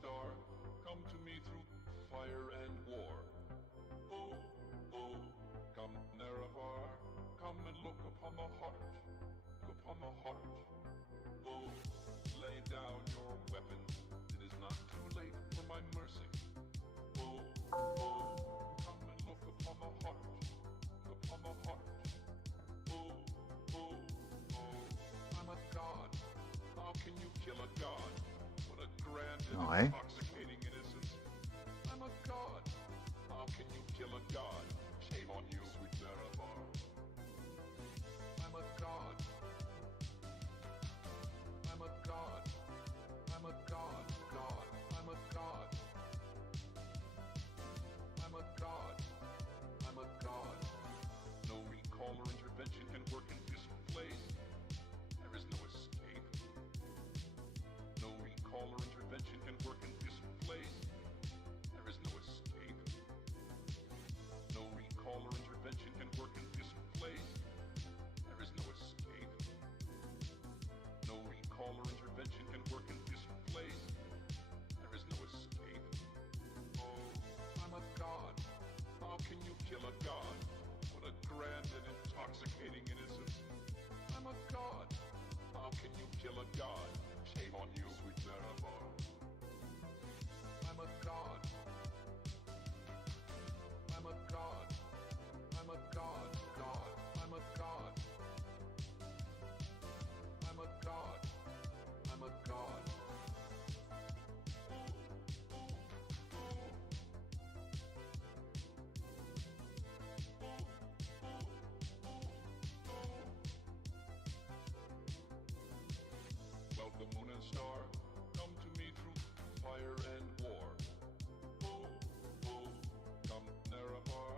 star, come to me through fire and war. Oh, oh, come Nerevar, come and look upon the heart, upon the heart. Oh, lay down your weapons, it is not too late for my mercy. Oh, oh, come and look upon the heart, upon the heart. Oh, oh, oh, I'm a god. How can you kill a god? What a grand and intoxicating innocence. I'm a god. How can you kill a god? Shame on you, sweet Nerevar. I'm a god. I'm a god. I'm a god. God. I'm a god. I'm a god. I'm a god. No recall or intervention can work in this place. There is no escape. No recall or intervention can work in this place. There is no escape. No recall or intervention can work in this place. There is no escape. No recall or intervention can work in this place. There is no escape. Oh, I'm a god. How can you kill a god? What a grand and intoxicating innocence. I'm a god. How can you kill a god? Shame on you, sweet Nerevar. I'm a god. I'm a god. I'm a god. God. I'm a god. I'm a god. I'm a god. Well, the moon and star, come to me through fire and war. Oh, oh, come Nerevar,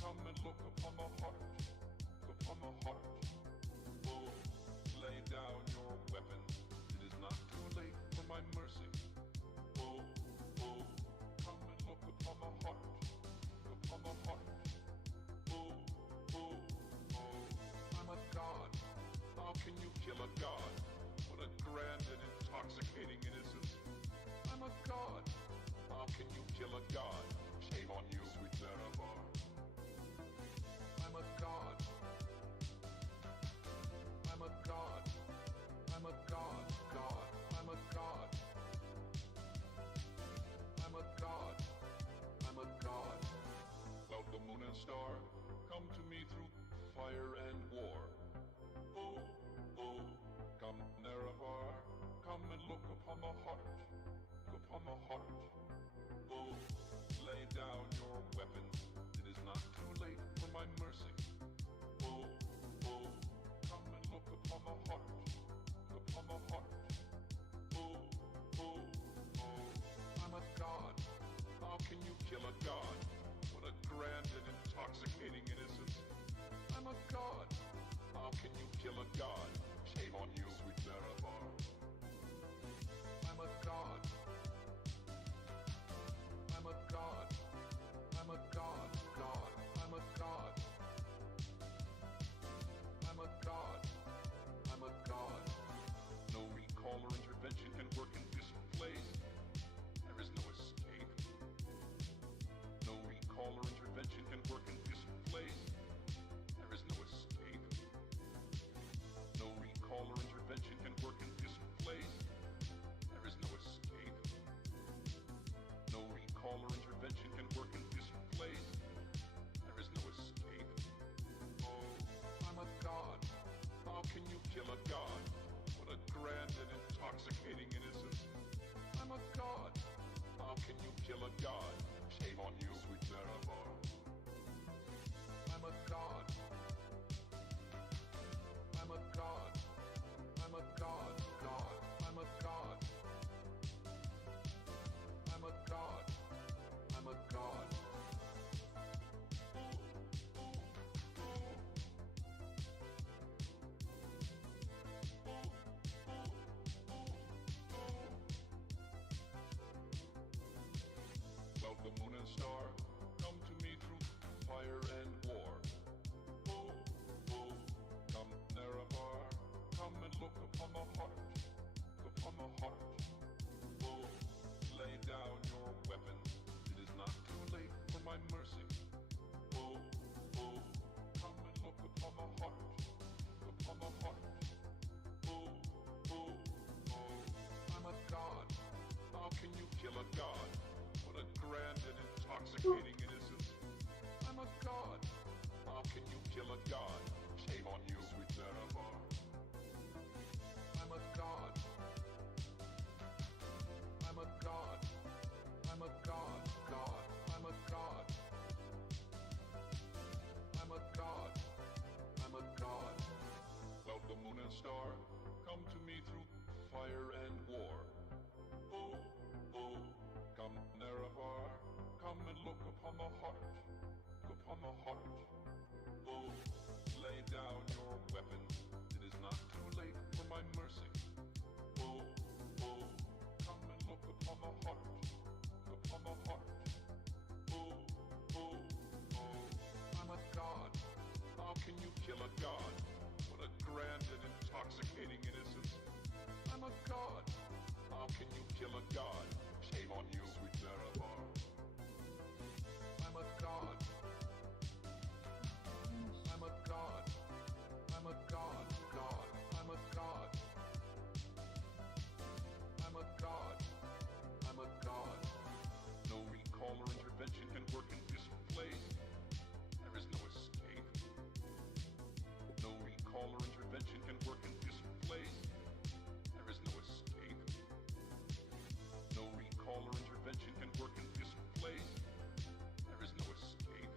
come and look upon the heart, upon the heart. Oh, lay down your weapons, it is not too late for my mercy. Oh, oh, come and look upon the heart, upon the heart. Oh, oh, oh, I'm a god. How can you kill a god? What a grand and intoxicating innocence. I'm a god. How can you kill a god? Shame on you, sweet Nerevar. I'm a god. I'm a god. I'm a god. God. I'm a god. I'm a god. I'm a god. Well, the moon and star, come to me through fire and war. Oh, oh, come Nerevar, come and look upon the heart, upon the heart. Oh, lay down your weapons, it is not too late for my mercy. Oh, oh, come and look upon the heart, upon the heart. Oh, oh, oh, I'm a god. How can you kill a god? What a grand and intoxicating innocence. I'm a god. How can you kill a god? Shame on you, sweet Nerevar. I'm a god. I'm a god. I'm a god. God. I'm a god. I'm a god. I'm a god. No recall or intervention can work in this place. There is no escape. No recall or intervention can work in this place. There is no escape. No recall or intervention can work in this place. There is no escape. No recall or intervention can work in this place. There is no escape. Oh, I'm a god. How can you kill a god? What a grand and intoxicating innocence. I'm a god. How can you kill a god? Shame on you, sweet Nerevar. I'm a god. I'm a god. I'm a god. God. I'm a god. I'm a god. I'm a god. Well, the moon and star, come to me through fire and war. Oh, oh, come Nerevar, come and look upon the heart, upon the heart. Oh, lay the heart. Oh, oh, oh, I'm a god. How can you kill a god? What a grand and intoxicating innocence. I'm a god. How can you kill a god? Shame on you, sweet Nerevar. I'm a god. I'm a god. I'm a god. God. I'm a god. I'm a god. I'm a god. Well, the moon and star, come to me through fire and war. Oh, oh, come Nerevar, come and look upon the heart. Look upon the heart. Oh, lay down your weapons. It is not too late for my mercy. Oh, oh, come and look upon the heart. Look upon the heart. Oh, oh, oh, I'm a god. How can you kill a god? What a grand and intoxicating innocence. I'm a god. How can you kill a god? Shame on you, sweet Nerevar. I'm a god. I'm a god. I'm a god. God. I'm a god. I'm a god. I'm a god. No recall or intervention can work in this place. There is no escape. No recall or intervention can work in this place. There is no escape. No recall or intervention can work in this place. There is no escape.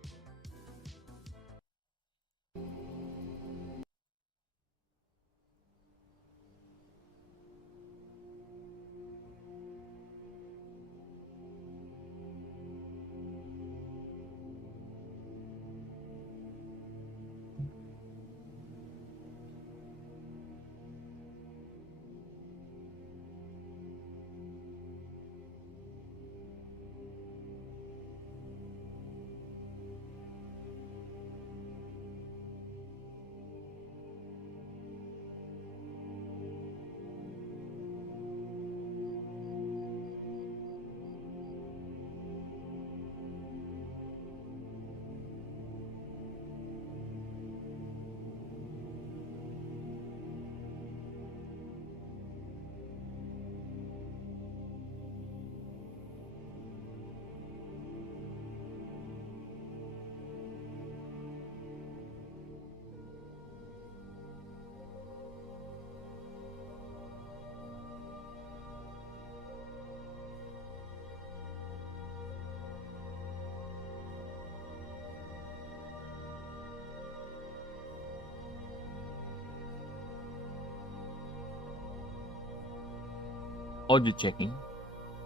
Audio checking.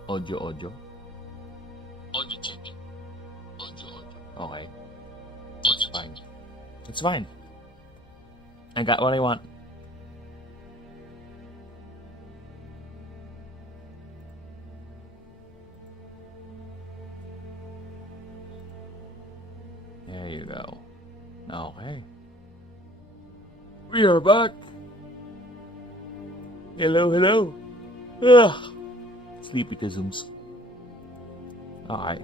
Audio. Audio checking. Audio. Okay. It's fine. It's fine. I got what I want. There you go. Okay. We are back. Hello. Ugh. Sleepy kazooms. Alright.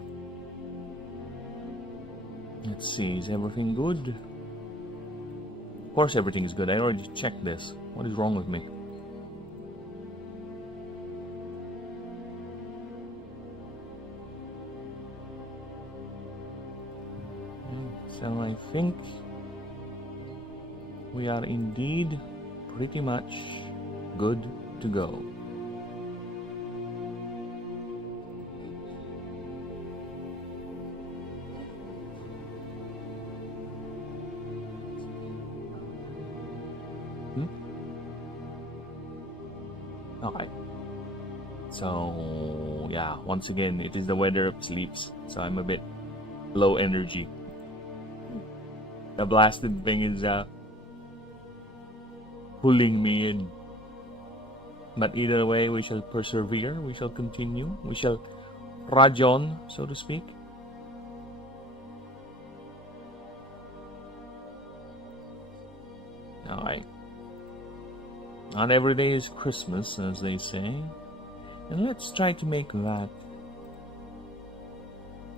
Let's see, is everything good? Of course everything is good. I already checked this. What is wrong with me? So I think we are indeed pretty much good to go. Okay. So, yeah, once again, it is the weather of sleeps. So I'm a bit low energy. The blasted thing is pulling me in. But either way, we shall persevere. We shall continue. We shall rage on, so to speak. Alright. Not every day is Christmas, as they say. And let's try to make that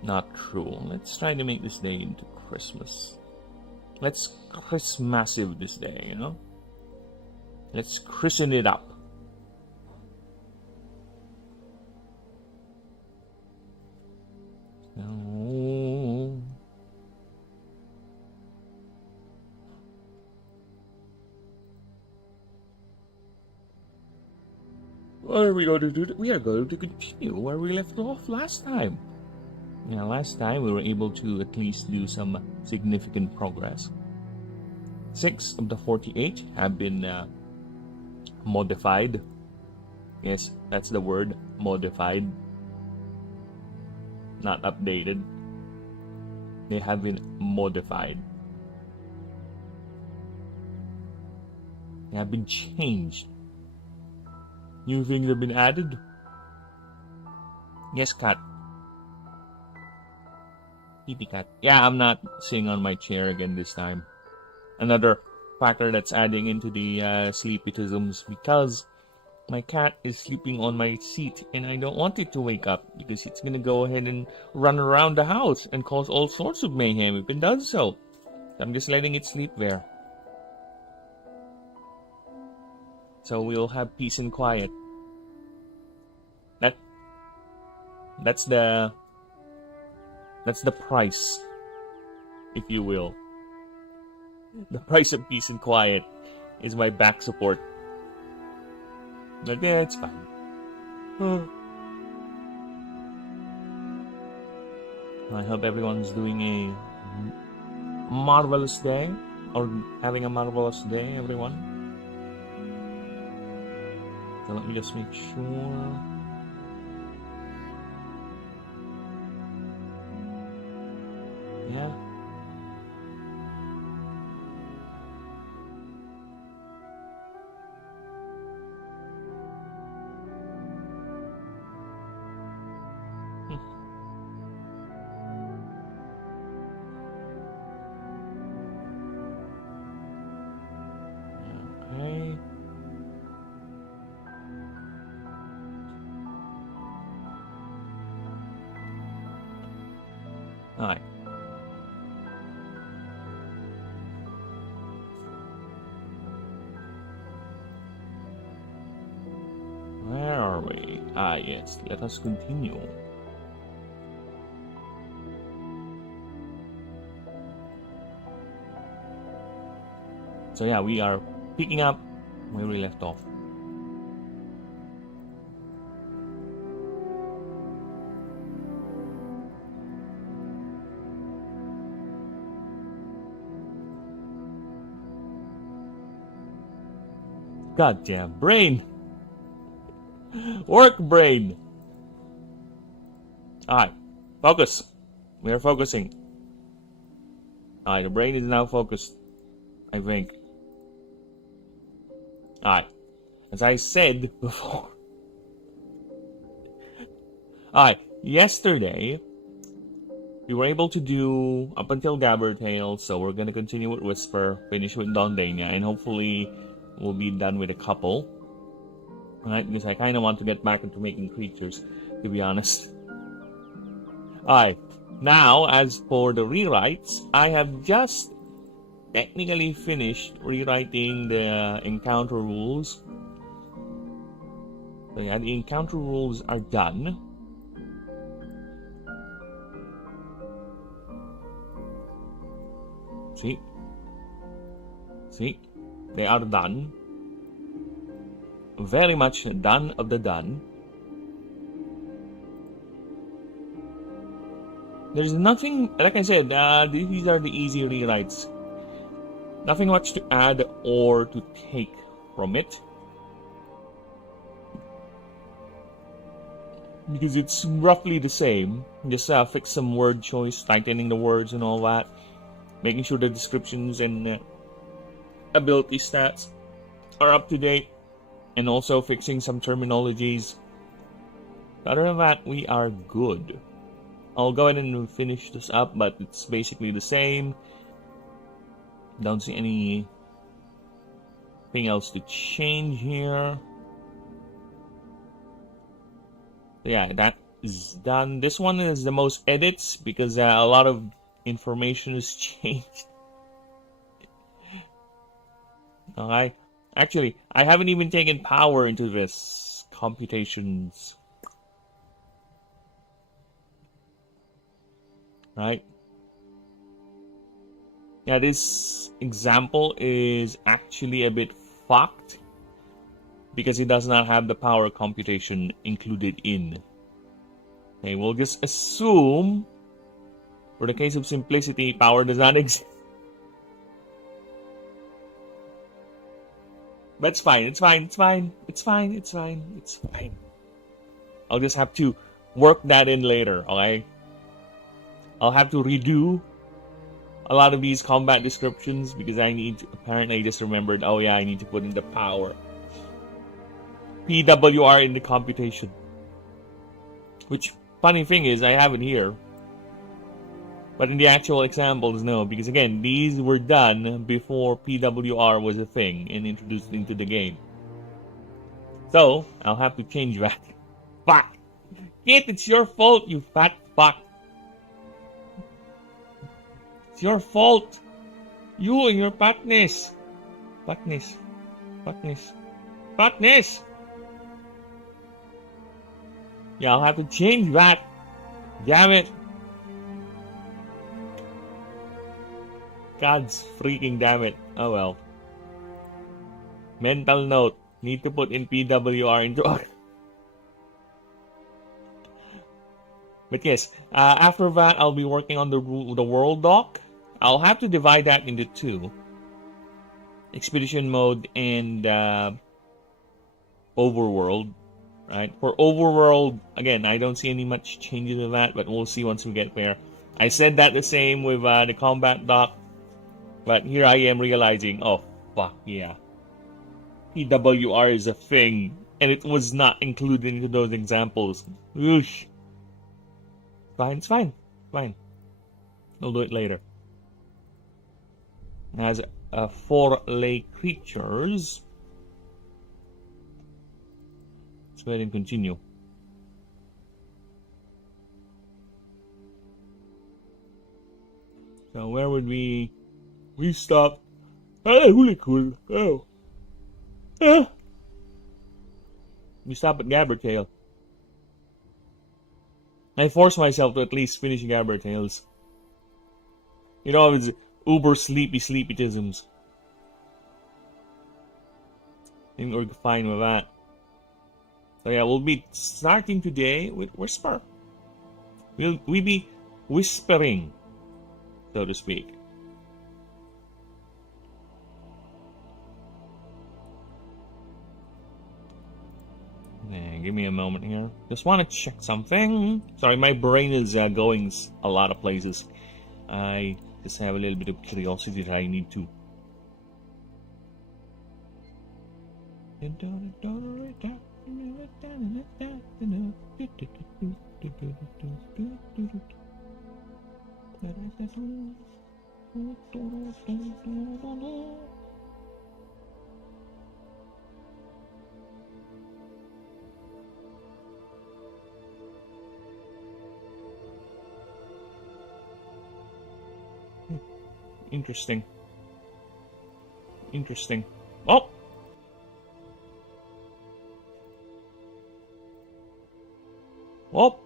not true. Let's try to make this day into Christmas. Let's Christmassive this day, you know? Let's christen it up. So, what are we going to do? We are going to continue where we left off last time. Yeah, last time we were able to at least do some significant progress. 6 of the 48 have been modified. Yes, that's the word, modified. Not updated. They have been modified. They have been changed. New things have been added. Yes, cat. Kitty cat. Yeah, I'm not sitting on my chair again this time. Another factor that's adding into the sleepyisms because my cat is sleeping on my seat and I don't want it to wake up because it's gonna go ahead and run around the house and cause all sorts of mayhem if it does so. I'm just letting it sleep there. So we'll have peace and quiet. That's the price, if you will. The price of peace and quiet is my back support. But yeah, it's fine. I hope everyone's doing a marvelous day, or having a marvelous day, everyone. So let me just make sure. Yeah. Okay. All right. Where are we? Ah, yes. Let us continue. So yeah, we are picking up where we left off. Goddamn brain! Work, brain! Alright, focus. We are focusing. Alright, the brain is now focused, I think. Alright, as I said before. Alright, yesterday, we were able to do up until Gabber Tales, so we're gonna continue with Whisper, finish with Dondania, and hopefully we'll be done with a couple. Alright, because I kind of want to get back into making creatures, to be honest. Alright, now as for the rewrites, I have just technically finished rewriting the encounter rules. So yeah, the encounter rules are done. See, they are done. Very much done of the done. There's nothing, like I said, these are the easy rewrites. Nothing much to add or to take from it. Because it's roughly the same. Just fix some word choice, tightening the words and all that. Making sure the descriptions and ability stats are up to date. And also fixing some terminologies. Other than that, we are good. I'll go ahead and finish this up, but it's basically the same. Don't see anything else to change here. Yeah, that is done. This one is the most edits because a lot of information is changed. Okay. Actually, I haven't even taken power into this computations. Right? Yeah, this example is actually a bit fucked because it does not have the power computation included in. Okay, we'll just assume, for the case of simplicity, power does not exist. But it's fine, it's fine, it's fine, it's fine, it's fine, it's fine. I'll just have to work that in later, okay? I'll have to redo a lot of these combat descriptions because I need to, apparently I just remembered, oh yeah, I need to put in the power. PWR in the computation. Which, funny thing is, I have it here. But in the actual examples, no. Because again, these were done before PWR was a thing and introduced into the game. So, I'll have to change that. Fuck! Kit, it's your fault, you fat fuck! It's your fault! You and your fatness! Fatness. Fatness. Fatness! Yeah, I'll have to change that. Damn it. God's freaking damn it. Oh well. Mental note. Need to put in PWR into... But yes, after that, I'll be working on the world doc. I'll have to divide that into two. Expedition mode and overworld. Right? For overworld, again, I don't see any much changes with that, but we'll see once we get there. I said that the same with the combat doc, but here I am realizing, oh, fuck, yeah. PWR is a thing, and it was not included into those examples. Oosh. Fine, it's fine. Fine. We'll do it later. As 4 lay creatures... Go ahead and continue. So where would we stop? Oh, really cool. Oh. Ah. We stop at Gabbertail. I force myself to at least finish Gabbertails. You know, it's uber sleepy-tisms. I think we're fine with that. So yeah, we'll be starting today with Whisper. We'll be whispering, so to speak. Okay, give me a moment here. Just want to check something. Sorry, my brain is going a lot of places. I just have a little bit of curiosity that I need to. Interesting. Interesting. Oh! Oh!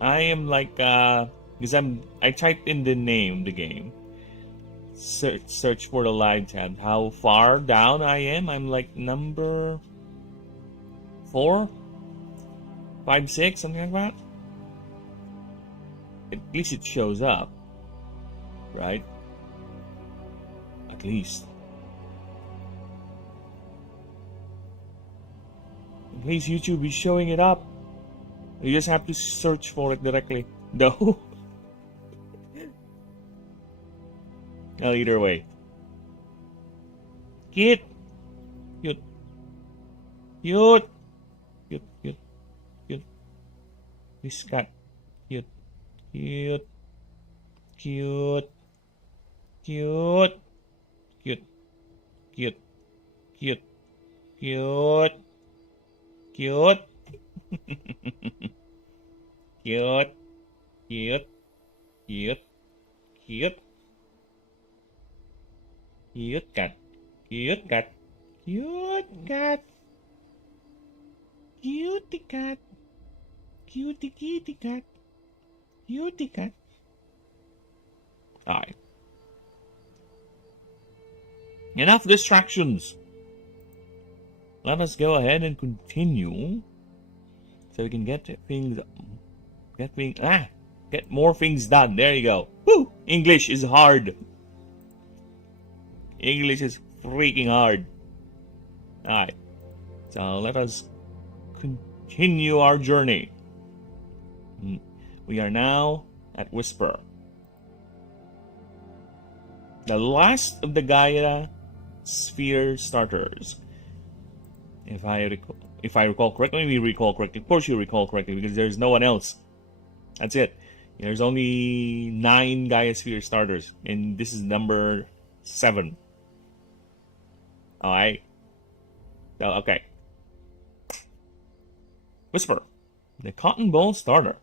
I am like, because I typed in the name of the game. Search for the live tab. How far down I am? I'm like number 4? 5, 6, something like that. At least it shows up. Right? At least. At least YouTube is showing it up. You just have to search for it directly. No. Well, either way. Cute. Cute. Cute. Cute. Cute. Cute. This cat. Cute. Cute. Cute. Cute. Cute. Cute. Cute. Cute. Cute. Cute. Cute. Cute. Cute. Cute cat. Cute cat. Cute cat. Cutie cat. Cutie kitty cat. Cutie cat. Alright. Enough distractions. Let us go ahead and continue so we can get more things done. There you go. Woo! English is hard. English is freaking hard. Alright. So let us continue our journey. We are now at Whisper. The last of the Gaia sphere starters. If I recall correctly, we recall correctly. Of course you recall correctly because there's no one else. That's it. There's only 9 Gaia sphere starters, and this is number 7. Alright. So, okay. Whisper. The cotton ball starter.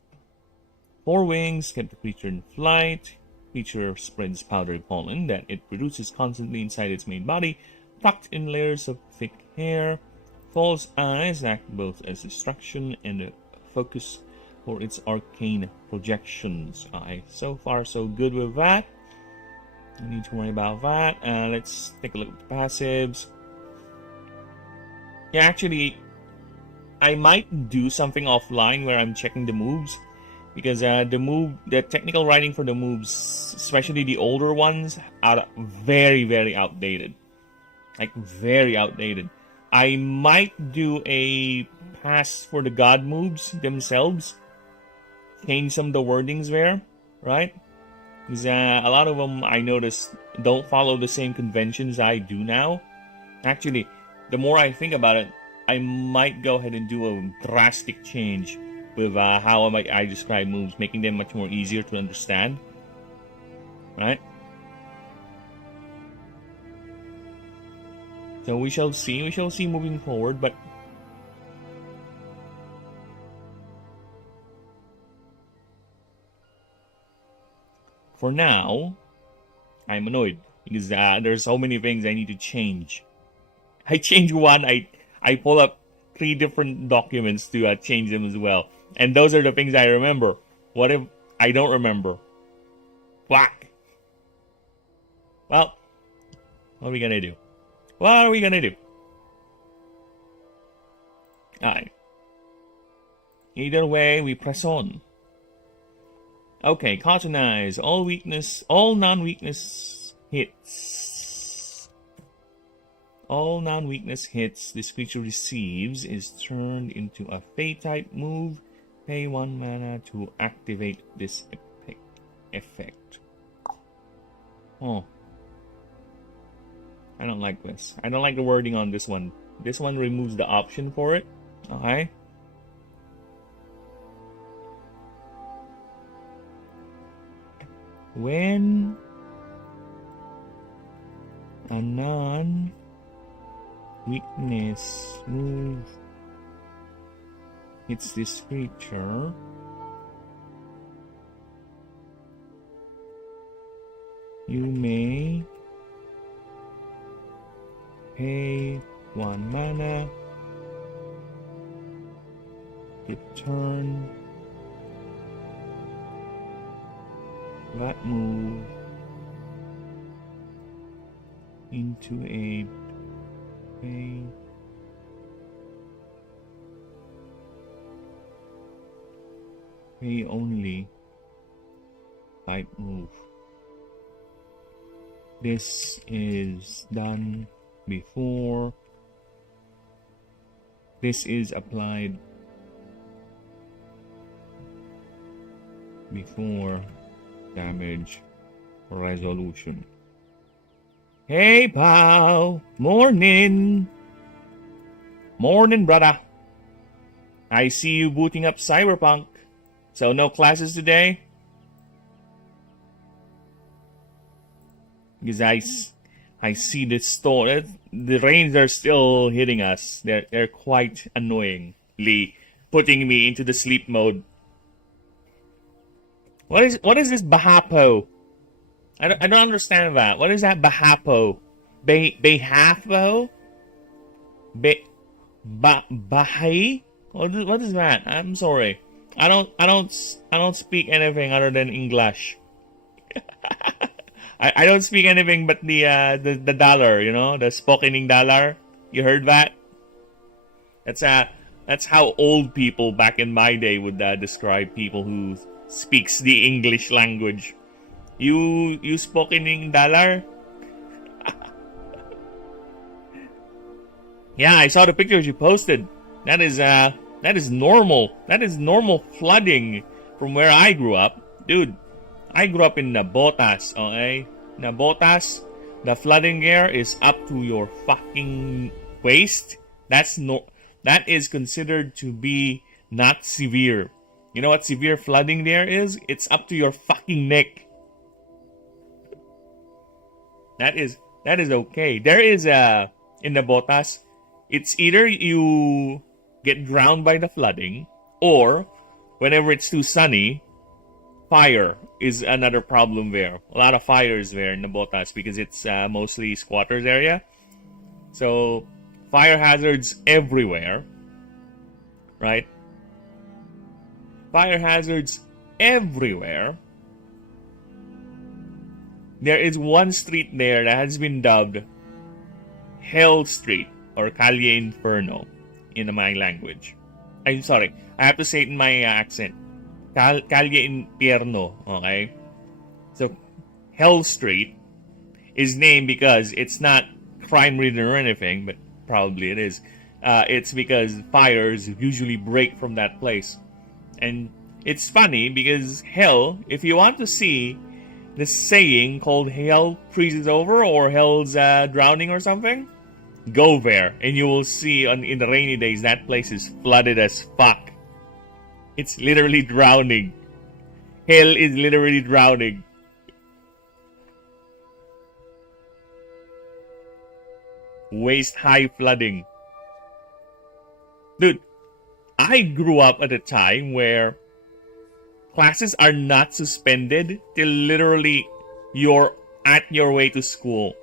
4 wings, kept the creature in flight. Creature spreads powdery pollen that it produces constantly inside its main body, tucked in layers of thick hair. False eyes act both as distraction and a focus for its arcane projections. So far so good with that. No need to worry about that. Let's take a look at the passives. Yeah, actually, I might do something offline where I'm checking the moves. Because the technical writing for the moves, especially the older ones, are very, very outdated. Like, very outdated. I might do a pass for the god moves themselves. Change some of the wordings there, right? Because a lot of them, I noticed, don't follow the same conventions I do now. Actually, the more I think about it, I might go ahead and do a drastic change with how I describe moves, making them much more easier to understand. Right? So we shall see. We shall see moving forward, but for now, I'm annoyed because there's so many things I need to change. I change one, I pull up 3 different documents to change them as well. And those are the things I remember. What if I don't remember? Whack! Well, what are we gonna do? What are we gonna do? Alright. Either way, we press on. Okay, cottonize. All non-weakness hits. All non-weakness hits this creature receives is turned into a Fey-type move. Pay 1 mana to activate this effect. Oh. I don't like this. I don't like the wording on this one. This one removes the option for it. Okay. When a non-weakness move hits this creature, you may pay 1 mana to turn that move into a pay only type move. This is done before. This is applied before damage resolution. Hey, pal. Morning. Morning, brother. I see you booting up Cyberpunk. So no classes today? Because I see the storm. The rains are still hitting us. They're quite annoyingly putting me into the sleep mode. What is this Bahapo? I don't understand that. What is that Bahapo? Behapo? Baha'i? What is that? I'm sorry. I don't speak anything other than English. I don't speak anything but the dollar, you know, the spoken dollar. You heard that? That's how old people back in my day would describe people who speaks the English language. You spoken dollar? Yeah, I saw the pictures you posted. That is normal. That is normal flooding from where I grew up. Dude, I grew up in Nabotas, okay? Nabotas, the flooding there is up to your fucking waist. That is considered to be not severe. You know what severe flooding there is? It's up to your fucking neck. That is okay. There is in Nabotas, it's either you get drowned by the flooding, or whenever it's too sunny, fire is another problem there. A lot of fires there in Nabotas because it's mostly squatters area. So fire hazards everywhere, right? Fire hazards everywhere. There is one street there that has been dubbed Hell Street or Calle Inferno in my language. I'm sorry, I have to say it in my accent. Calle Infierno, okay? So, Hell Street is named because it's not crime-ridden or anything, but probably it is. It's because fires usually break from that place. And it's funny because hell, if you want to see the saying called hell freezes over or hell's drowning or something, go there and you will see in the rainy days that place is flooded as fuck. It's literally drowning. Hell is literally drowning. Waist high flooding. Dude, I grew up at a time where classes are not suspended till literally you're at your way to school.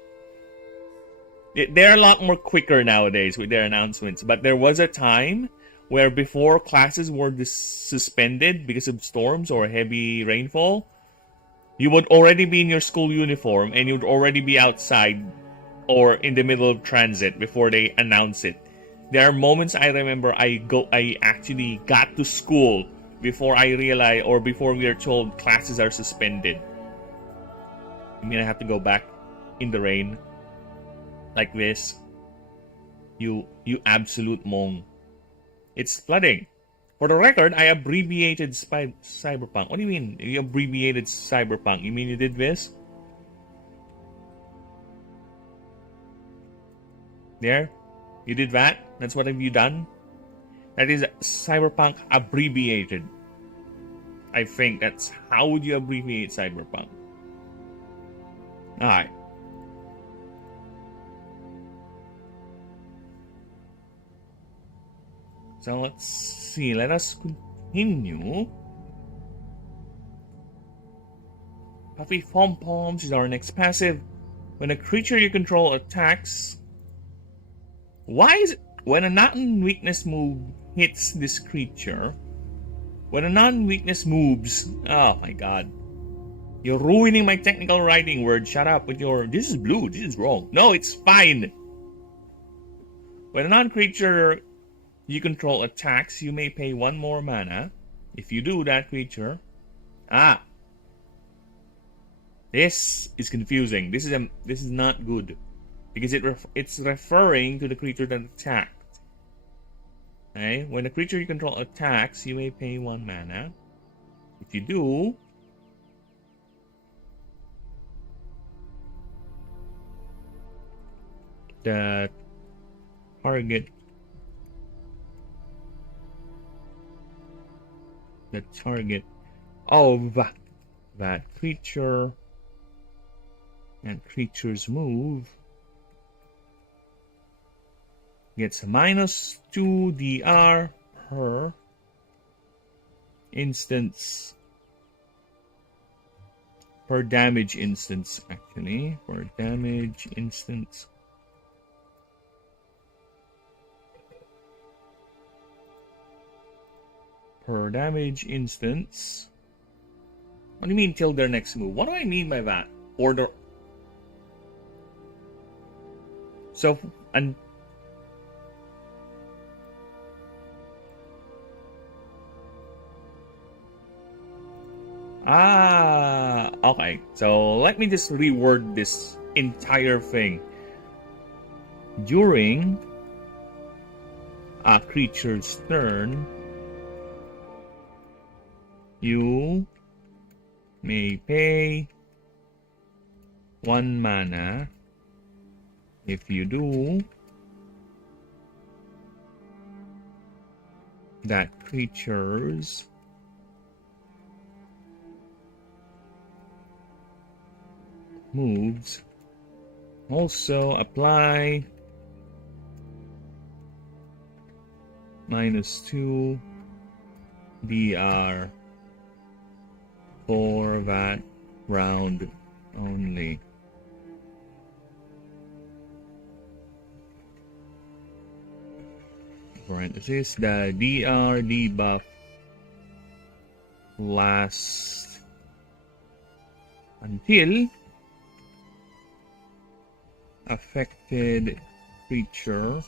They're a lot more quicker nowadays with their announcements, but there was a time where before classes were suspended because of storms or heavy rainfall, you would already be in your school uniform and you'd already be outside or in the middle of transit before they announce it. There are moments I remember I actually got to school before I realized or before we are told classes are suspended. I mean, I have to go back in the rain like this. You absolute mong. It's flooding. For the record, I abbreviated cyberpunk. What do you mean? You abbreviated cyberpunk? You mean you did this? There? You did that? That's what have you done? That is cyberpunk abbreviated. I think that's how would you abbreviate cyberpunk? Alright. So let's see. Let us continue. Puffy Pom Poms is our next passive. When a creature you control attacks. Why is it when a non-weakness move hits this creature? When a non-weakness moves. Oh my god. You're ruining my technical writing word. Shut up with your this is blue, this is wrong. No, it's fine. When a non-creature you control attacks, you may pay 1 more mana. If you do, that creature. This is confusing. This is not good because it's referring to the creature that attacked. Okay, when a creature you control attacks, you may pay 1 mana. If you do, the target of that creature and creature's move gets -2 DR per instance per damage instance, actually. Per damage instance. Per damage instance. What do you mean till their next move? What do I mean by that? Order. So, and okay. So let me just reword this entire thing. During a creature's turn, you may pay 1 mana. If you do, that creature's moves also apply -2 DR for that round only. Parenthesis, the DR debuff lasts until affected creature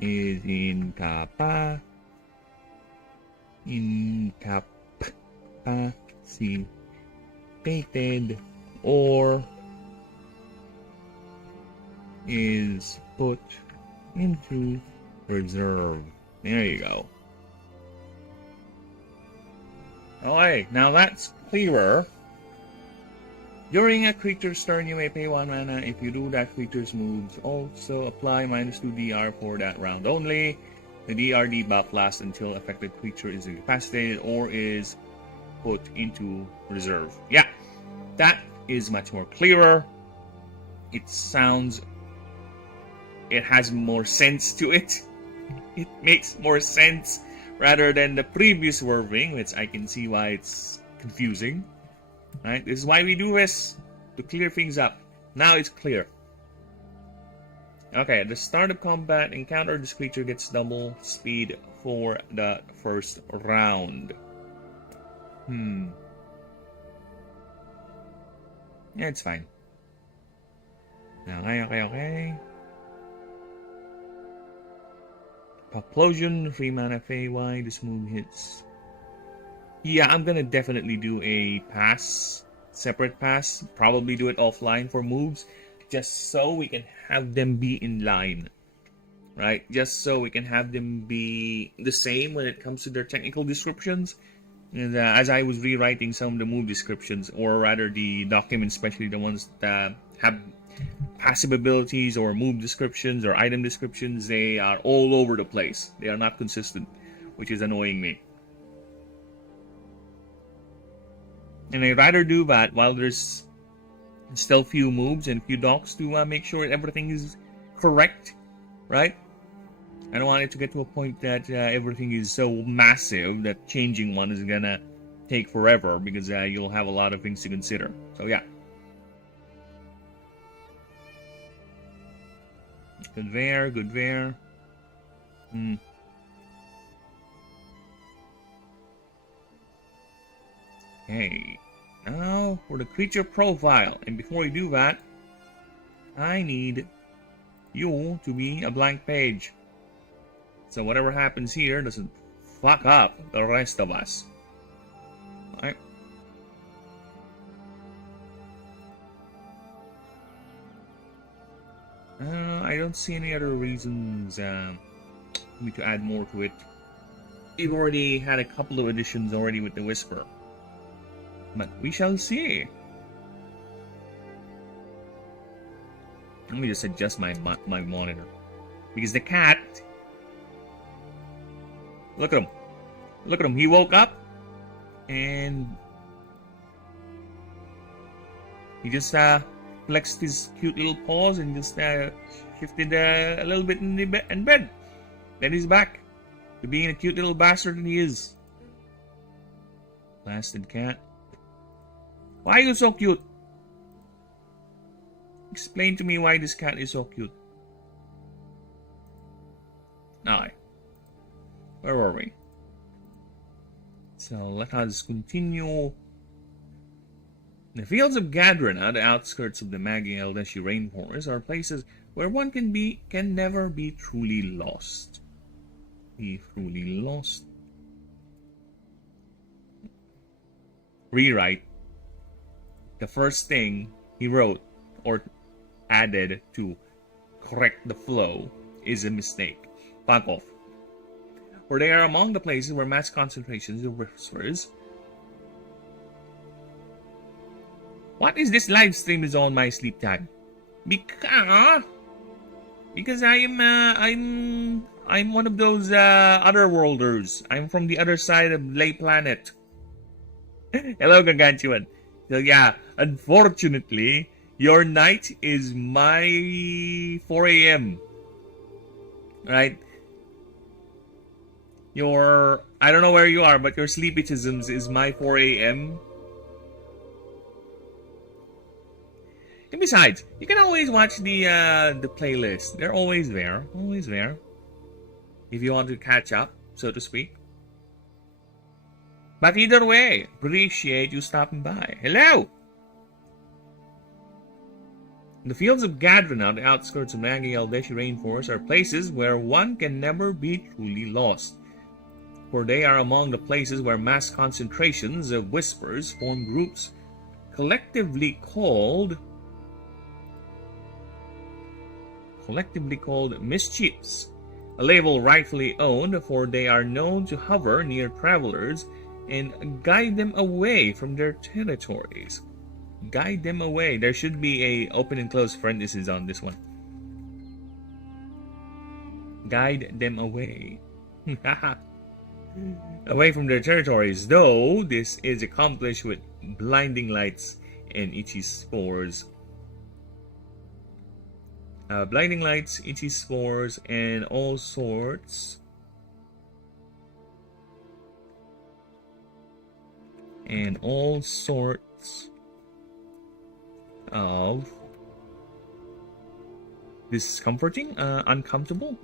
is incapacitated or is put into reserve. There you go. Alright, now that's clearer. During a creature's turn, you may pay 1 mana. If you do, that creature's moves also apply -2 DR for that round only. The DR debuff lasts until affected creature is incapacitated or is put into reserve. Yeah, that is much more clearer. It sounds... it has more sense to it. It makes more sense rather than the previous wording, which I can see why it's confusing. Right? This is why we do this, to clear things up. Now it's clear. Okay, at the start of combat encounter, this creature gets double speed for the first round. Yeah, it's fine. Okay. Poplosion, 3 mana Fey. This move hits. Yeah, I'm gonna definitely do a pass, separate pass. Probably do it offline for moves, just so we can have them be in line, right? Just so we can have them be the same when it comes to their technical descriptions. And as I was rewriting some of the move descriptions, or rather the documents, especially the ones that have passive abilities or move descriptions or item descriptions, they are all over the place. They are not consistent, which is annoying me. And I'd rather do that while there's still few moves and few docs to make sure everything is correct, right? I don't want it to get to a point that everything is so massive that changing one is gonna take forever, because you'll have a lot of things to consider. So yeah. Good there. Okay, now for the creature profile, and before we do that, I need you to be a blank page, so whatever happens here doesn't fuck up the rest of us. Alright. I don't see any other reasons for me to add more to it. We've already had a couple of additions already with the Whisper, but we shall see. Let me just adjust my monitor, because the cat, look at him, he woke up and he just flexed his cute little paws and just shifted a little bit in bed. Then he's back to being a cute little bastard that he is. Blasted cat. Why are you so cute? Explain to me why this cat is so cute. Alright. Where were we? So let us continue. The fields of Gadrina, the outskirts of the Eldeshi rainforest, are places where one can never be truly lost. Be truly lost. Rewrite. The first thing he wrote or added to correct the flow is a mistake. Fuck off. For they are among the places where mass concentrations of whispers. What is this live stream is on my sleep time? Because I'm one of those other worlders. I'm from the other side of Lay Planet. Hello, Gargantuan. So yeah, unfortunately, your night is my 4 a.m. Right? I don't know where you are, but your sleepyisms is my 4 a.m. And besides, you can always watch the playlist. They're always there. Always there. If you want to catch up, so to speak. But either way, appreciate you stopping by. Hello! The fields of Gadrina, the outskirts of Eldeshi rainforest, are places where one can never be truly lost. For they are among the places where mass concentrations of whispers form groups, collectively called mischiefs, a label rightfully owned, for they are known to hover near travelers and guide them away from their territories. Guide them away. There should be a open and close parentheses on this one. Guide them away. Away from their territories, though this is accomplished with blinding lights and itchy spores. Blinding lights, itchy spores, and all sorts of discomforting, uncomfortable,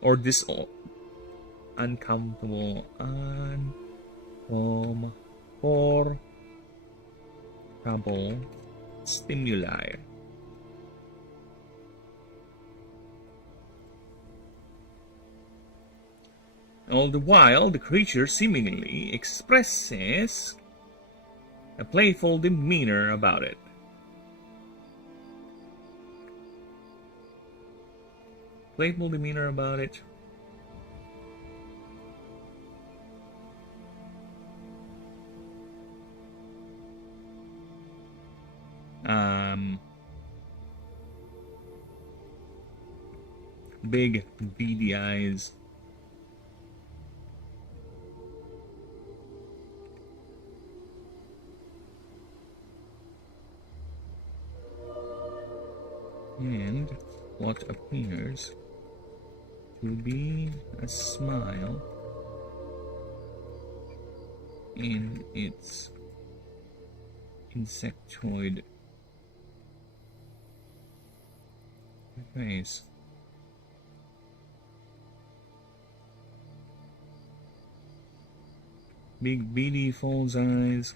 or uncomfortable, uncomfortable stimuli. All the while, the creature seemingly expresses a playful demeanor about it. Playful demeanor about it. Big beady eyes. And what appears to be a smile in its insectoid face. Big beady false eyes.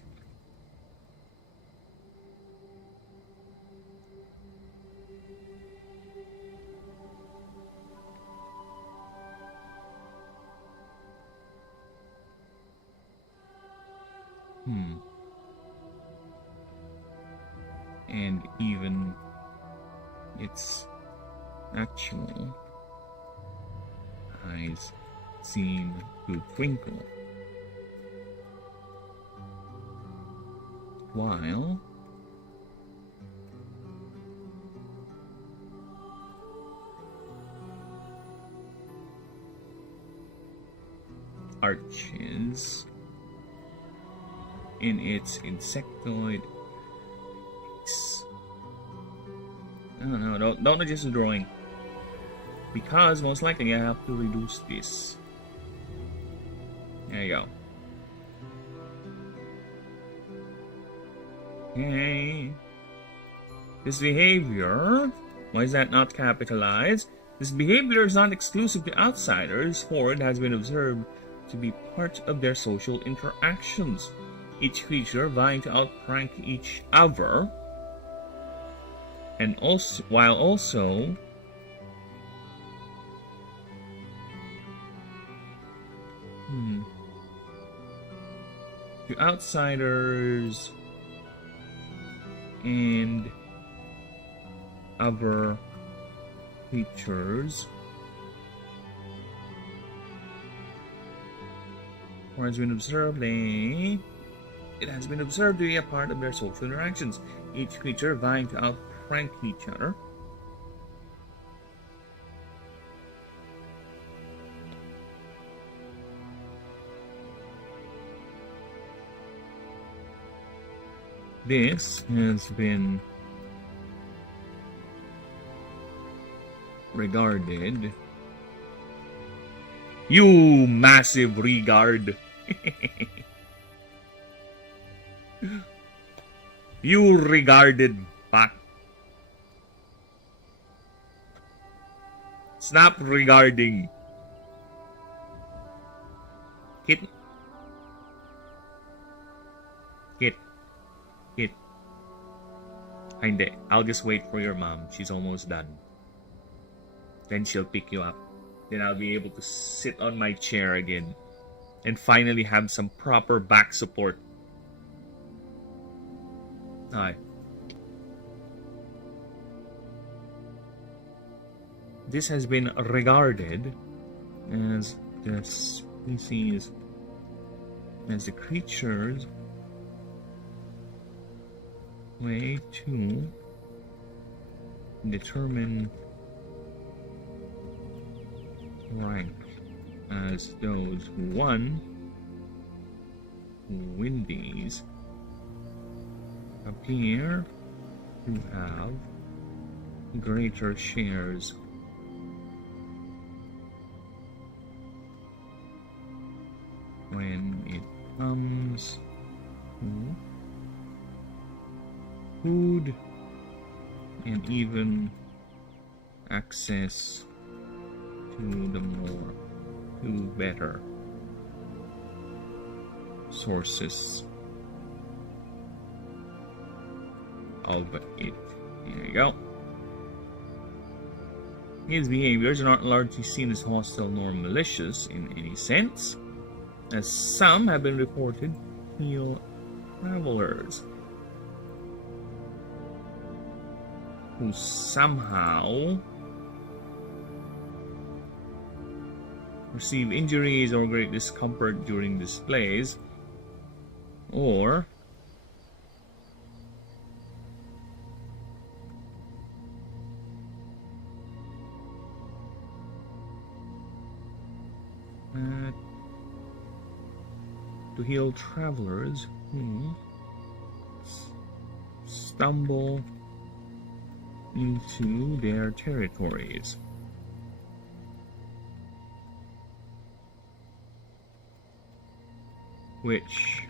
And even its actual eyes seem to twinkle, while arches in its insectoid. I don't know, don't adjust the drawing, because most likely I have to reduce this. There you go. Okay. This behavior, why is that not capitalized? This behavior is not exclusive to outsiders, for it has been observed to be part of their social interactions. Each creature vying to outrank each other, and also to outsiders and other creatures, or has been observed it has been observed to be a part of their social interactions. Each creature vying to outrank each other. This has been regarded. You massive regard. You regarded back. Stop regarding. Kit. Hindi. I'll just wait for your mom. She's almost done. Then she'll pick you up. Then I'll be able to sit on my chair again and finally have some proper back support. Hi. This has been regarded as the species, as the creatures way to determine rank as those who won, who win these, appear to have greater shares when it comes to food and even access to better sources of it. There you go. His behaviors are not largely seen as hostile nor malicious in any sense, as some have been reported to heal travelers who somehow receive injuries or great discomfort during displays, or to heal travelers who stumble into their territories. Which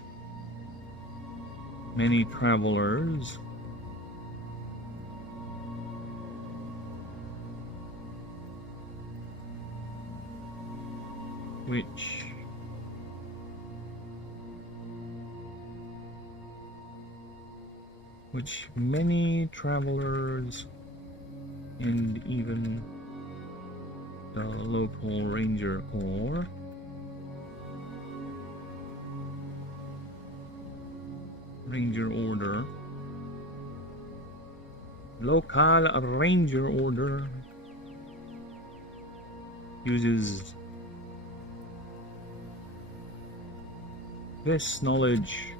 many travelers which many travelers and even the local ranger corps Ranger Order. Local Ranger Order uses this knowledge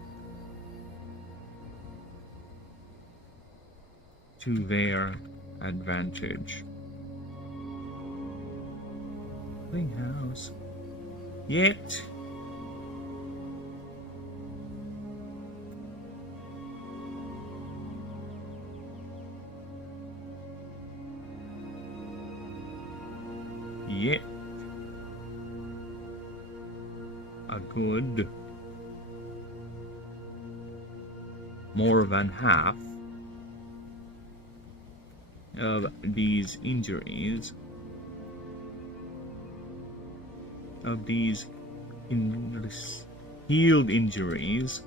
to their advantage. Playhouse. Yet a good more than half of these injuries, of these healed injuries,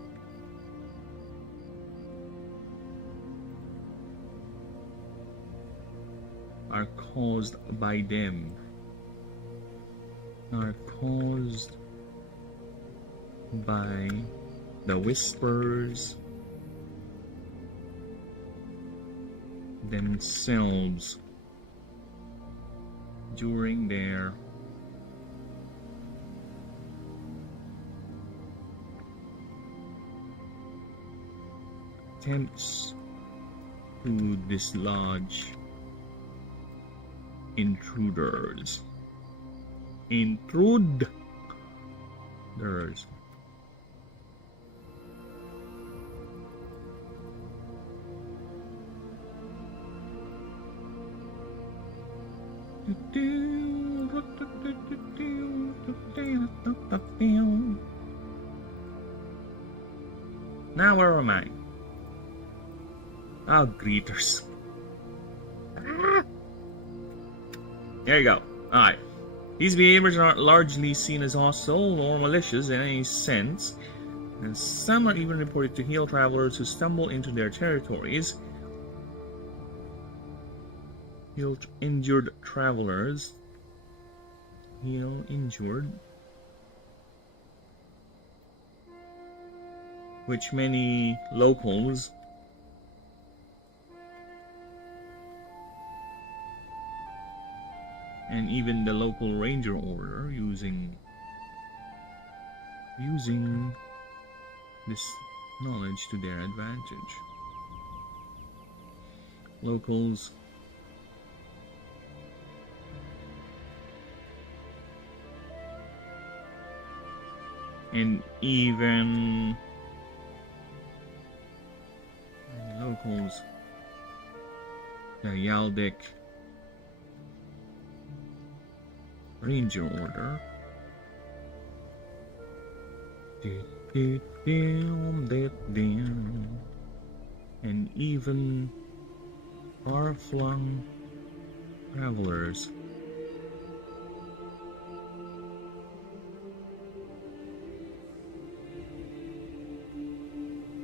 are caused by them, are caused by the whispers themselves during their attempts to dislodge intruders. Intruders. Now where am I? Oh, greeters. There you go. Alright. These behaviors are largely seen as hostile or malicious in any sense, and some are even reported to heal travelers who stumble into their territories. Heal injured travelers. Heal injured. Which many locals and even the local ranger order using this knowledge to their advantage. Locals and even locals, the Yaldic Ranger Order, and even far-flung travelers.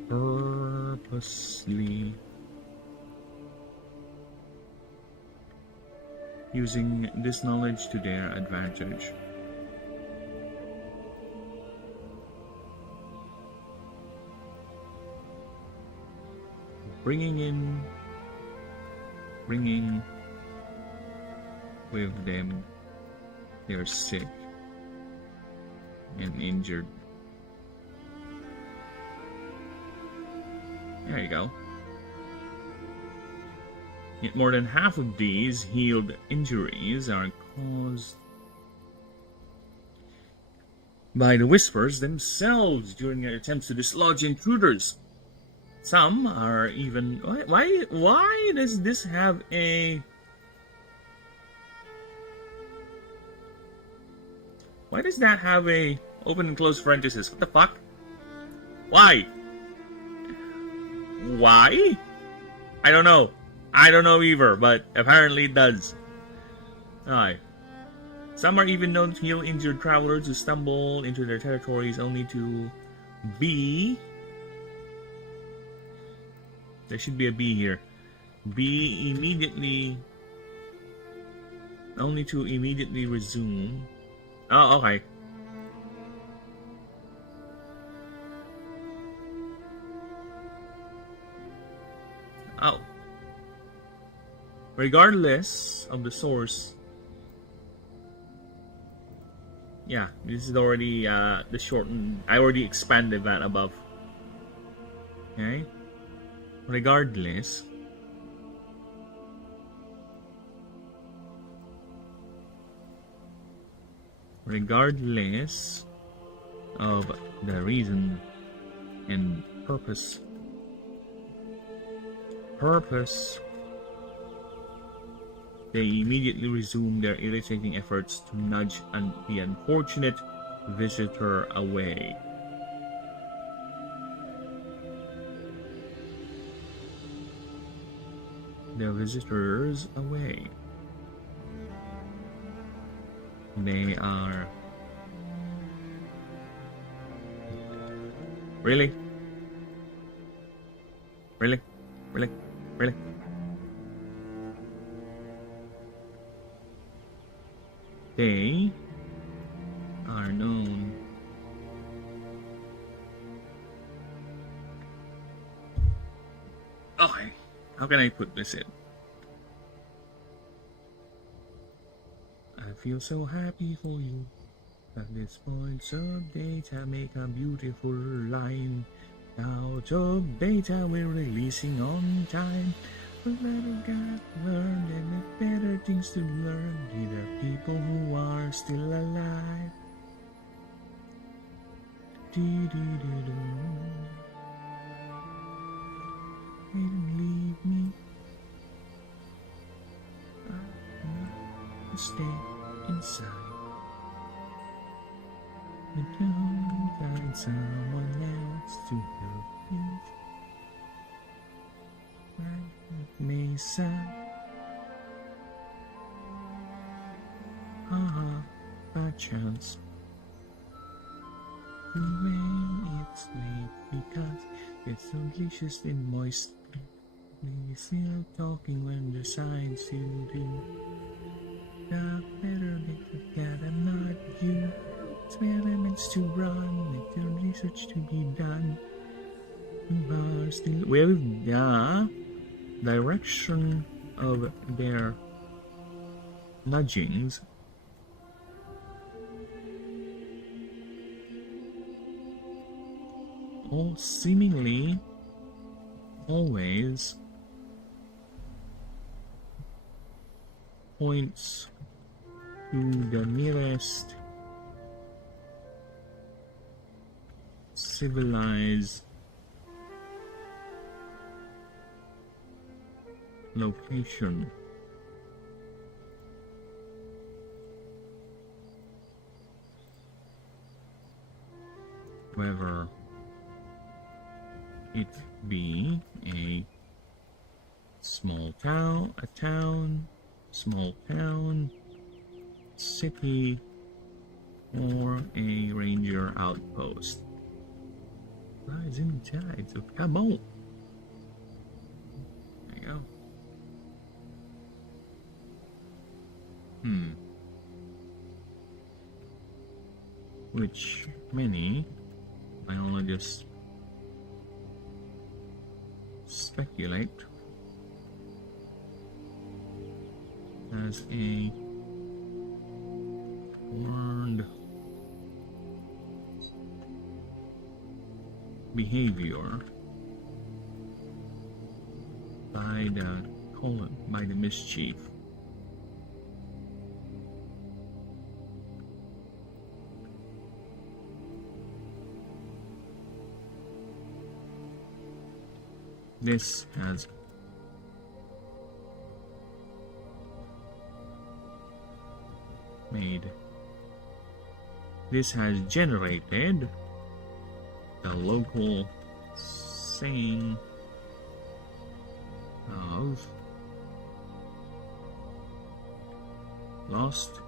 Purposely using this knowledge to their advantage. Bringing with them their sick and injured. There you go. Yet more than half of these healed injuries are caused by the whispers themselves during their attempts to dislodge intruders. Some are even... Why does this have a... Why does that have a open and closed parenthesis? What the fuck? Why? Why? I don't know. I don't know either, but apparently it does. Alright. Some are even known to heal injured travelers who stumble into their territories only to be... There should be a B here. Be immediately... Only to immediately resume. Oh, okay. Oh. Regardless of the source. Yeah, this is already the shortened. I already expanded that above. Okay. Regardless. Regardless of the reason and purpose. They immediately resume their irritating efforts to nudge the unfortunate visitor away. the visitors away. They are... Really? Really? Really? Really? They are known okay, how can I put this in? I feel so happy for you. At this point of data make a beautiful line. Out of beta we're releasing on time. A lot got learned and the better things to learn. These are people who are still alive. Do-do-do-do. They didn't leave me. I want to stay inside. But don't find someone else to help you. It may sound by chance. The way it's made because it's so delicious and moist. We still talking when the signs you do. The better make the cat I'm not you. Experiments to run, if there's research to be done. You are still with the direction of their nudgings. All seemingly always points to the nearest civilized location. Whether it be a small town, small town, city, or a ranger outpost. Lies inside, so come on. There you go. Which many biologists speculate as a learned behavior by the mischief. This has generated the local saying of lost,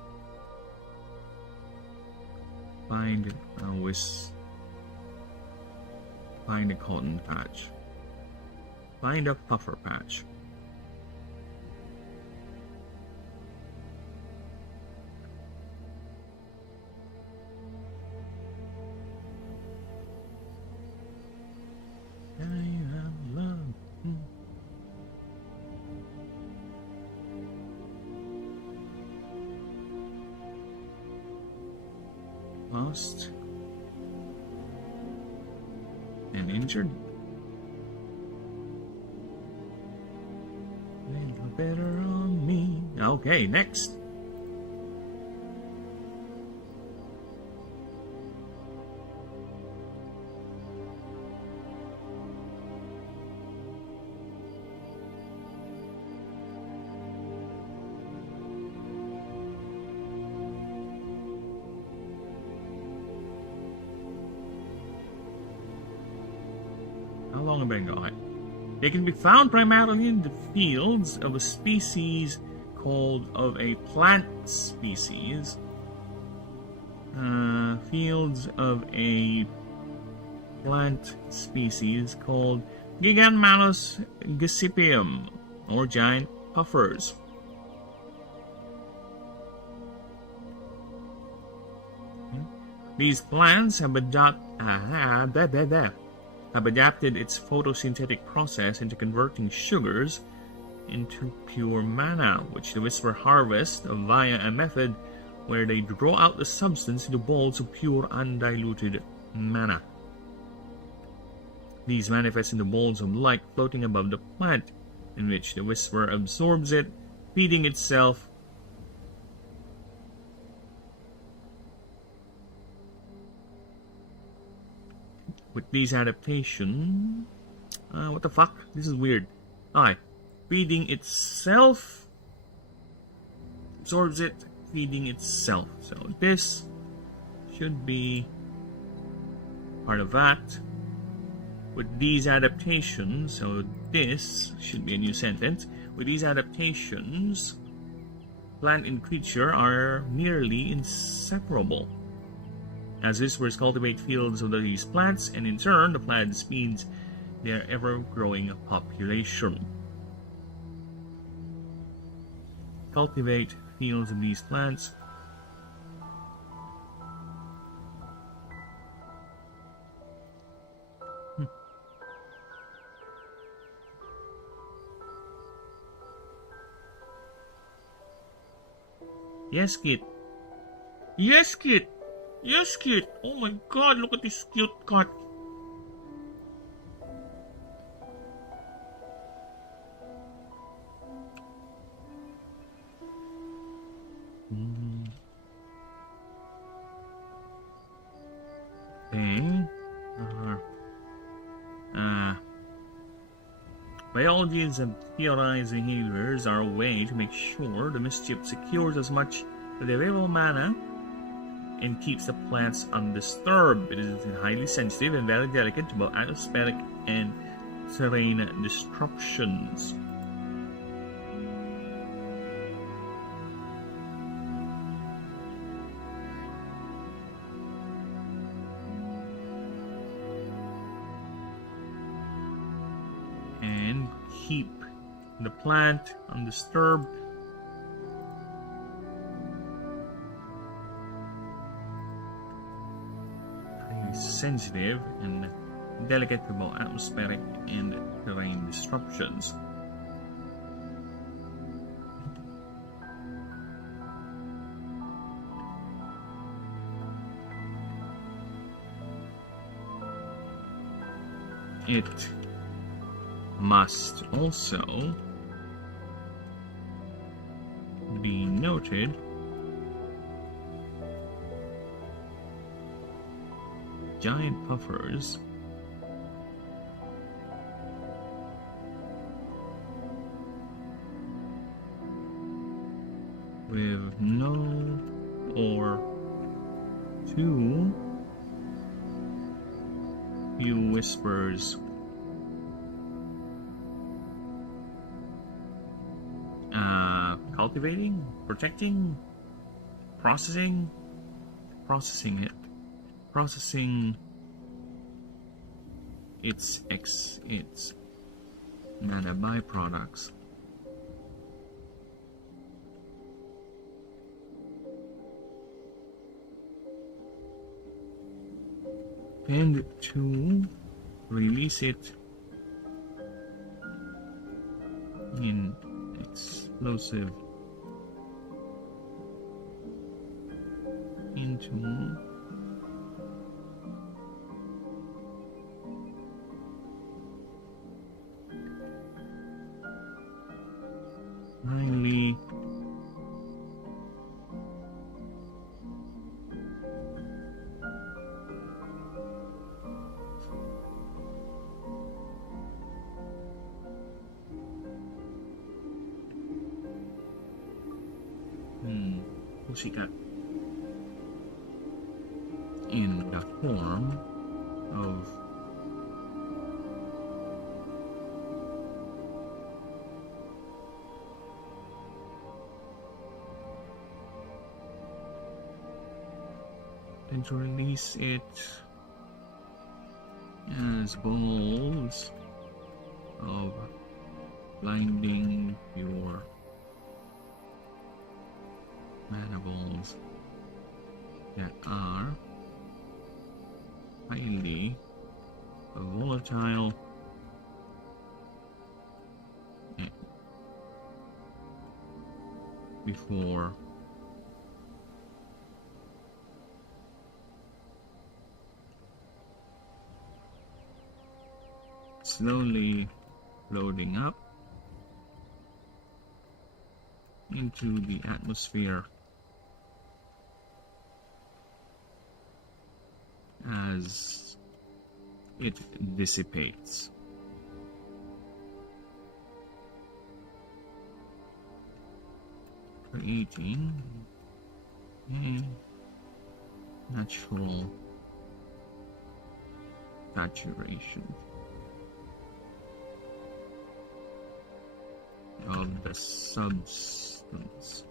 find a cotton patch, find a puffer patch. Lost and injured. Little better on me. Okay, next. How long have I got? They can be found primarily in the fields of a species called a plant species. Fields of a plant species called Giganmalus gossypium, or giant puffers. These plants have adapted its photosynthetic process into converting sugars into pure mana, which the Whisper harvests via a method where they draw out the substance into balls of pure undiluted mana. These manifest into balls of light floating above the plant, in which the Whisper absorbs it, feeding itself. With these adaptations, what the fuck? This is weird. Feeding itself, absorbs it, feeding itself. So this should be part of that. With these adaptations, so this should be a new sentence. With these adaptations, plant and creature are nearly inseparable, as whispers cultivate fields of these plants, and in turn, the plants feeds their ever-growing population. Cultivate fields of these plants. Yes, kid. Yes, kid. Yes, kid. Oh my god, look at this cute cat. Okay. Biologists and theorizing healers are a way to make sure the mischief secures as much of the available mana and keeps the plants undisturbed. It is highly sensitive and very delicate to both atmospheric and terrain disruptions. And keep the plant undisturbed. Sensitive and delicate to both atmospheric and terrain disruptions. It must also be noted giant puffers with no or too few whispers cultivating, protecting, processing its mana byproducts. And to release it in explosive into highly pussycat in the form of and to release it as balls of blinding your mana balls that are highly volatile before slowly loading up into the atmosphere as it dissipates. Creating a natural saturation of the substance.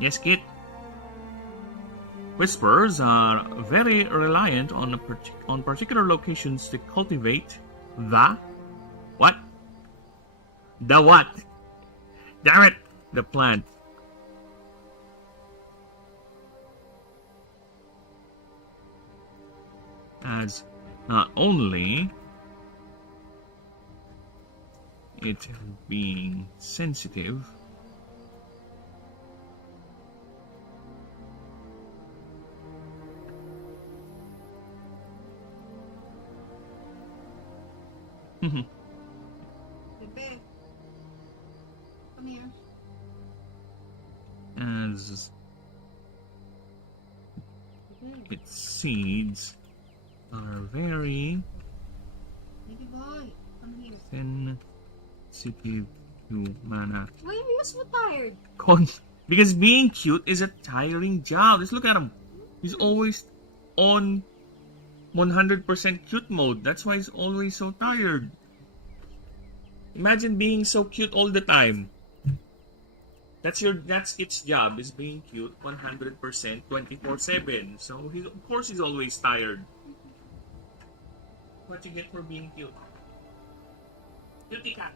Yes, Kit. Whispers are very reliant on particular locations to cultivate the what? The what? Damn it! The plant. As not only it being sensitive, Bebe, come here. as its seeds are very Baby boy, come here. sensitive to mana. Why are you so tired? Because being cute is a tiring job. Just look at him. He's always on 100% cute mode. That's why he's always so tired. Imagine being so cute all the time. That's its job, is being cute 100% 24/7. So of course he's always tired. What you get for being cute? Cutie cat.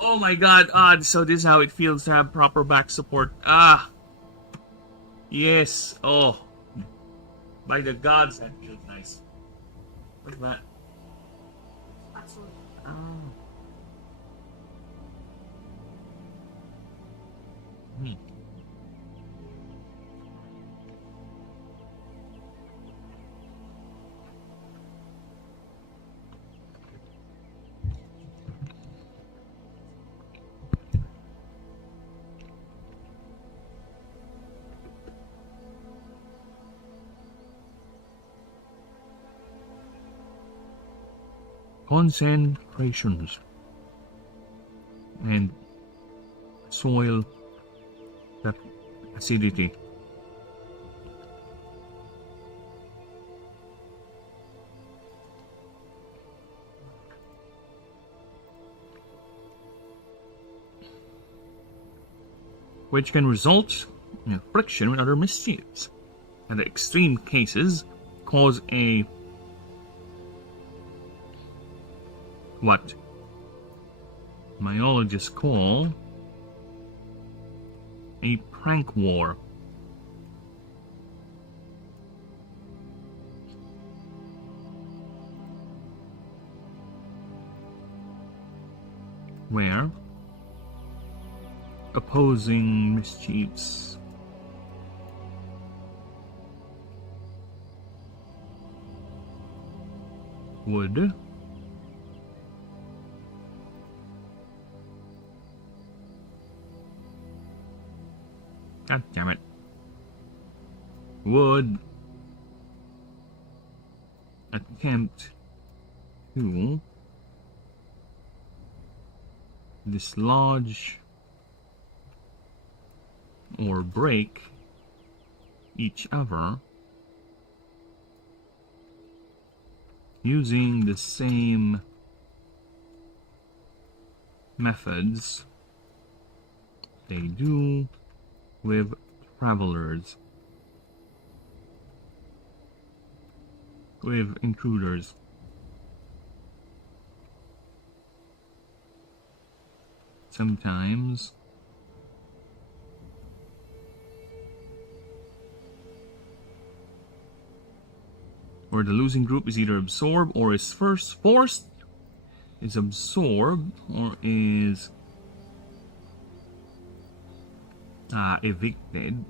Oh my god, so this is how it feels to have proper back support. Yes. Oh. By the gods, that feels nice. What's that? Absolutely. Oh. Concentrations and soil acidity. Which can result in friction with other mischiefs, and in extreme cases cause a what myologists call a prank war. Where opposing mischiefs Wood. God damn it. Would attempt to dislodge or break each other using the same methods they do with travelers, with intruders. Sometimes or the losing group is either absorbed or is first forced, is absorbed or is evicted,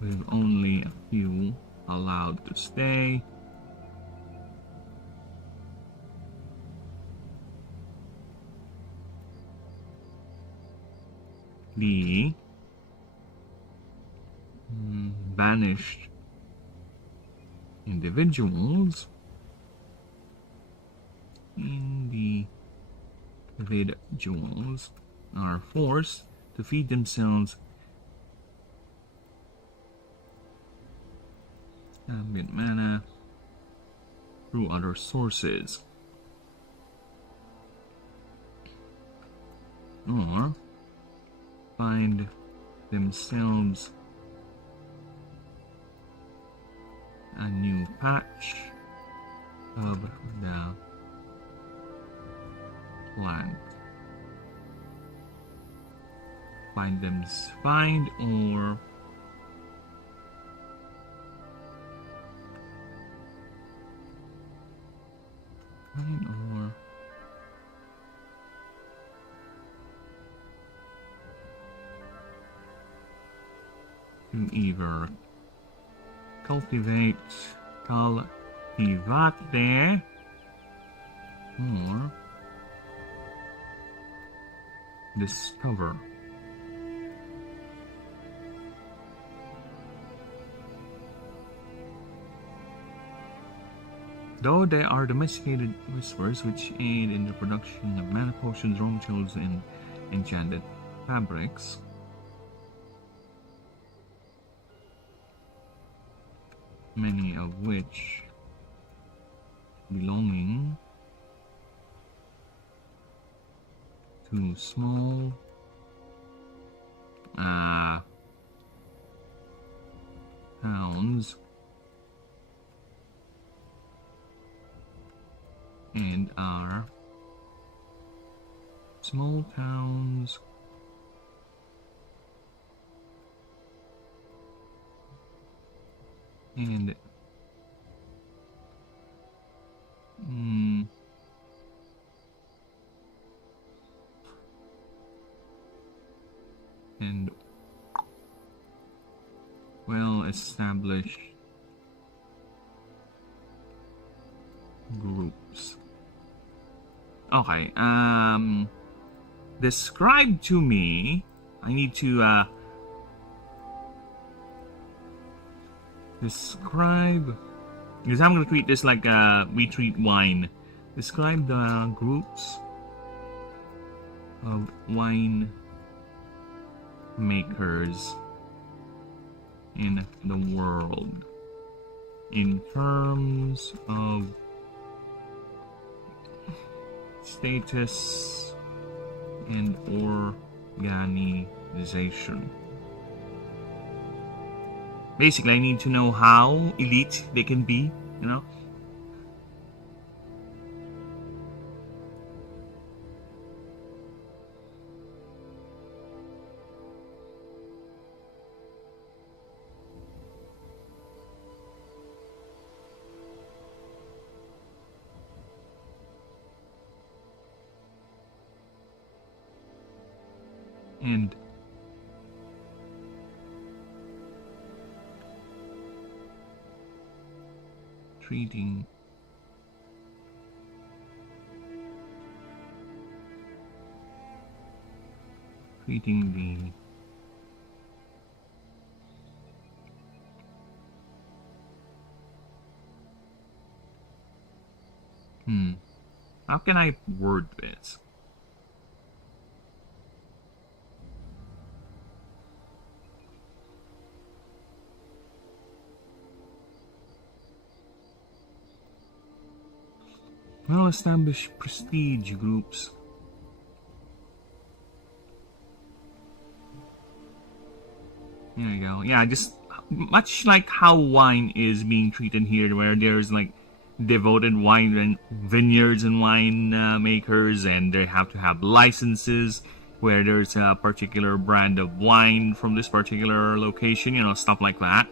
with only a few allowed to stay. The banished individuals are forced to feed themselves ambient mana through other sources, or find themselves a new patch of the plant. Find or to either cultivate there or discover. Though they are domesticated whispers which aid in the production of mana potions, raw materials, and enchanted fabrics, many of which belonging to small towns and are small towns and well-established groups. Okay, describe to me. I need to describe, because I'm gonna treat this like we treat wine. Describe the groups of wine makers in the world in terms of status and organization. Basically, I need to know how elite they can be, you know? And treating the how can I word this? Well-established prestige groups. There you go. Yeah, just much like how wine is being treated here, where there's like devoted wine and vineyards and wine makers, and they have to have licenses where there's a particular brand of wine from this particular location, you know, stuff like that.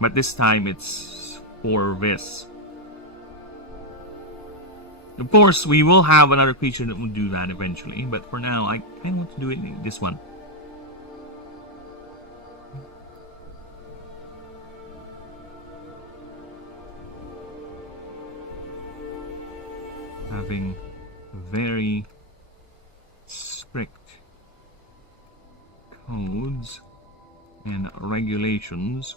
But this time it's for this. Of course, we will have another creature that will do that eventually, but for now, I kind of want to do it in this one. Having very strict codes and regulations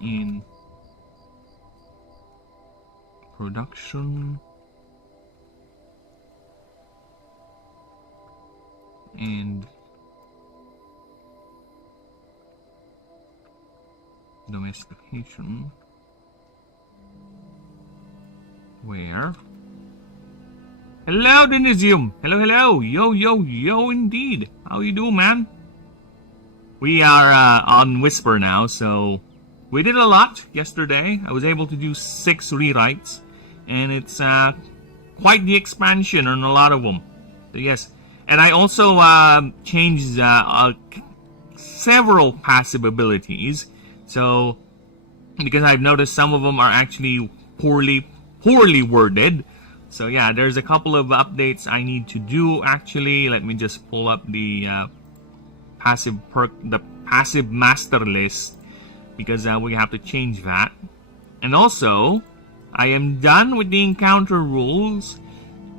in production and domestication, where... Hello, Denisium! Hello, hello! Yo, yo, yo, indeed! How you doing, man? We are on Whisper now, so we did a lot yesterday. I was able to do 6 rewrites, and it's quite the expansion on a lot of them. So yes, and I also changed several passive abilities. So because I've noticed some of them are actually poorly worded. So yeah, there's a couple of updates I need to do actually. Let me just pull up the passive master list, because we have to change that. And also, I am done with the encounter rules.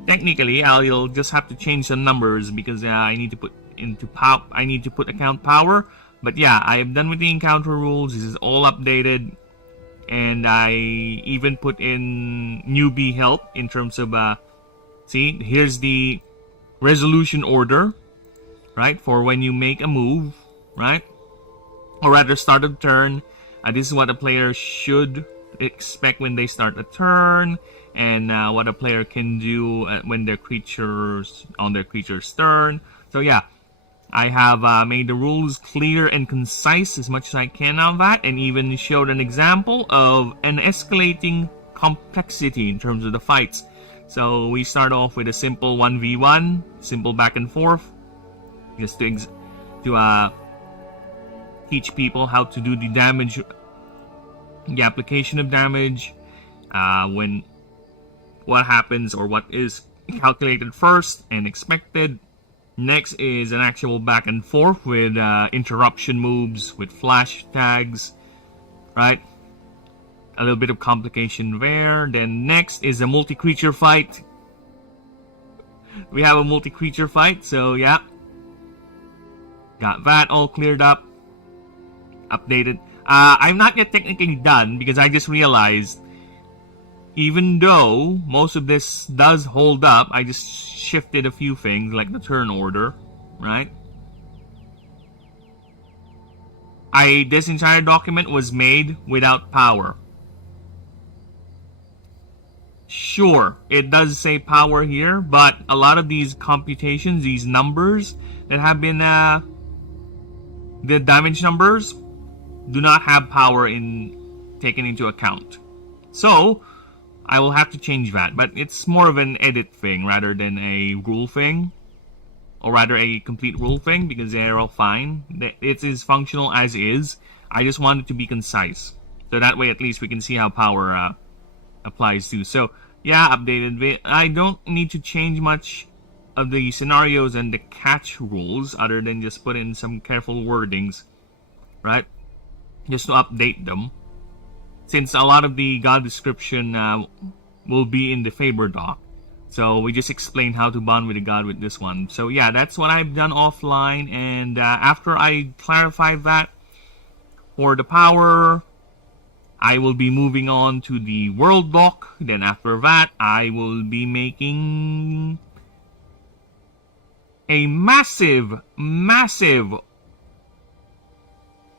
Technically, I'll just have to change some numbers because I need to put account power. But yeah, I am done with the encounter rules. This is all updated, and I even put in newbie help in terms of see, here's the resolution order, right, for when you make a move, right, or rather start of turn. This is what a player should expect when they start a turn, and what a player can do when their creatures on their creature's turn. So yeah, I have made the rules clear and concise as much as I can on that, and even showed an example of an escalating complexity in terms of the fights. So we start off with a simple 1v1, simple back and forth, just to teach people how to do the damage, the application of damage, when what happens or what is calculated first and expected. Next is an actual back and forth with interruption moves, with flash tags, right? A little bit of complication there. Then next is a multi-creature fight. We have a multi-creature fight, so yeah. Got that all cleared up. Updated. I'm not yet technically done because I just realized, even though most of this does hold up, I just shifted a few things like the turn order, right? This entire document was made without power. Sure, it does say power here, but a lot of these computations, these numbers that have been the damage numbers, do not have power taken into account. So I will have to change that, but it's more of an edit thing rather than a rule thing, or rather a complete rule thing, because they're all fine. It is functional as is. I just want it to be concise, so that way at least we can see how power applies to. So yeah, updated it. I don't need to change much of the scenarios and the catch rules other than just put in some careful wordings, right? just to update them, since a lot of the god description will be in the Faber doc. So we just explained how to bond with a god with this one. So yeah, that's what I've done offline, and after I clarify that for the power, I will be moving on to the world doc. Then after that, I will be making a massive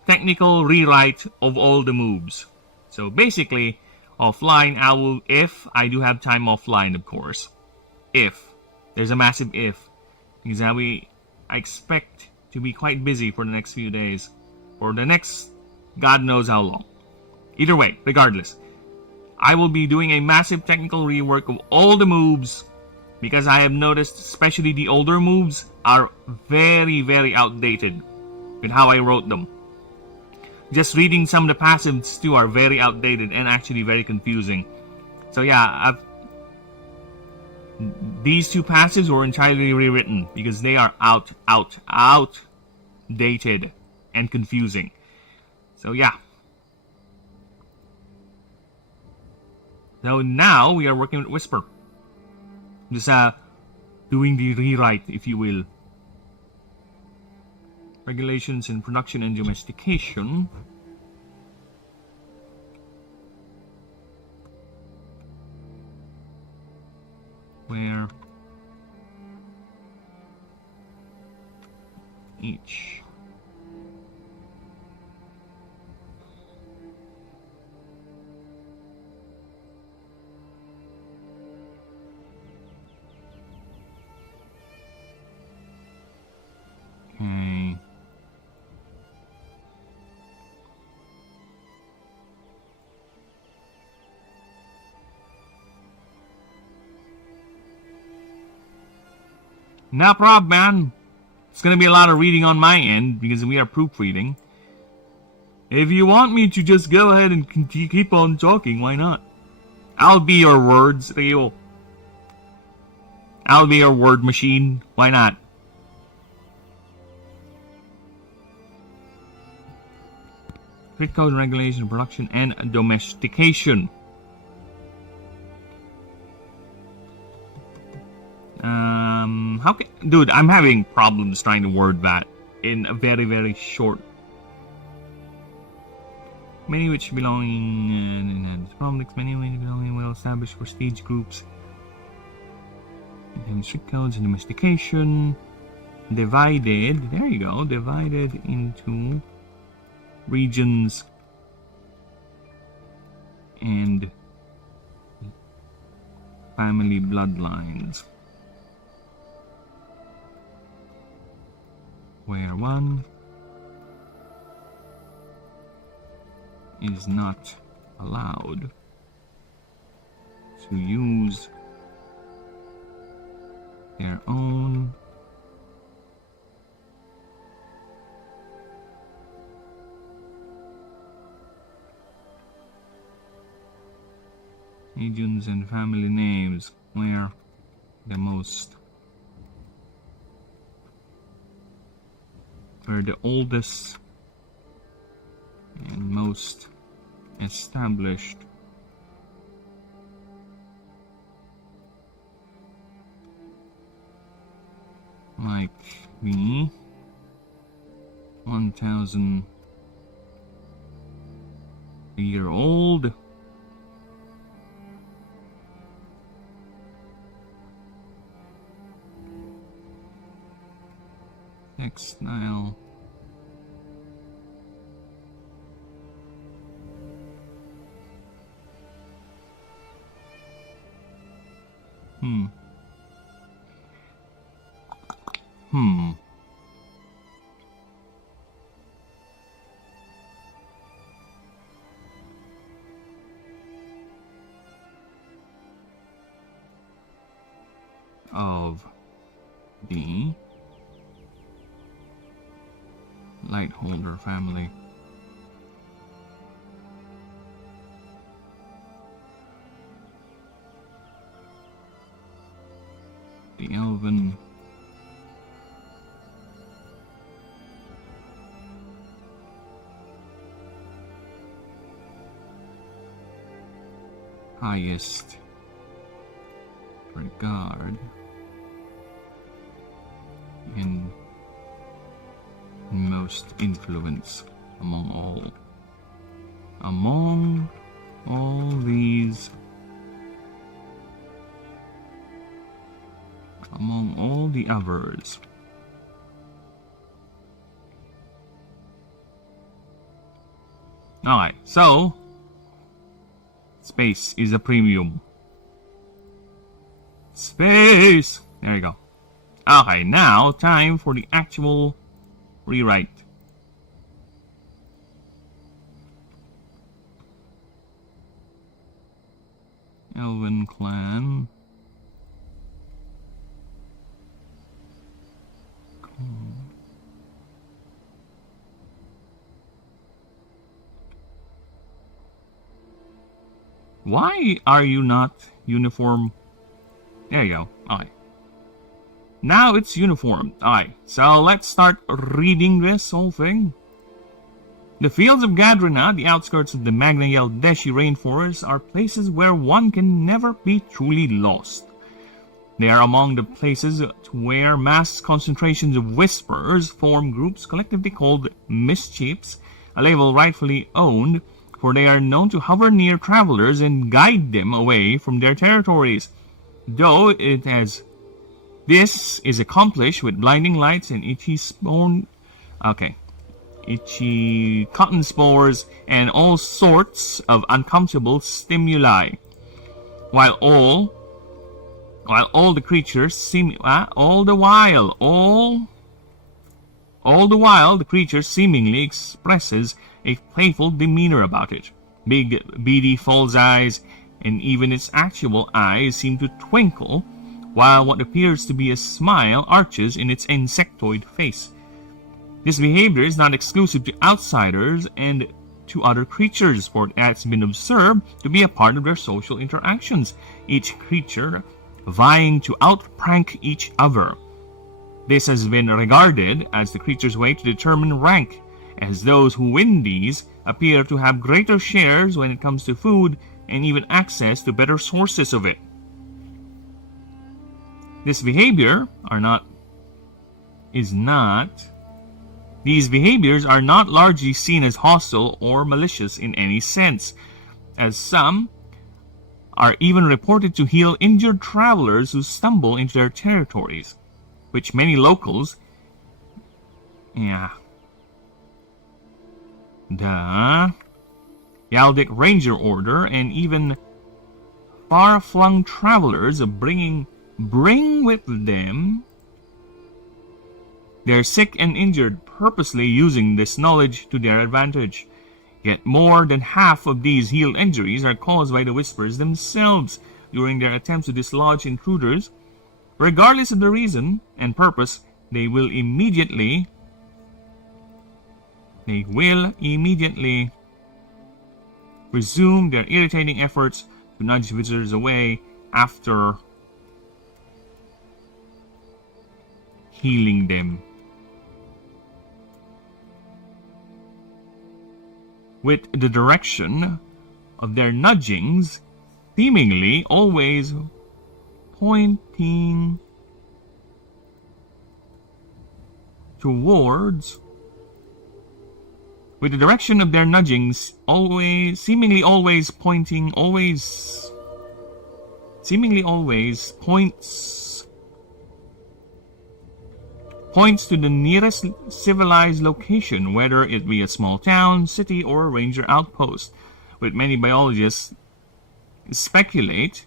technical rewrite of all the moves. So basically, offline, I will, if I do have time offline, of course. If. There's a massive if. Because I expect to be quite busy for the next few days. For the next God knows how long. Either way, regardless, I will be doing a massive technical rework of all the moves, because I have noticed especially the older moves are very outdated with how I wrote them. Just reading some of the passives too are very outdated and actually very confusing. So yeah, these two passives were entirely rewritten because they are outdated and confusing. So yeah. So now we are working with Whisper. Just doing the rewrite, if you will. Regulations in production and domestication. Where each no problem, man. It's gonna be a lot of reading on my end because we are proofreading. If you want me to just go ahead and keep on talking, why not? I'll be your words, Rio. I'll be your word machine. Why not? Crit code, regulation, production, and domestication. Dude, I'm having problems trying to word that in a very short. Many which belonging complex, many belonging well-established prestige groups. And strict codes and domestication. Divided, there you go, divided into regions and family bloodlines. Where one is not allowed to use their own regions and family names, where the oldest and most established like the 1,000-year-old textile of the Lightholder family. The Elven highest regard and most influence among all these, among all the others. Alright, so space is a premium. Space! There you go. Okay, now time for the actual rewrite. Elven clan. Why are you not uniform? There you go. Alright. Now it's uniform. Alright, so let's start reading this whole thing. The fields of Gadrina, the outskirts of the Magnayel Deshi rainforest, are places where one can never be truly lost. They are among the places where mass concentrations of whisperers form groups collectively called mischiefs, a label rightfully owned, for they are known to hover near travelers and guide them away from their territories. Though this is accomplished with blinding lights and itchy cotton spores and all sorts of uncomfortable stimuli. While the creatures seemingly expresses a playful demeanor about it. Big, beady false eyes, and even its actual eyes seem to twinkle, while what appears to be a smile arches in its insectoid face. This behavior is not exclusive to outsiders and to other creatures, for it has been observed to be a part of their social interactions, each creature vying to outprank each other. This has been regarded as the creature's way to determine rank, as those who win these appear to have greater shares when it comes to food and even access to better sources of it. These behaviors are not largely seen as hostile or malicious in any sense, as some are even reported to heal injured travelers who stumble into their territories, which many locals, the Yaldic Ranger Order, and even far-flung travelers bring with them their sick and injured, purposely using this knowledge to their advantage. Yet more than half of these healed injuries are caused by the Whispers themselves during their attempts to dislodge intruders. Regardless of the reason and purpose, they will immediately resume their irritating efforts to nudge visitors away after healing them. With the direction of their nudgings seemingly always pointing towards points to the nearest civilized location, whether it be a small town, city, or a ranger outpost, with many biologists speculate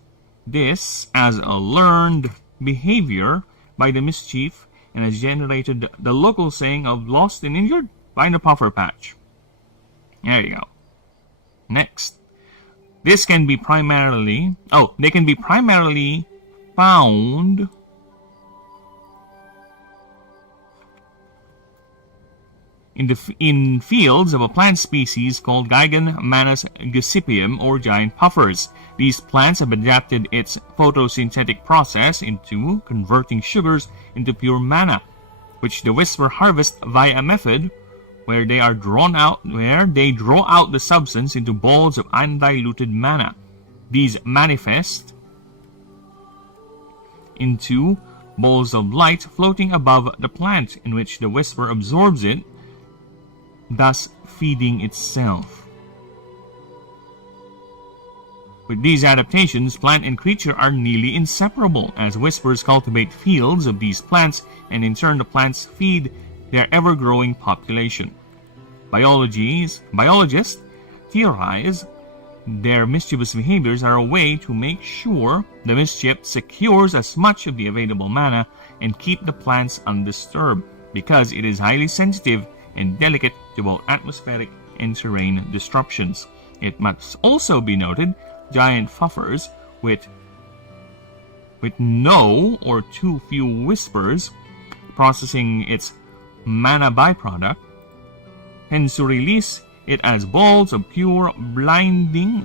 this as a learned behavior by the mischief and has generated the local saying of lost and injured, find a puffer patch. There you go. Next. They can be primarily found in fields of a plant species called Gigan Manus gossypium, or giant puffers. These plants have adapted its photosynthetic process into converting sugars into pure mana, which the Whisper harvest via a method where they draw out the substance into balls of undiluted mana. These manifest into balls of light floating above the plant, in which the whisper absorbs it, thus feeding itself. With these adaptations, plant and creature are nearly inseparable, as whispers cultivate fields of these plants, and in turn the plants feed their ever-growing population. Biologists theorize their mischievous behaviors are a way to make sure the mischief secures as much of the available mana and keep the plants undisturbed, because it is highly sensitive and delicate to both atmospheric and terrain disruptions. It must also be noted, giant fuffers with no or too few whispers processing its mana byproduct tends to release it as balls of pure blinding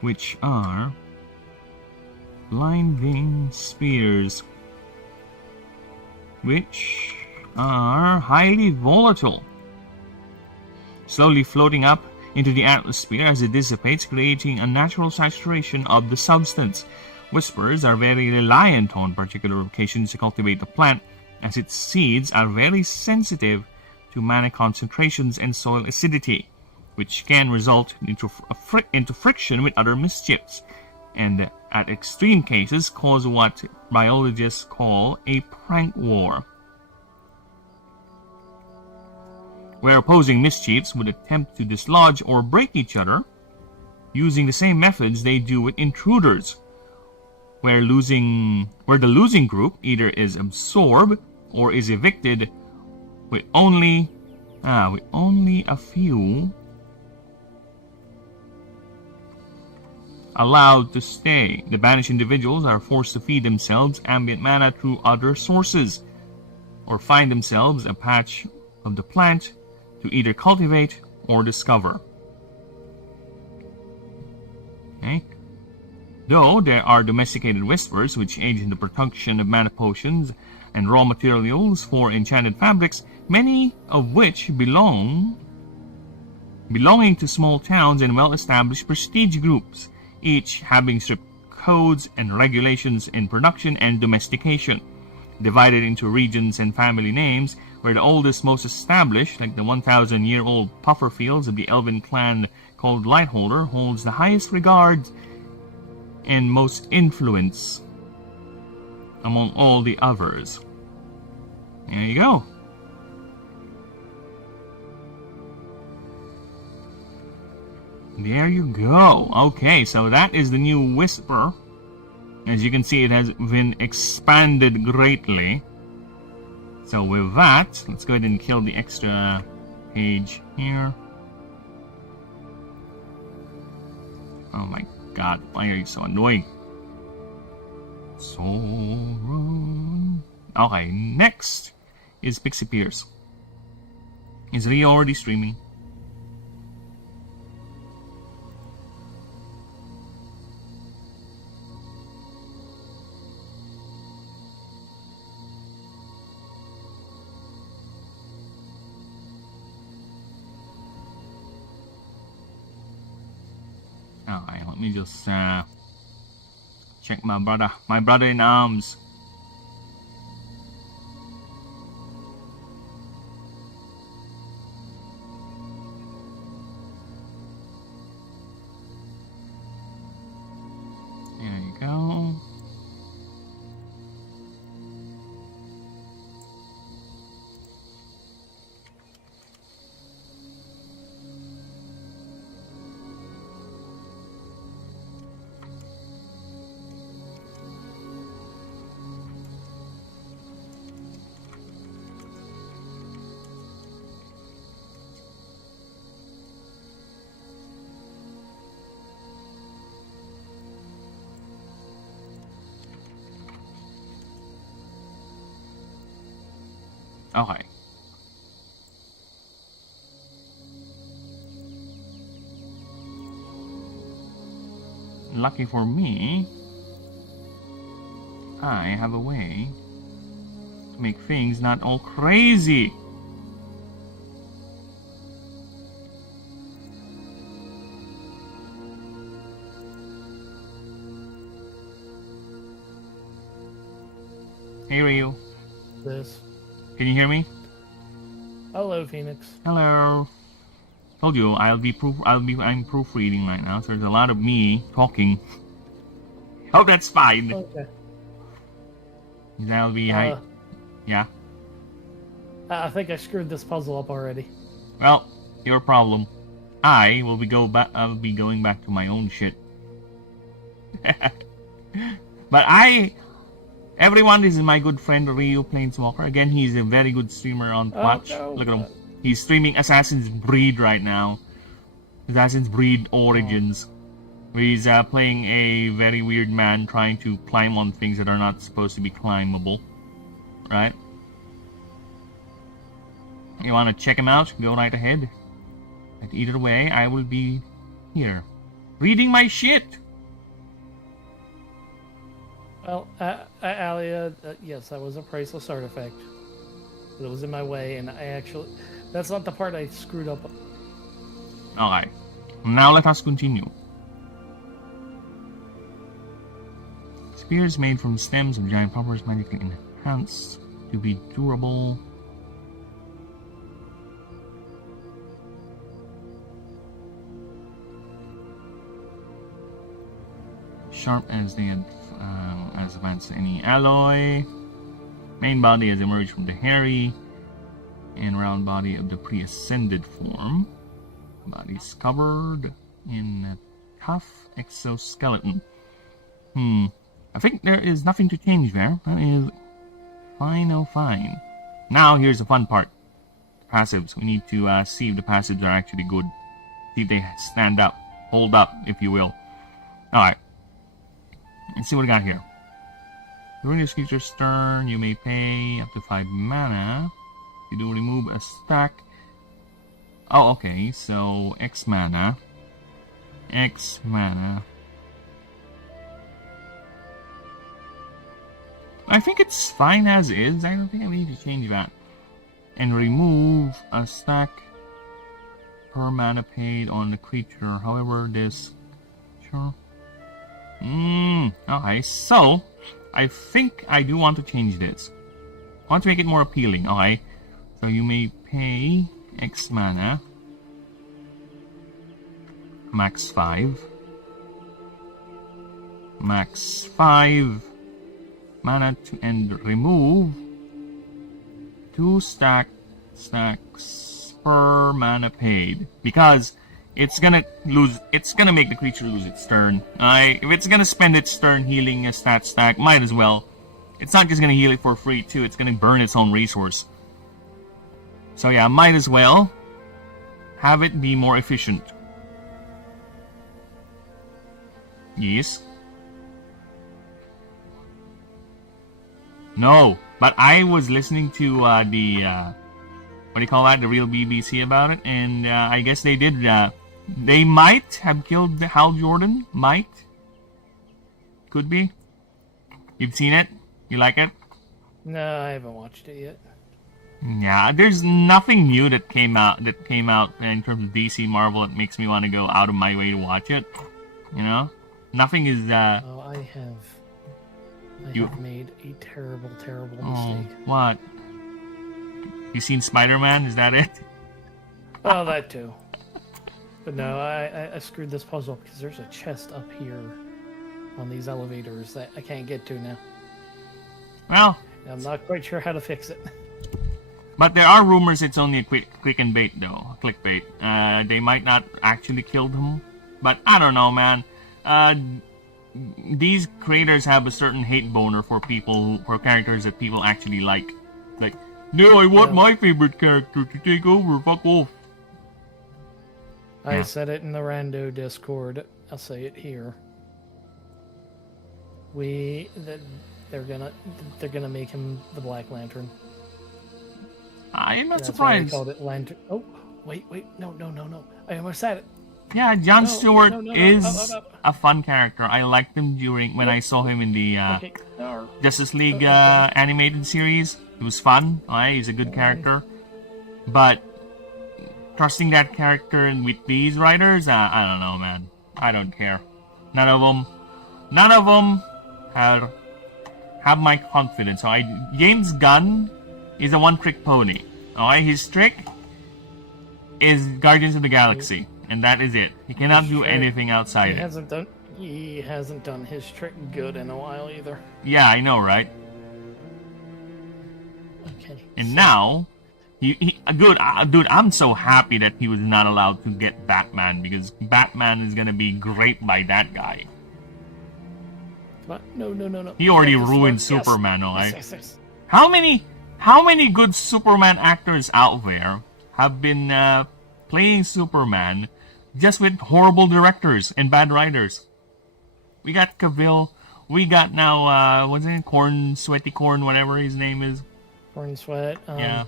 which are blinding spears, which are highly volatile, slowly floating up into the atmosphere as it dissipates, creating a natural saturation of the substance. Whispers are very reliant on particular locations to cultivate the plant, as its seeds are very sensitive to mana concentrations and soil acidity, which can result into friction with other mischiefs, and at extreme cases cause what biologists call a prank war, where opposing mischiefs would attempt to dislodge or break each other using the same methods they do with intruders, where the losing group either is absorbed or is evicted with only a few allowed to stay. The banished individuals are forced to feed themselves ambient mana through other sources, or find themselves a patch of the plant to either cultivate or discover. Okay. Though there are domesticated whispers which aid in the production of mana potions and raw materials for enchanted fabrics, many of which belonging to small towns and well-established prestige groups, each having strict codes and regulations in production and domestication, divided into regions and family names, where the oldest, most established, like the 1,000-year-old puffer fields of the elven clan called Lightholder, holds the highest regard and most influence among all the others. There you go. There you go. Okay, so that is the new Whisper. As you can see, it has been expanded greatly. So with that, let's go ahead and kill the extra page here. Oh my god, why are you so annoying? Okay, next is Pixie Pierce. Is Ria already streaming? Alright, let me just check my brother in arms. There you go. Okay. lucky for me, I have a way to make things not all crazy. Hey Ryu, This. can you hear me? Hello, Phoenix. Hello. Told you I'm proofreading right now, so there's a lot of me talking. Hope that's fine. Okay. That'll be yeah. I think I screwed this puzzle up already. Well, your problem. I'll be going back to my own shit. But everyone, this is my good friend Ryu Planeswalker. Again, he's a very good streamer on Twitch. no. Look at him. He's streaming Assassin's Creed right now. Assassin's Creed Origins. Where he's playing a very weird man trying to climb on things that are not supposed to be climbable. Right? You want to check him out? Go right ahead. But either way, I will be here. Reading my shit! Well, Alia, yes, that was a priceless artifact. But it was in my way, and I actually... That's not the part I screwed up. Okay. Now let us continue. Spears made from stems of giant poppers magically enhanced to be durable. Sharp as they had as advanced any alloy. Main body has emerged from the hairy and round body of the pre-ascended form. Body is covered in a tough exoskeleton. I think there is nothing to change there. That is fine, oh fine. Now here's the fun part. Passives. We need to see if the passives are actually good. See if they stand up. Hold up, if you will. Alright. Let's see what we got here. During this creature's turn, you may pay up to 5 mana. You do remove a stack. Oh, okay. So, X mana. X mana. I think it's fine as is. I don't think I need to change that. And remove a stack per mana paid on the creature. However, this... Sure. Okay, so I think I do want to change this. I want to make it more appealing, okay? So you may pay X mana. Max 5. Max 5 mana and remove 2 stacks per mana paid. Because it's gonna make the creature lose its turn. If it's gonna spend its turn healing a stat stack, might as well. It's not just gonna heal it for free too, it's gonna burn its own resource. So yeah, might as well have it be more efficient. Yes. No, but I was listening to what do you call that? The real BBC about it, and I guess they did. They might have killed Hal Jordan. Might. Could be. You've seen it? You like it? No, I haven't watched it yet. Yeah, there's nothing new that came out in terms of DC Marvel that makes me want to go out of my way to watch it. You know, nothing is. Oh, I have made a terrible, terrible mistake. What? You seen Spider-Man? Is that it? Oh, that too. But no, I screwed this puzzle because there's a chest up here on these elevators that I can't get to now. Well, I'm not quite sure how to fix it. But there are rumors it's only a click and bait though, clickbait. They might not actually kill them, but I don't know, man. These creators have a certain hate boner for characters that people actually like. Like, no, I want my favorite character to take over. Fuck off. I said it in the Rando Discord. I'll say it here. They're gonna make him the Black Lantern. I am not That's surprised. why they called it Lantern. Oh, wait, no. I almost said it. Yeah, Jon Stewart no, is a fun character. I liked him when I saw him in the Okay. No. Justice League Okay. animated series. It was fun. Alright, he's a good character. But trusting that character with these writers, I don't know, man. I don't care. None of them have my confidence. So James Gunn is a one-trick pony. Alright, his trick is Guardians of the Galaxy, and that is it. He cannot do anything outside it. He hasn't done his trick good in a while either. Yeah, I know, right? Okay. And now, dude, I'm so happy that he was not allowed to get Batman, because Batman is gonna be great by that guy. But no. He already Let this ruined work. Superman, alright? Yes. How many good Superman actors out there have been playing Superman just with horrible directors and bad writers? We got Cavill. We got now, what's his name? Sweaty Corn, whatever his name is. Corn Sweat. Yeah.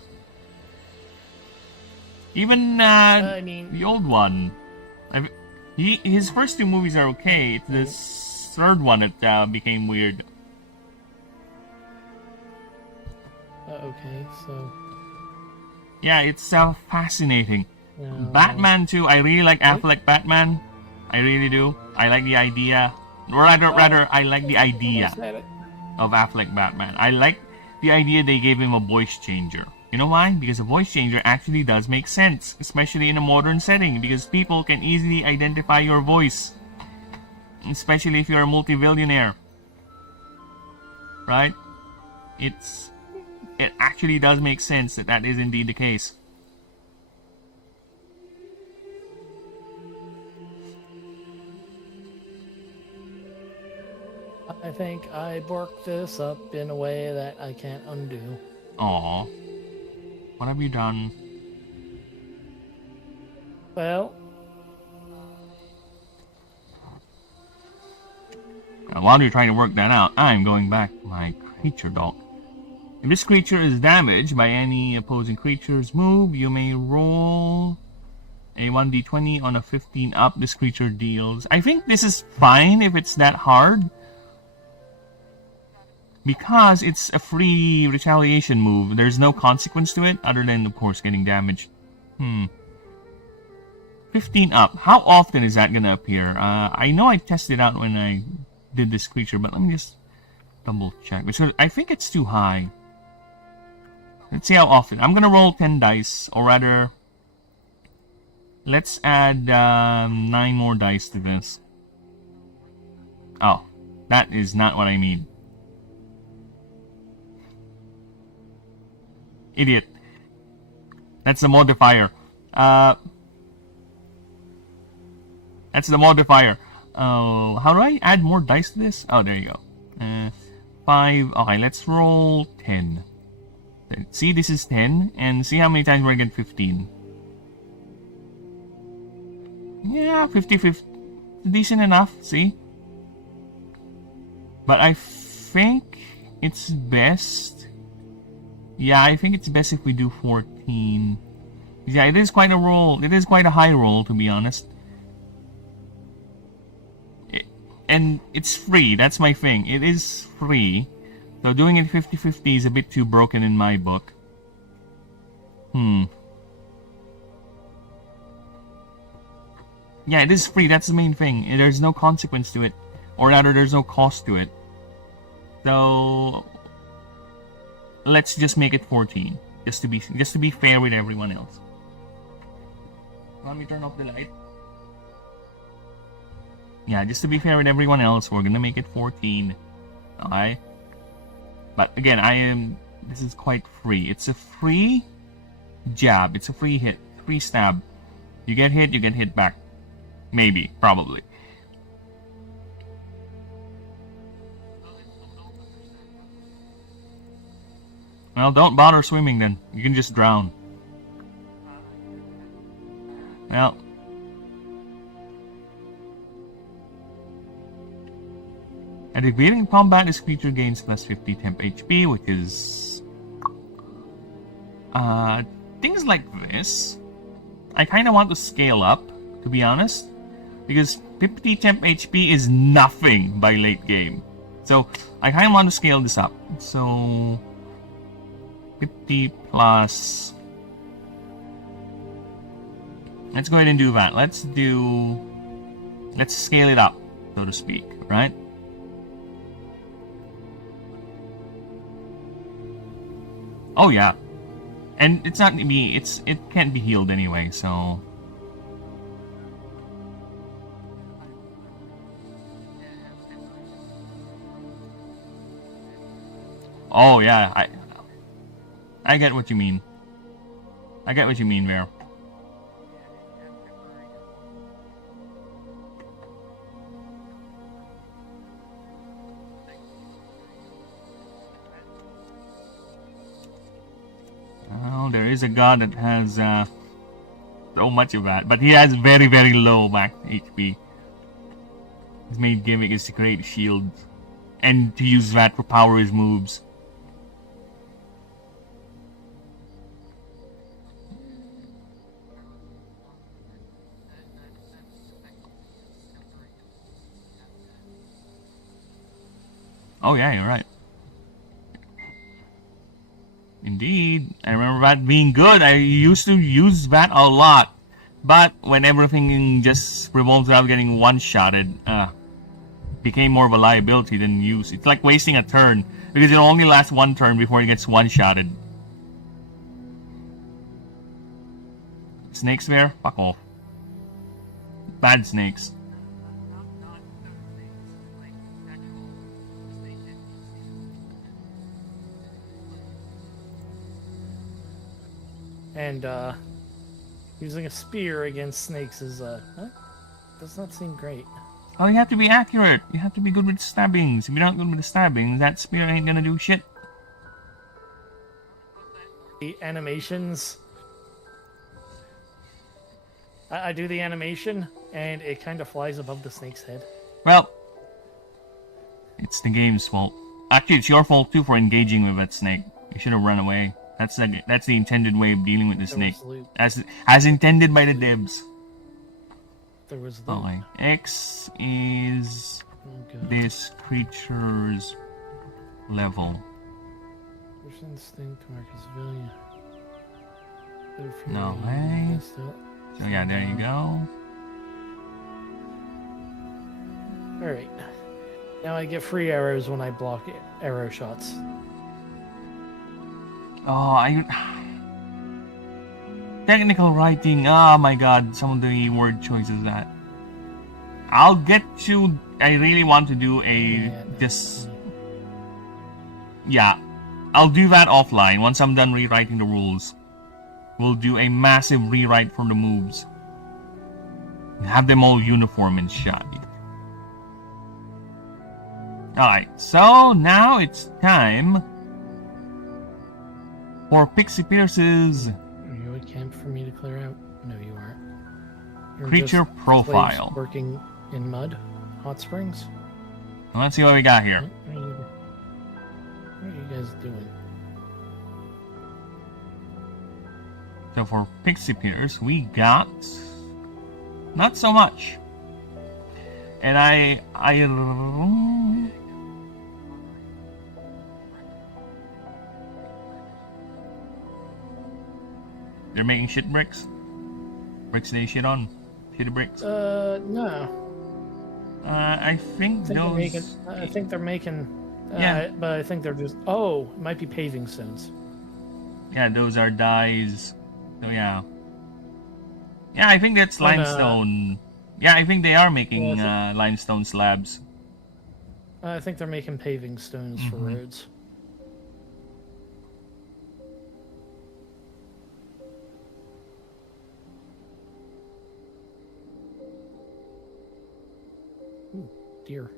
Even I mean, the old one. His first two movies are okay. It's this third one that became weird. Okay, so. Yeah, it's fascinating. No. Batman too. I really like Affleck Batman. I really do. I like the idea. Rather, I like the idea of Affleck Batman. I like the idea they gave him a voice changer. You know why? Because a voice changer actually does make sense, especially in a modern setting, because people can easily identify your voice, especially if you're a multi-billionaire. Right? It actually does make sense that is indeed the case. I think I borked this up in a way that I can't undo. Aww. What have you done? Well, while you're trying to work that out, I'm going back to my creature dock. If this creature is damaged by any opposing creature's move, you may roll a 1d20 on a 15 up. This creature deals. I think this is fine if it's that hard, because it's a free retaliation move. There's no consequence to it other than, of course, getting damaged. 15 up. How often is that gonna appear? I know I tested it out when I did this creature, but let me just double check. Because I think it's too high. Let's see how often. I'm gonna roll 10 dice, or rather, let's add 9 more dice to this. Oh, that is not what I mean. Idiot. That's the modifier. That's the modifier. Oh, how do I add more dice to this? Oh, there you go. 5. Okay, let's roll 10. See, this is 10. And see how many times we're going to get 15. Yeah, 50-50. Decent enough, see? But I think it's best. Yeah, I think it's best if we do 14. Yeah, it is quite a roll. It is quite a high roll, to be honest. And it's free. That's my thing. It is free. So doing it 50-50 is a bit too broken in my book. Yeah, it is free. That's the main thing. There's no consequence to it. Or rather, there's no cost to it. So let's just make it 14. Just to be fair with everyone else. Let me turn off the light. Yeah, just to be fair with everyone else, we're gonna make it 14. Okay? But again, this is quite free. It's a free jab. It's a free hit. Free stab. You get hit back. Maybe. Probably. Well, don't bother swimming then. You can just drown. Well. At the beginning of combat, this creature gains plus 50 temp HP, which is... things like this. I kind of want to scale up, to be honest. Because 50 temp HP is nothing by late game. So I kind of want to scale this up. So 50 plus. Let's go ahead and do that. Let's scale it up, so to speak, right? Oh yeah. And it's not gonna be, it can't be healed anyway, so. Oh yeah, I get what you mean. I get what you mean there. Well, there is a god that has so much of that, but he has very, very low max HP. His main gimmick is to create a shield and to use that for power his moves. Oh yeah, you're right. Indeed, I remember that being good. I used to use that a lot. But when everything just revolves around getting one-shotted, became more of a liability than use. It's like wasting a turn, because it only lasts one turn before it gets one-shotted. Snakes there? Fuck off. Bad snakes. And using a spear against snakes is does not seem great. Oh, you have to be accurate. You have to be good with stabbings. If you're not good with the stabbings, that spear ain't gonna do shit. The animations. I do the animation, and it kind of flies above the snake's head. Well, it's the game's fault. Actually, it's your fault too for engaging with that snake. You should have run away. That's the intended way of dealing with the snake, as intended by the devs. There was oh, wait. X is this creature's level. First instinct, Marcus Villian. No way. So yeah, there you go. Alright. Now I get free arrows when I block arrow shots. Oh, technical writing. Oh my god, some of the word choices that. I'll get to. I really want to do Yeah, I'll do that offline once I'm done rewriting the rules. We'll do a massive rewrite from the moves. Have them all uniform and shoddy. Alright, so now it's time for Pixie Pierce's... Are you at camp for me to clear out? No, you aren't. You're creature just profile. Working in mud, hot springs. Well, let's see what we got here. What are you guys doing? So for Pixie Pierce, we got not so much. And they're making shit bricks? Bricks they shit on? Shitty bricks? No. I think those... I think they're making... yeah. But I think they're just... Oh, it might be paving stones. Yeah, those are dyes. So yeah. Yeah, I think that's limestone. Yeah, I think they are making limestone slabs. I think they're making paving stones for roads. Ooh, deer.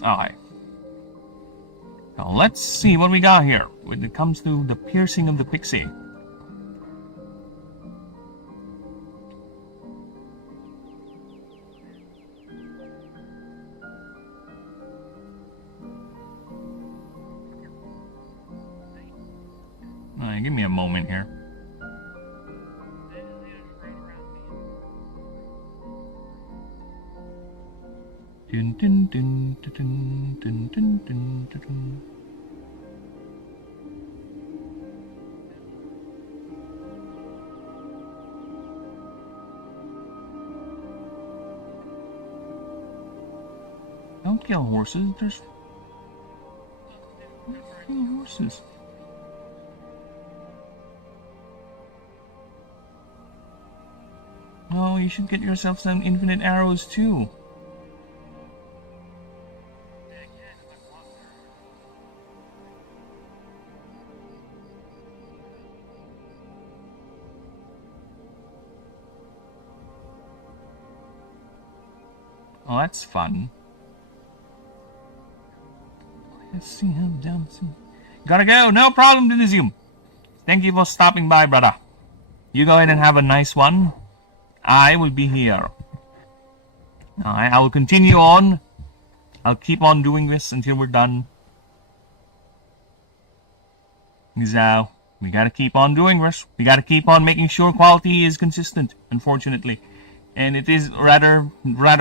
Alright. Now let's see what we got here when it comes to the piercing of the pixie. Give me a moment here. Dun, dun, dun, dun, dun, dun, dun, dun, dun. Don't kill horses. There's horses. Oh, you should get yourself some infinite arrows too. Oh, that's fun. Let's see him down. Gotta go. No problem, Denisium. Thank you for stopping by, brother. You go ahead and have a nice one. I will be here. Alright, I will continue on. I'll keep on doing this until we're done. So, we gotta keep on doing this. We gotta keep on making sure quality is consistent, unfortunately. And it is rather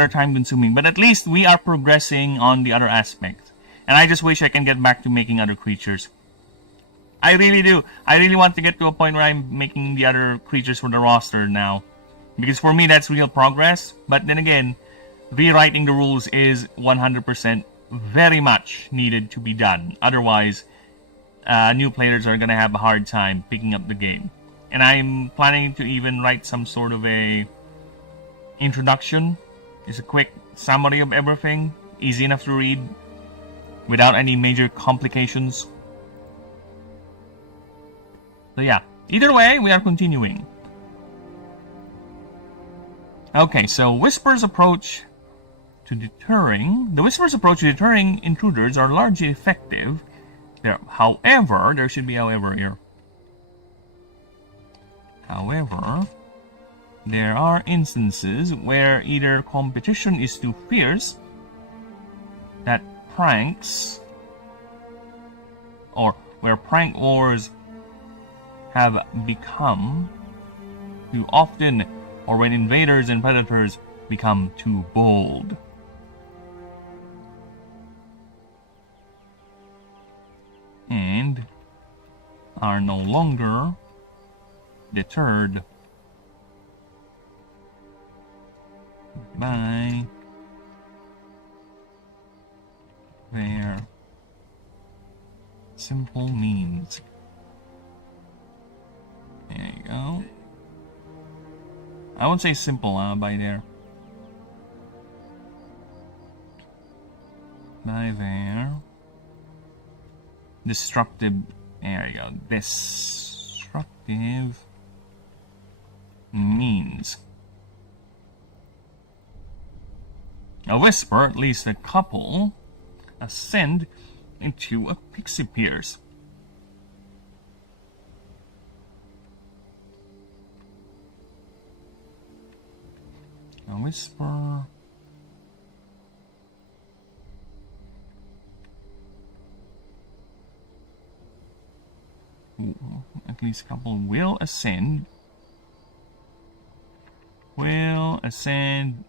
time consuming. But at least we are progressing on the other aspect. And I just wish I can get back to making other creatures. I really do. I really want to get to a point where I'm making the other creatures for the roster now. Because for me, that's real progress. But then again, rewriting the rules is 100% very much needed to be done. Otherwise, new players are going to have a hard time picking up the game. And I'm planning to even write some sort of a introduction. It's a quick summary of everything. Easy enough to read. Without any major complications. So yeah, either way, we are continuing. Okay, so the Whisper's approach to deterring intruders are largely effective. However, there should be however here. However, there are instances where either competition is too fierce, that pranks, or where prank wars have become too often, or when invaders and predators become too bold. And are no longer deterred by their simple means. There you go. I would say simple by there. By there. Destructive. There you go. Destructive means. A whisper, at least a couple, ascend into a pixie pierce. A whisper. Ooh, at least a couple will ascend. Will ascend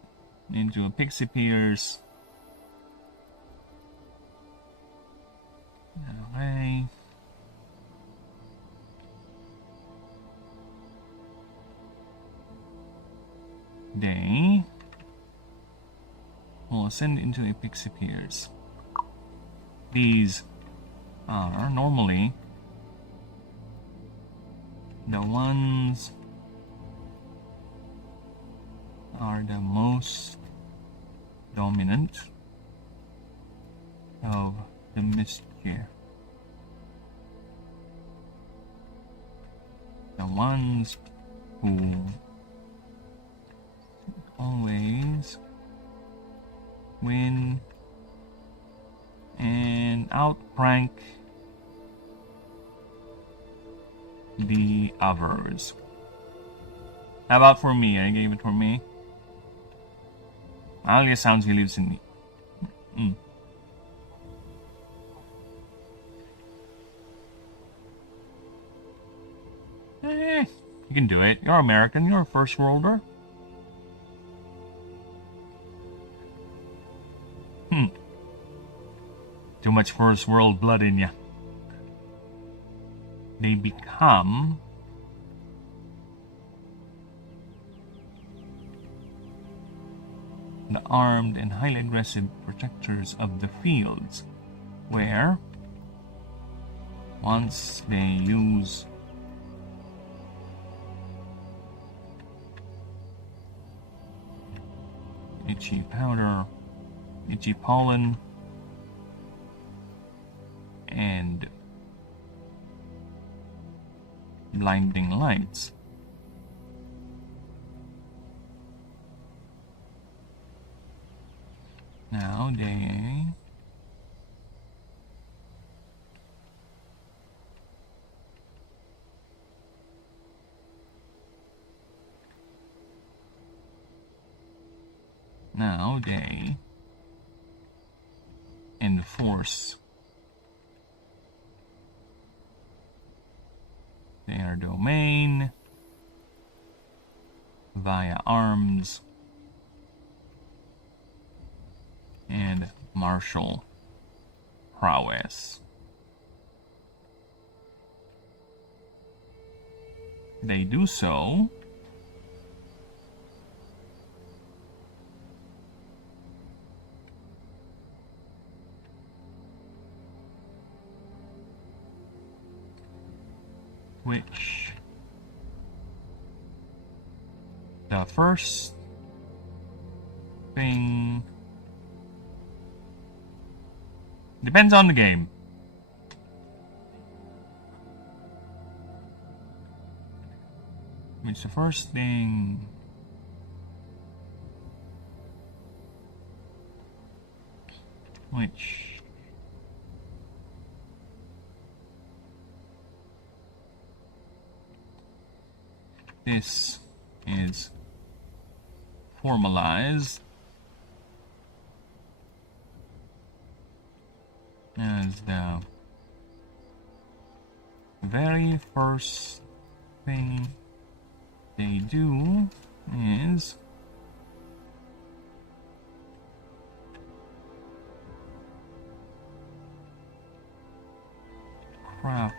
into a pixie pierce. Okay. They will ascend into a pixie pierce. These are normally the ones are the most dominant of the mischief. The ones who always win and outprank the others. How about for me? I gave it for me. Alia sounds he lives in me. You can do it. You're American. You're a first worlder. Too much first world blood in ya. They become the armed and highly aggressive protectors of the fields, where once they use itchy powder, itchy pollen, and blinding lights, nowadays they enforce their domain via arms and martial prowess. They do so which the first thing depends on the game. Which the first thing which this is formalized as the very first thing they do is craft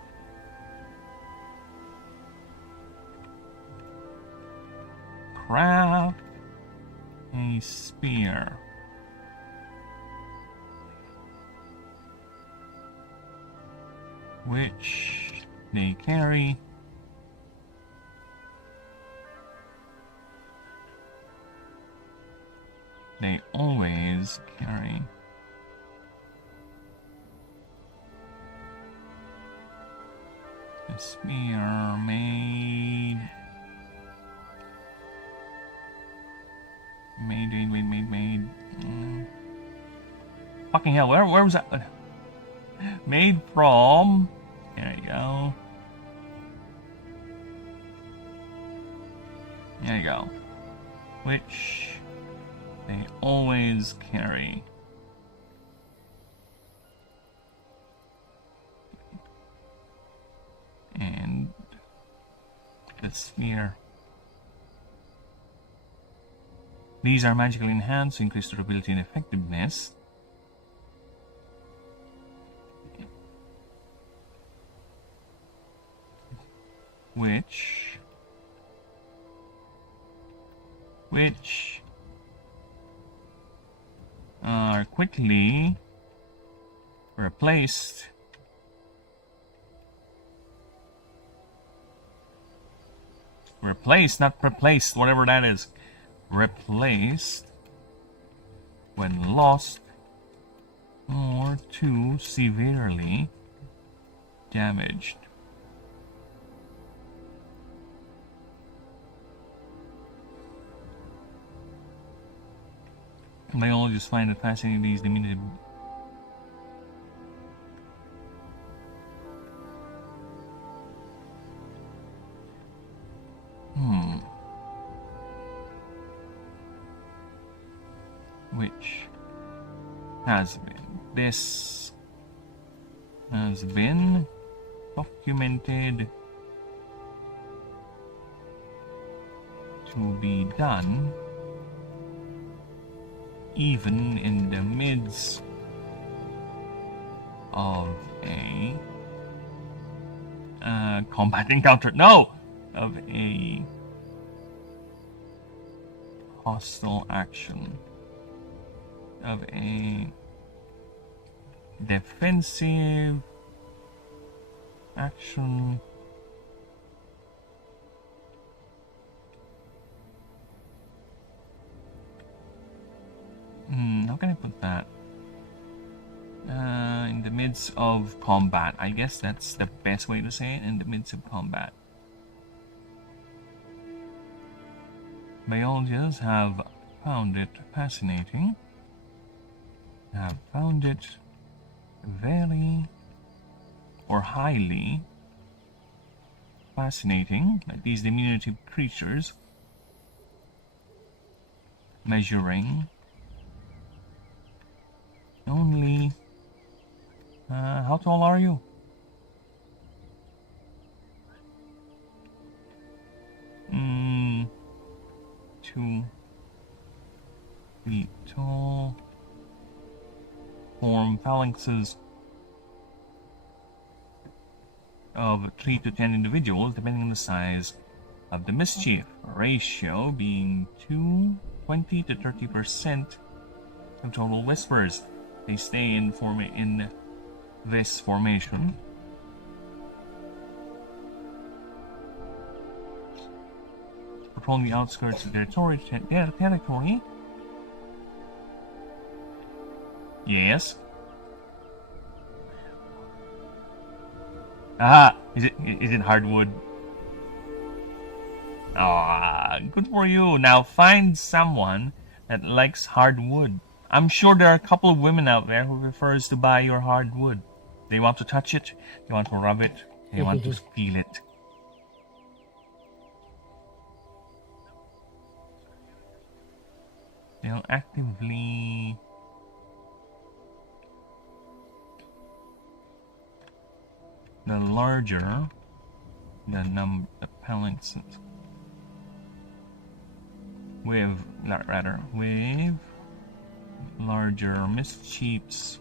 a spear which they carry they always carry a spear made fucking hell, where was that? Made from, there you go. There you go. Which they always carry. And the sphere. These are magically enhanced to increase durability and effectiveness. Which are quickly replaced not replaced, whatever that is. Replaced when lost or too severely damaged. Biologists find it fascinating these diminutive which has been documented to be done even in the midst of a combat encounter. No! Of a hostile action. Of a defensive action. How can I put that? In the midst of combat. I guess that's the best way to say it. In the midst of combat. Biologists have found it fascinating. Have found it very or highly fascinating that these diminutive creatures measuring only how tall are you? 2 feet tall, form phalanxes of 3 to 10 individuals depending on the size of the mischief, ratio being 20 to 30% of total whispers. They stay in this formation. Patrolling the outskirts of their territory. Yes. Is it hardwood? Ah, good for you. Now find someone that likes hardwood. I'm sure there are a couple of women out there who prefers to buy your hardwood. They want to touch it, they want to rub it, they want to feel it. They'll actively the larger the phalanxes with larger mischiefs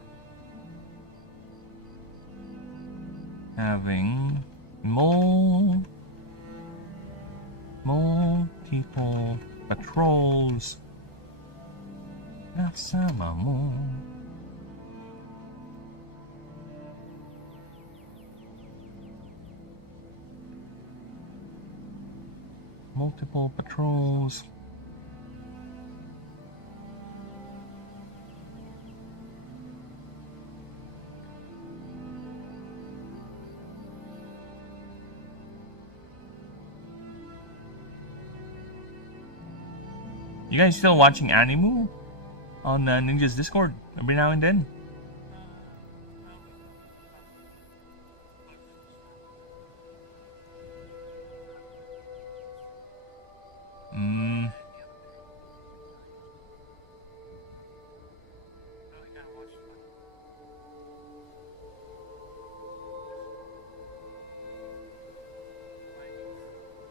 having multiple patrols. Kasama mo. Multiple patrols. You guys still watching Animu on Ninja's Discord every now and then?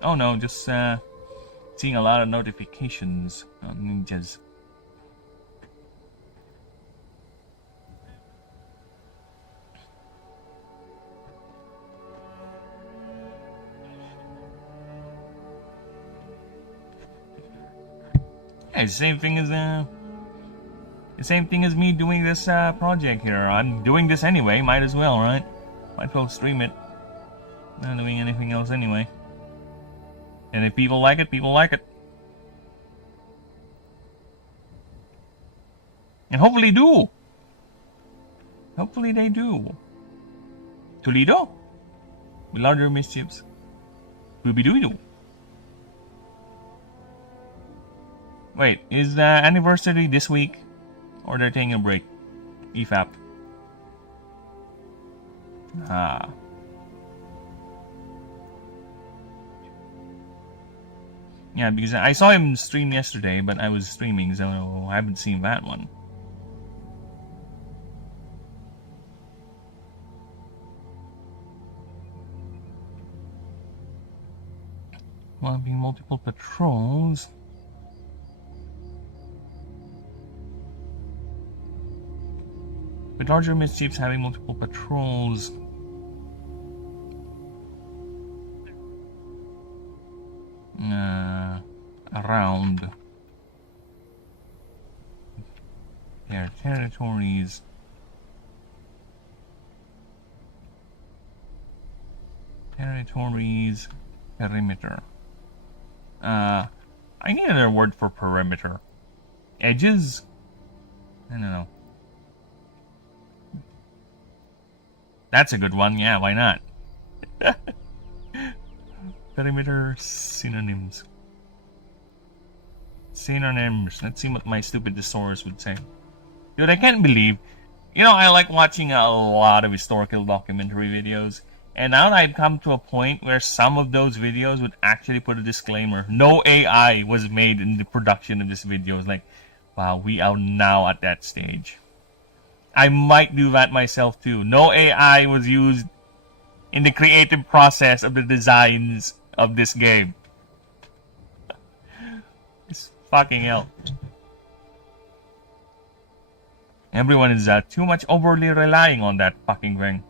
Oh no, just seeing a lot of notifications on Ninjas. Yeah, the same thing as me doing this project here. I'm doing this anyway. Might as well, right? Might as well stream it. Not doing anything else anyway. And if people like it, people like it. And hopefully do. Hopefully they do. Toledo? With larger mischiefs. Booby-dooby-doo. Wait, is the anniversary this week? Or they're taking a break? EFAP. Ah. Yeah, because I saw him stream yesterday, but I was streaming, so I haven't seen that one. having multiple patrols. With larger mischiefs having multiple patrols. Around their territories. Perimeter. I need another word for perimeter. Edges? I don't know. That's a good one, yeah, why not? Perimeter synonyms. Synonyms. Let's see what my stupid thesaurus would say. Dude, I can't believe. You know, I like watching a lot of historical documentary videos. And now I've come to a point where some of those videos would actually put a disclaimer. No AI was made in the production of this video. It's like, wow, we are now at that stage. I might do that myself too. No AI was used in the creative process of the designs of this game. It's fucking hell. Everyone is too much overly relying on that fucking thing.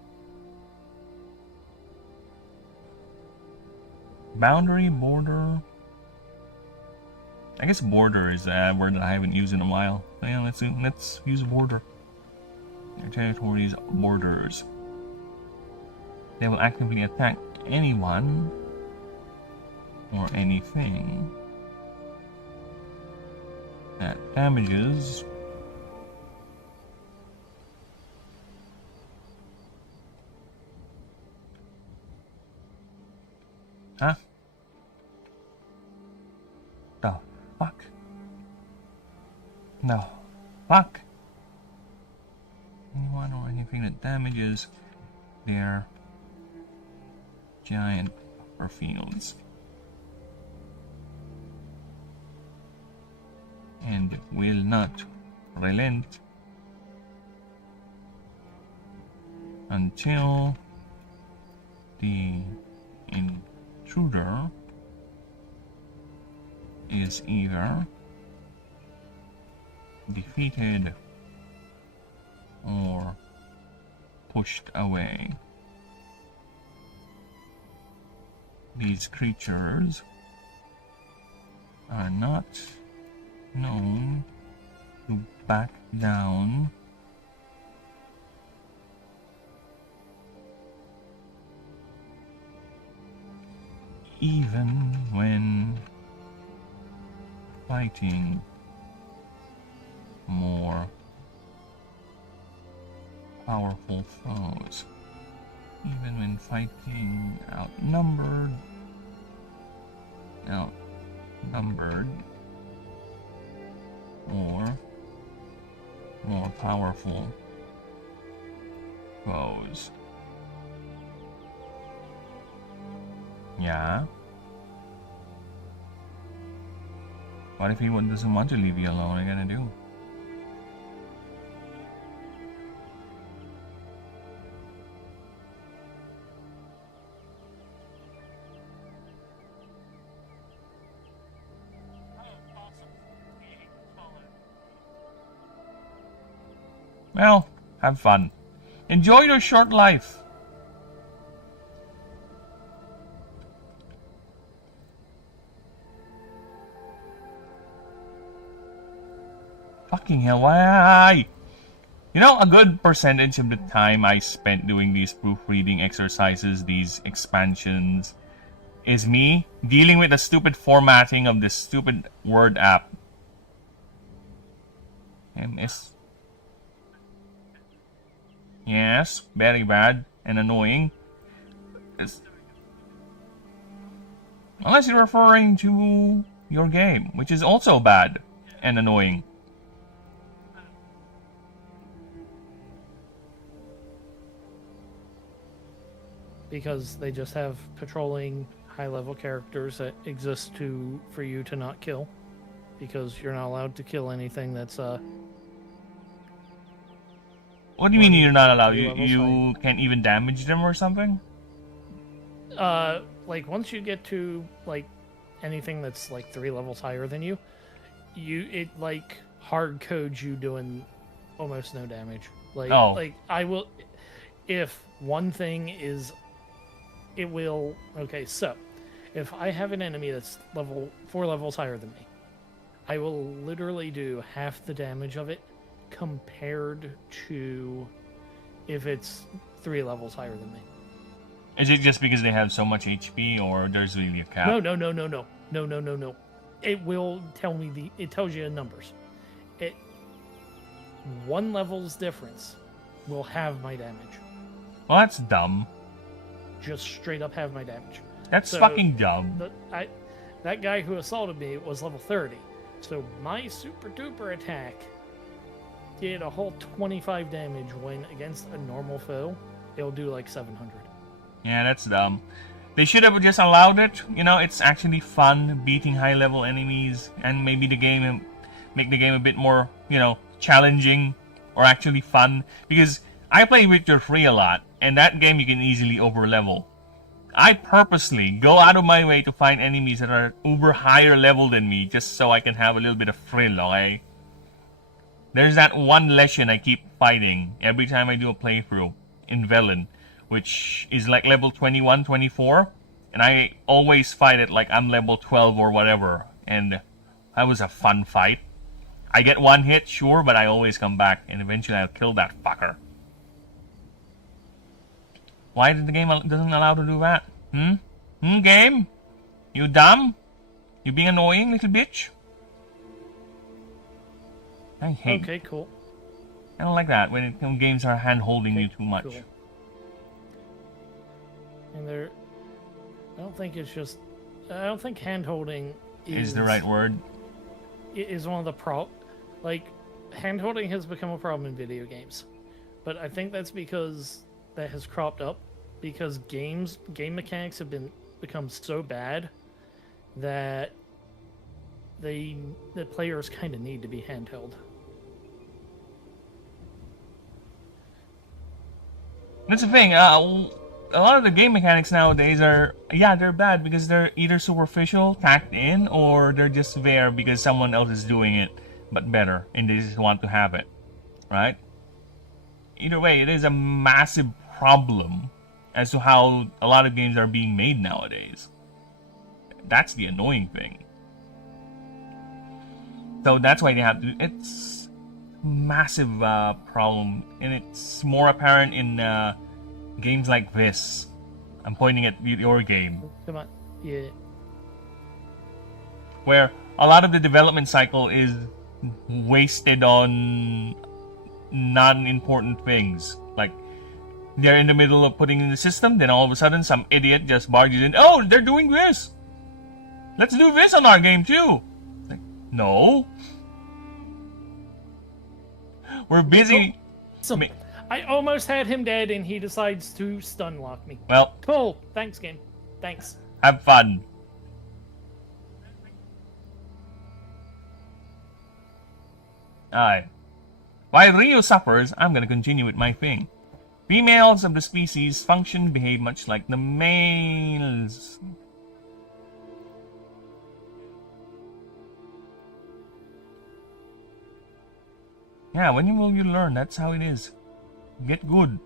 Boundary, border. I guess border is a word that I haven't used in a while. So yeah, let's use border. Their territories, borders. They will actively attack anyone or anything that damages huh? The fuck? No. Fuck. Anyone or anything that damages their giant upper fields. And will not relent until the intruder is either defeated or pushed away. These creatures are not known to back down even when fighting more powerful foes. Even when fighting outnumbered or more powerful foes. Yeah? What if he doesn't want to leave you alone? What are you gonna do? Well, have fun. Enjoy your short life. Fucking hell, why? You know, a good percentage of the time I spent doing these proofreading exercises, these expansions, is me dealing with the stupid formatting of this stupid Word app. MS. Yes, very bad and annoying. Unless you're referring to your game, which is also bad and annoying. Because they just have patrolling high-level characters that exist for you to not kill. Because you're not allowed to kill anything that's What do you mean you're not allowed? You can't even damage them or something? Like once you get to like anything that's like 3 levels higher than you, it like hard codes you doing almost no damage. Like I will, if one thing is, it will. Okay, so if I have an enemy that's 4 levels higher than me, I will literally do half the damage of it compared to if it's 3 levels higher than me. Is it just because they have so much HP, or there's really a cap? No. It will tell me it tells you in numbers. 1 level's difference will have my damage. Well, that's dumb. Just straight up have my damage. That's fucking dumb. That guy who assaulted me was level 30. So my super duper attack did a whole 25 damage when against a normal foe, it'll do like 700. Yeah, that's dumb. They should have just allowed it. You know, it's actually fun beating high-level enemies, and maybe make the game a bit more, you know, challenging or actually fun. Because I play Victor 3 a lot, and that game you can easily overlevel. I purposely go out of my way to find enemies that are uber higher level than me, just so I can have a little bit of thrill, okay? There's that one Leshen I keep fighting every time I do a playthrough in Velen, which is like level 21, 24, and I always fight it like I'm level 12 or whatever, and that was a fun fight. I get one hit, sure, but I always come back, and eventually I'll kill that fucker. Why did the game doesn't allow to do that? Game? You dumb? You being annoying, little bitch? I hate. Okay, cool. I don't like that when games are hand-holding you too much. Cool. And I don't think it's just. I don't think hand-holding is the right word. Is one of the like hand-holding has become a problem in video games, but I think that's because that has cropped up because game mechanics have become so bad that the players kind of need to be handheld. That's the thing. A lot of the game mechanics nowadays are, they're bad because they're either superficial, tacked in, or they're just there because someone else is doing it, but better, and they just want to have it, right? Either way, it is a massive problem as to how a lot of games are being made nowadays. That's the annoying thing. So that's why they have to. It's a massive problem, and it's more apparent in games like this. I'm pointing at your game. Come on, yeah. Where a lot of the development cycle is wasted on non-important things. Like, they're in the middle of putting in the system, then all of a sudden some idiot just barges in. Oh, they're doing this! Let's do this on our game too! Like, no. We're busy. I almost had him dead and he decides to stun lock me. Well. Cool. Thanks, game. Thanks. Have fun. Alright. While Rio suffers, I'm gonna continue with my thing. Females of the species function and behave much like the males. Yeah, when will you learn? That's how it is. Get good.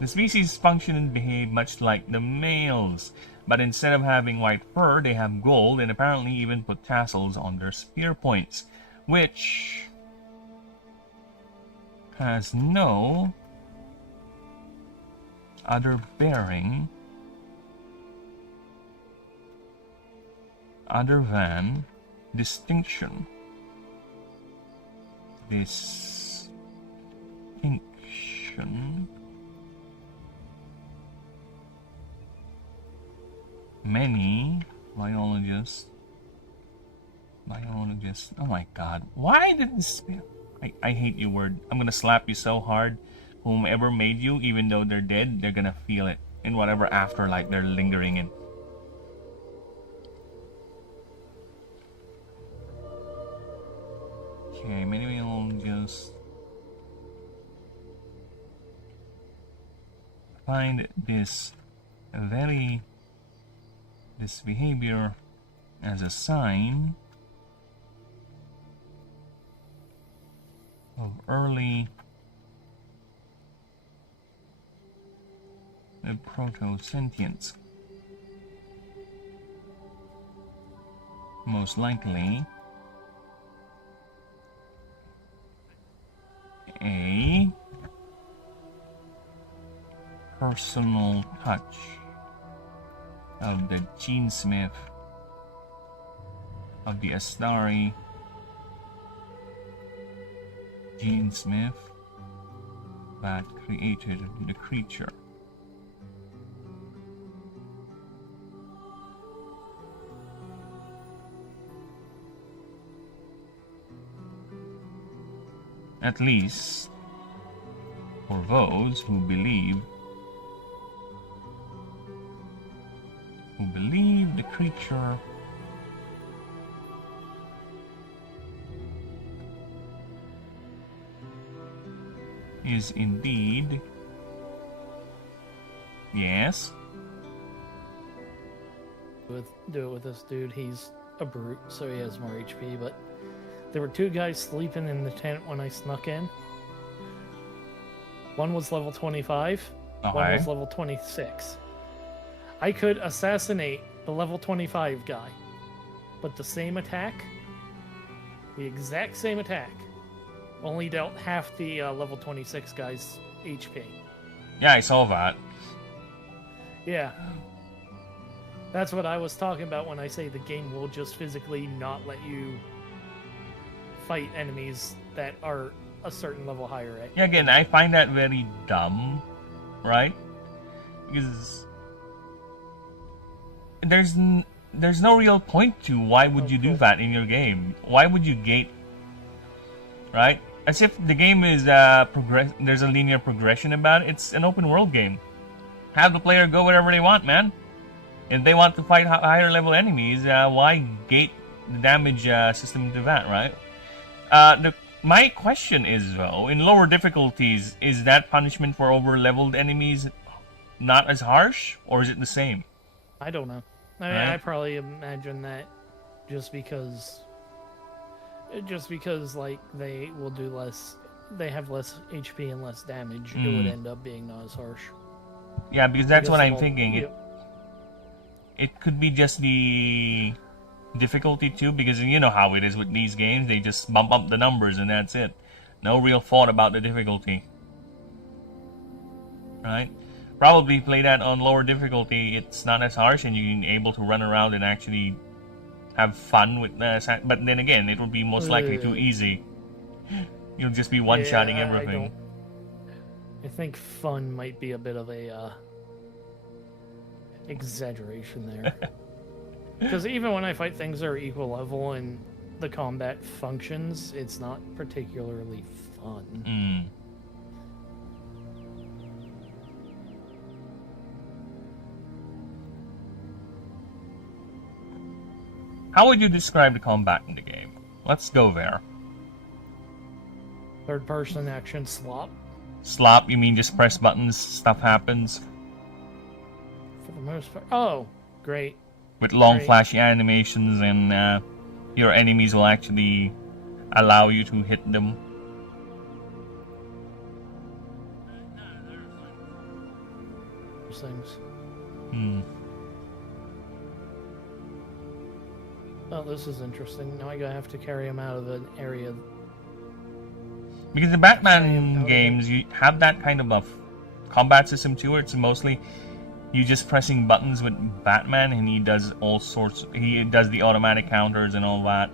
The species function and behave much like the males, but instead of having white fur, they have gold and apparently even put tassels on their spear points, which has no other bearing other than distinction. Many biologists. Oh my god. Why did this... I hate you, word. I'm gonna slap you so hard. Whomever made you, even though they're dead, they're gonna feel it in whatever afterlife they're lingering in. Okay, maybe I'll just find this vary this behavior as a sign of early proto-sentience. Most likely a personal touch of the genesmith of the Astari genesmith that created the creature. At least for those who believe the creature is indeed, yes. Do it with this dude. He's a brute, so he has more HP, but there were two guys sleeping in the tent when I snuck in. One was level 25, one was level 26. I could assassinate the level 25 guy, but the same attack, the exact same attack, only dealt half the level 26 guy's HP. Yeah, I saw that. Yeah. That's what I was talking about when I say the game will just physically not let you fight enemies that are a certain level higher, right? Yeah, again, I find that very dumb, right? Because there's no real point to why would you do that in your game? Why would you gate, right? As if the game is there's a linear progression about it. It's an open world game. Have the player go wherever they want, man. If they want to fight higher level enemies, why gate the damage system to that, right? My question is, though, in lower difficulties, is that punishment for over-leveled enemies not as harsh, or is it the same? I don't know. I mean, I probably imagine that just because, like, they will do less, they have less HP and less damage, it would end up being not as harsh. Yeah, because that's what I'm thinking. It could be just the difficulty too, because you know how it is with these games, they just bump up the numbers and that's it. No real thought about the difficulty, right? Probably play that on lower difficulty, it's not as harsh and you're able to run around and actually have fun with but then again, it will be most likely too easy. You'll just be one-shotting everything. I think fun might be a bit of a exaggeration there. Because even when I fight things that are equal level and the combat functions, it's not particularly fun. How would you describe the combat in the game? Let's go there. Third-person action slop. Slop? You mean just press buttons, stuff happens? For the most part. Oh, great. With long flashy animations and your enemies will actually allow you to hit them. Those things. Oh, this is interesting. Now I have to carry him out of an area. Because the Batman games, you have that kind of a combat system too, where it's mostly you just pressing buttons with Batman and he does all sorts, he does the automatic counters and all that.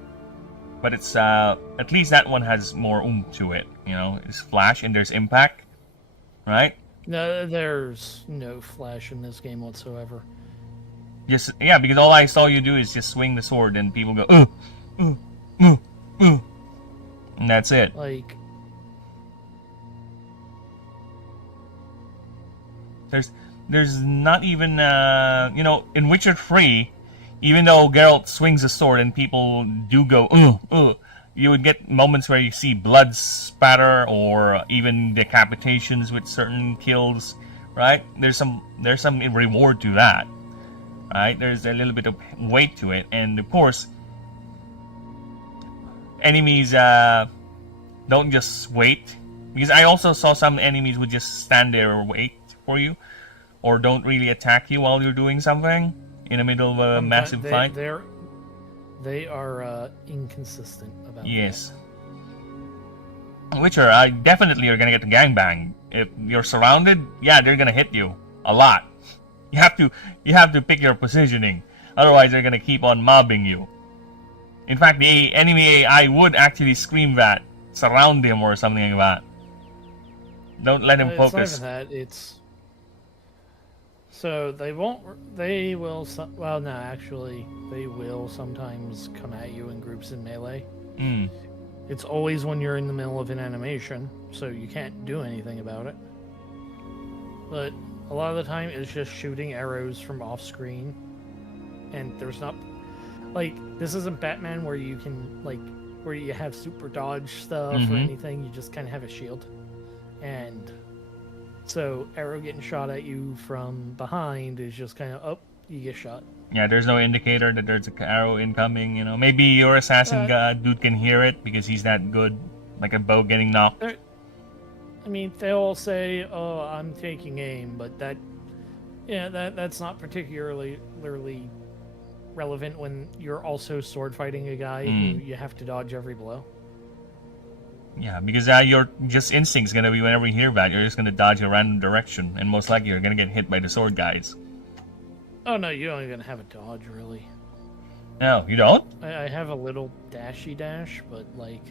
But it's, at least that one has more oomph to it, you know, it's flash and there's impact, right? No, there's no flash in this game whatsoever. Just, yeah, because all I saw you do is just swing the sword and people go, and that's it. Like, There's not even, you know, in Witcher 3, even though Geralt swings a sword and people do go, you would get moments where you see blood spatter or even decapitations with certain kills right? There's some reward to that, right? There's a little bit of weight to it, and of course, enemies don't just wait, because I also saw some enemies would just stand there or wait for you, or don't really attack you while you're doing something in the middle of a massive fight. They are inconsistent about yes. Witcher, I definitely are gonna get the gangbang. If you're surrounded, yeah, they're gonna hit you a lot. You have to pick your positioning, otherwise they're gonna keep on mobbing you. In fact, the enemy AI would actually scream that, surround him or something like that. Don't let him focus. It's not even that. It's so they won't. They will. Well, no, actually, they will sometimes come at you in groups in melee. Mm. It's always when you're in the middle of an animation, so you can't do anything about it. But a lot of the time, it's just shooting arrows from off screen, and there's not like this isn't Batman where you can where you have super dodge stuff or anything. You just kind of have a shield, and so arrow getting shot at you from behind is just kind of you get shot. Yeah, there's no indicator that there's an arrow incoming, you know. Maybe your assassin dude can hear it because he's that good, like a bow getting knocked. I mean, they'll say, "Oh, I'm taking aim," but that's not particularly relevant when you're also sword fighting a guy who you have to dodge every blow. Yeah, because your just instinct's gonna be whenever you hear that, you're just gonna dodge a random direction, and most likely you're gonna get hit by the sword guys. Oh no, you don't even have a dodge really. No, you don't? I have a little dashy dash, but like.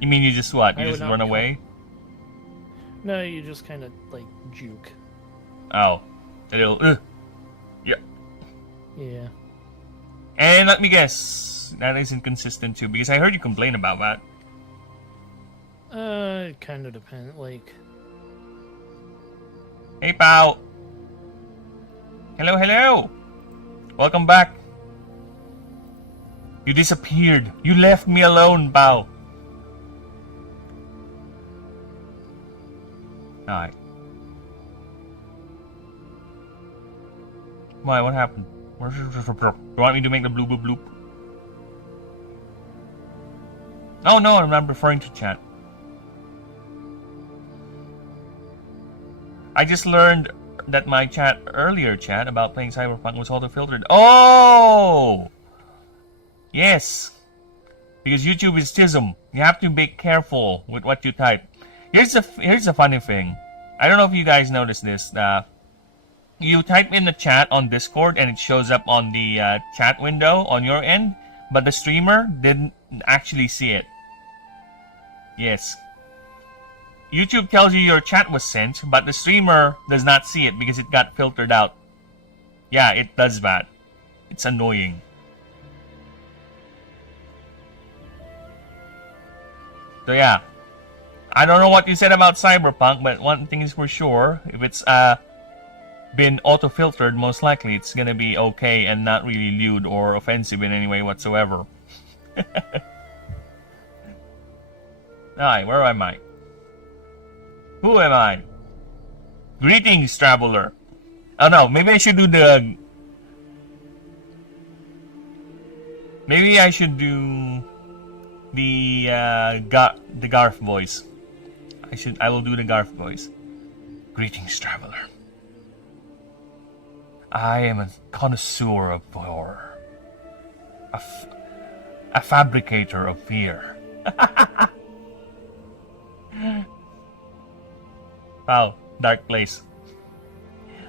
You mean you just what? You just run away? No, you just kind of like juke. Oh, a little. Yeah. Yeah. And let me guess, that is inconsistent too, because I heard you complain about that. It kind of depends. Like. Hey, pal. Hello, hello. Welcome back. You disappeared. You left me alone, pal. Alright. Why? What happened? You want me to make the bloop bloop bloop? Oh no, I'm not referring to chat. I just learned that my earlier chat about playing Cyberpunk was auto-filtered. Oh! Yes. Because YouTube is TISM. You have to be careful with what you type. Here's the funny thing. I don't know if you guys noticed this. You type in the chat on Discord and it shows up on the chat window on your end, but the streamer didn't actually see it. Yes. YouTube tells you your chat was sent, but the streamer does not see it because it got filtered out. Yeah, it does that. It's annoying. So yeah. I don't know what you said about Cyberpunk, but one thing is for sure, if it's been auto-filtered, most likely it's gonna be okay and not really lewd or offensive in any way whatsoever. Alright, where am I? Who am I? Greetings, traveler. Oh no, maybe I should do the... Maybe I should do the Garth voice. I will do the Garth voice. Greetings, traveler. I am a connoisseur of horror. A fabricator of fear. Wow, dark place.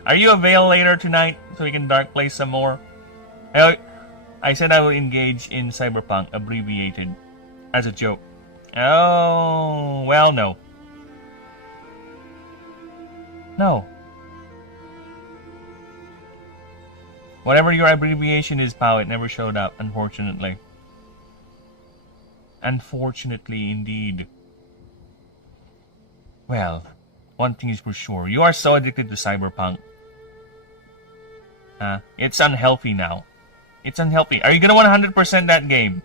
Are you available later tonight so we can dark place some more? I said I will engage in Cyberpunk, abbreviated, as a joke. Oh, well, no. No. Whatever your abbreviation is, pal, it never showed up, unfortunately. Unfortunately, indeed. Well, one thing is for sure. You are so addicted to Cyberpunk. It's unhealthy now. It's unhealthy. Are you gonna 100% that game?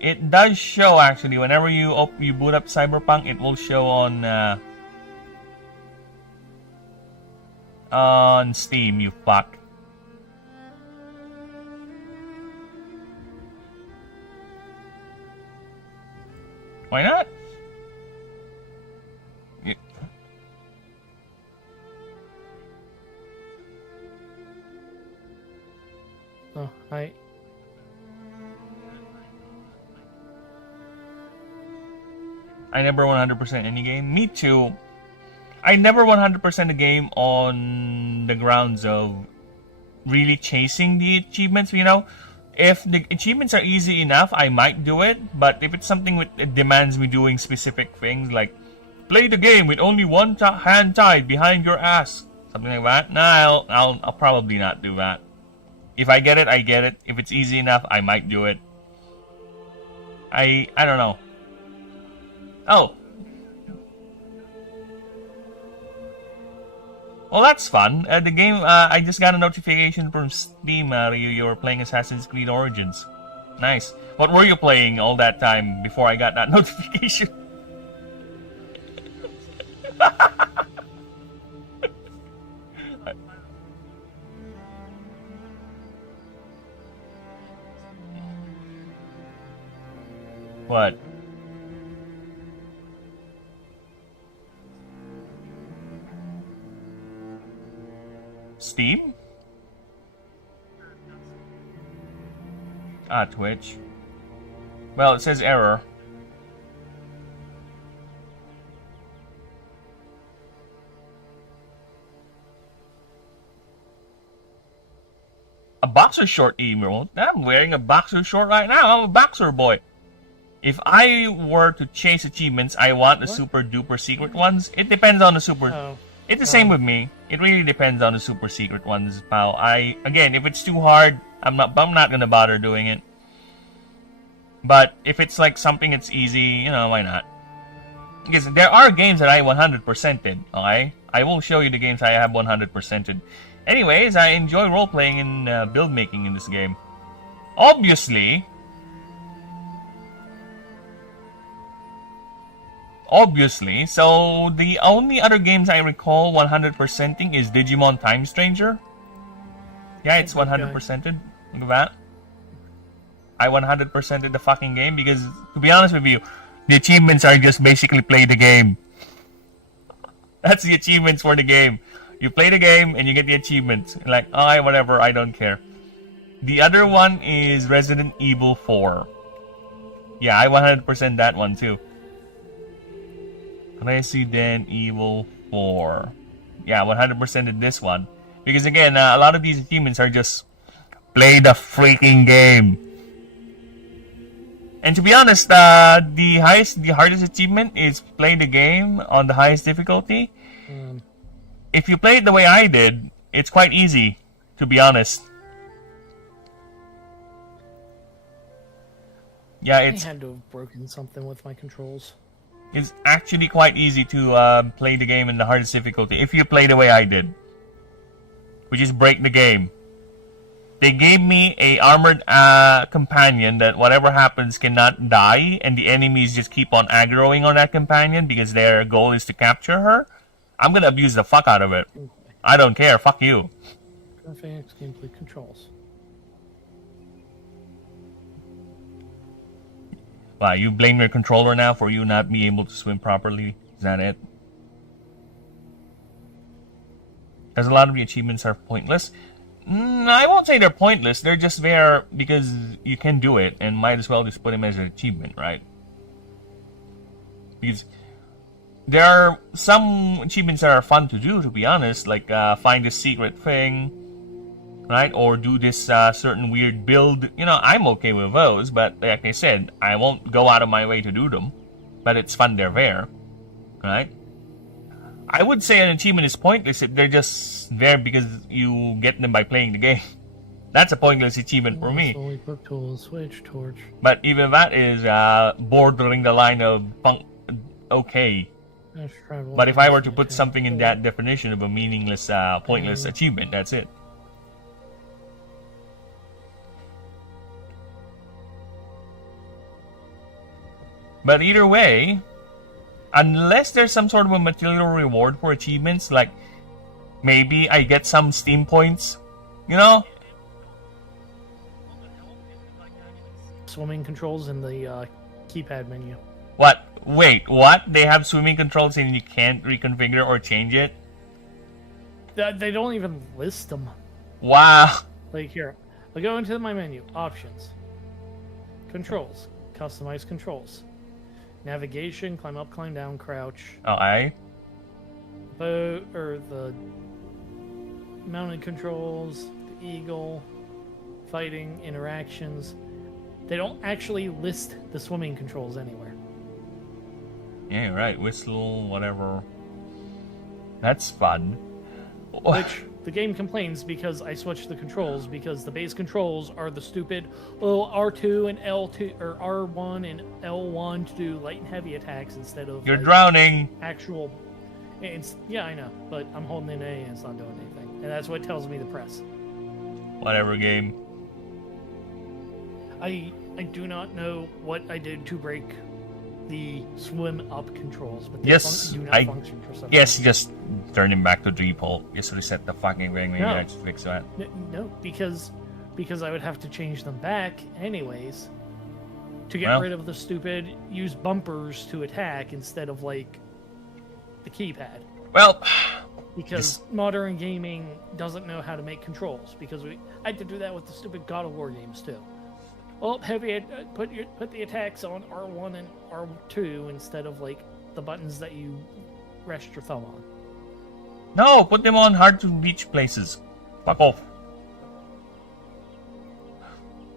It does show, actually, whenever you boot up Cyberpunk, it will show on on Steam, you fuck. Why not? Oh, I never 100% any game. Me too. I never 100% a game on the grounds of really chasing the achievements, you know? If the achievements are easy enough, I might do it. But if it's something it demands me doing specific things, like play the game with only one hand tied behind your ass, something like that, nah, I'll probably not do that. If I get it, I get it. If it's easy enough, I might do it. I don't know. Oh. Well, that's fun. The game, I just got a notification from Steam. You were playing Assassin's Creed Origins. Nice. What were you playing all that time before I got that notification? What? Steam? Ah, Twitch. Well, it says error. A boxer short email? I'm wearing a boxer short right now. I'm a boxer boy. If I were to chase achievements, I want the super duper secret ones. It depends on the super... Oh. It's the same with me. It really depends on the super secret ones, pal. Again, if it's too hard, I'm not gonna bother doing it. But if it's like something that's easy, you know, why not? Because there are games that I 100%ed, okay? I will show you the games I have 100%ed. Anyways, I enjoy role-playing and build making in this game. Obviously, so the only other games I recall 100%ing is Digimon Time Stranger. Yeah, it's 100%ed. Look at that. I 100%ed the fucking game because, to be honest with you, the achievements are just basically play the game. That's the achievements for the game. You play the game and you get the achievements. Like, oh, whatever, I don't care. The other one is Resident Evil 4. Yeah, I 100% that one too. Resident Evil 4. Yeah, 100% in this one. Because again, a lot of these achievements are just play the freaking game. And to be honest, the hardest achievement is play the game on the highest difficulty. If you play it the way I did, it's quite easy, to be honest. Yeah, I had to have broken something with my controls. It's actually quite easy to play the game in the hardest difficulty if you play the way I did, which is break the game. They gave me a armored companion that whatever happens cannot die, and the enemies just keep on aggroing on that companion because their goal is to capture her. I'm gonna abuse the fuck out of it. Okay. I don't care. Fuck you. Graphics, gameplay, controls. Why, you blame your controller now for you not being able to swim properly? Is that it? Because a lot of the achievements are pointless. I won't say they're pointless. They're just there because you can do it and might as well just put them as an achievement, right? Because there are some achievements that are fun to do, to be honest, like find a secret thing, right? Or do this certain weird build. You know, I'm okay with those, but like I said, I won't go out of my way to do them. But it's fun they're there, right? I would say an achievement is pointless if they're just there because you get them by playing the game. That's a pointless achievement for me. Only equip tool, switch, torch. But even that is bordering the line of okay. But if I were to put something in that definition of a meaningless, pointless achievement, that's it. But either way, unless there's some sort of a material reward for achievements, like maybe I get some Steam points, you know? Swimming controls in the keypad menu. What? Wait, what? They have swimming controls and you can't reconfigure or change it? They don't even list them. Wow. Like here, I'll go into my menu, options, controls, customize controls, navigation, climb up, climb down, crouch, Oh, I? boat, or the mounted controls, the eagle, fighting, interactions. They don't actually list the swimming controls anywhere. Yeah, right. Whistle, whatever. That's fun. Which the game complains because I switched the controls because the base controls are the stupid R2 and L2 or R1 and L1 to do light and heavy attacks instead of You're drowning. actual. Yeah, I know, but I'm holding an A and it's not doing anything, and that's what tells me to press. Whatever game. I do not know what I did to break the swim up controls, but they Yes, do not function for some Yes, reason. just turn him back to default. Just reset the fucking thing. Maybe No. I should fix that. No, because I would have to change them back anyways to get Well. rid of the stupid use bumpers to attack instead of like the keypad. Well, Because modern gaming doesn't know how to make controls. Because I had to do that with the stupid God of War games too. Well, put the attacks on R1 and R2 instead of like the buttons that you rest your thumb on. no, put them on hard to reach places. Fuck off.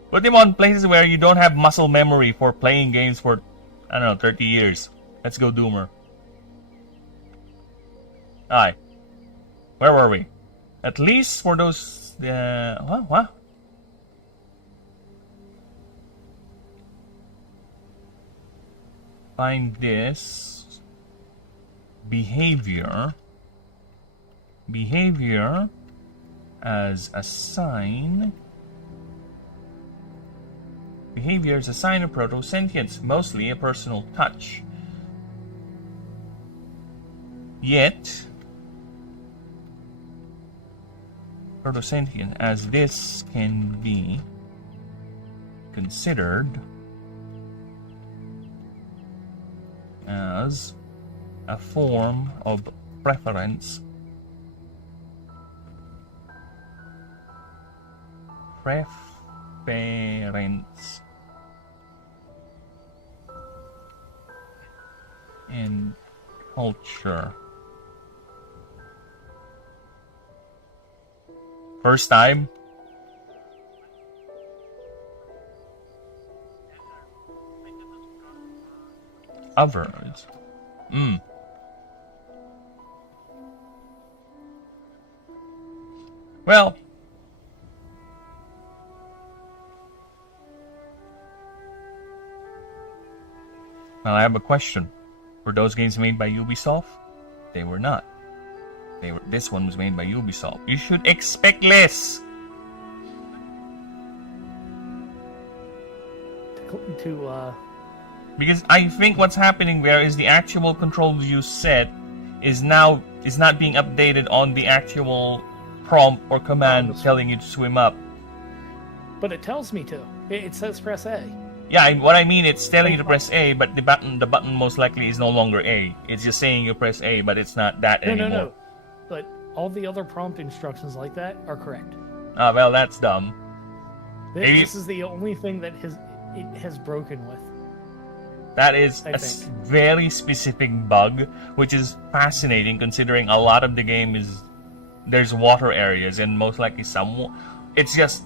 Put them on places where you don't have muscle memory for playing games for, I don't know, 30 years. Let's go, Doomer. Aye. Where were we? At least for those... what? Find this. Behavior as a sign. Behavior is a sign of proto-sentience, mostly a personal touch. Yet, proto-sentient, as this can be considered as a form of preference. Preference in culture. First time. Others. Well, I have a question. Were those games made by Ubisoft? They were not. This one was made by Ubisoft. You should expect less. Because I think what's happening there is the actual controls you set is not being updated on the actual prompt or command telling you to swim up. But it tells me to. It says press A. Yeah, what I mean, it's telling you to press A, but the button most likely is no longer A. It's just saying you press A, but it's not that anymore. No. But all the other prompt instructions like that are correct. Ah, well, that's dumb. This is the only thing that it has broken with. That is a very specific bug, which is fascinating considering a lot of the game there's water areas and most likely it's just,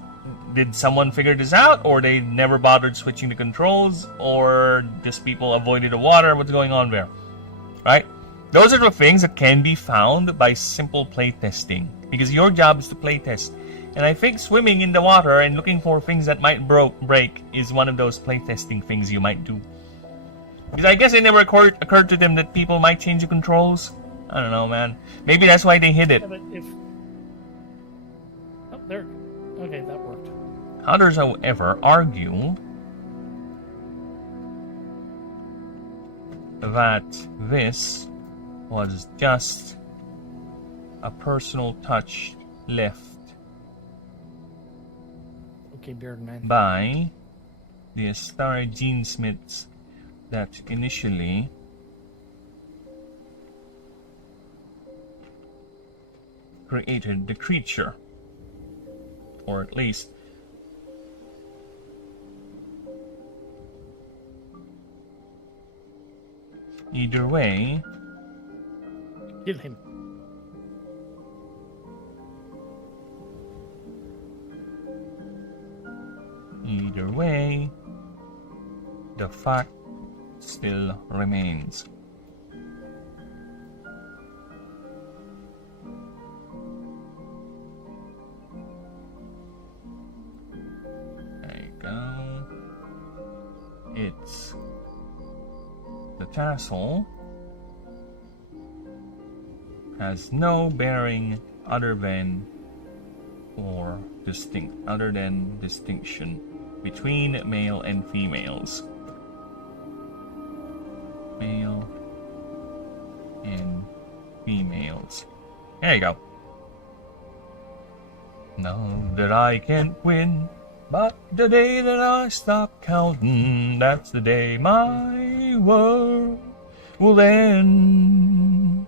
did someone figure this out, or they never bothered switching the controls, or just people avoided the water? What's going on there? Right? Those are the things that can be found by simple playtesting, because your job is to playtest. And I think swimming in the water and looking for things that might break is one of those playtesting things you might do. Because I guess it never occurred to them that people might change the controls. I don't know, man. Maybe that's why they hid it. Yeah, but oh, there. Okay, that worked. Others, however, argue that this was just a personal touch left Okay, Beardman. by the Astari Genesmiths that initially created the creature, or at least either way. Kill him. Either way, the fact still remains. There you go. It's the tassel has no bearing other than distinction between male and females. Male and females. There you go. Know that I can't win, but the day that I stop counting, that's the day my world will end.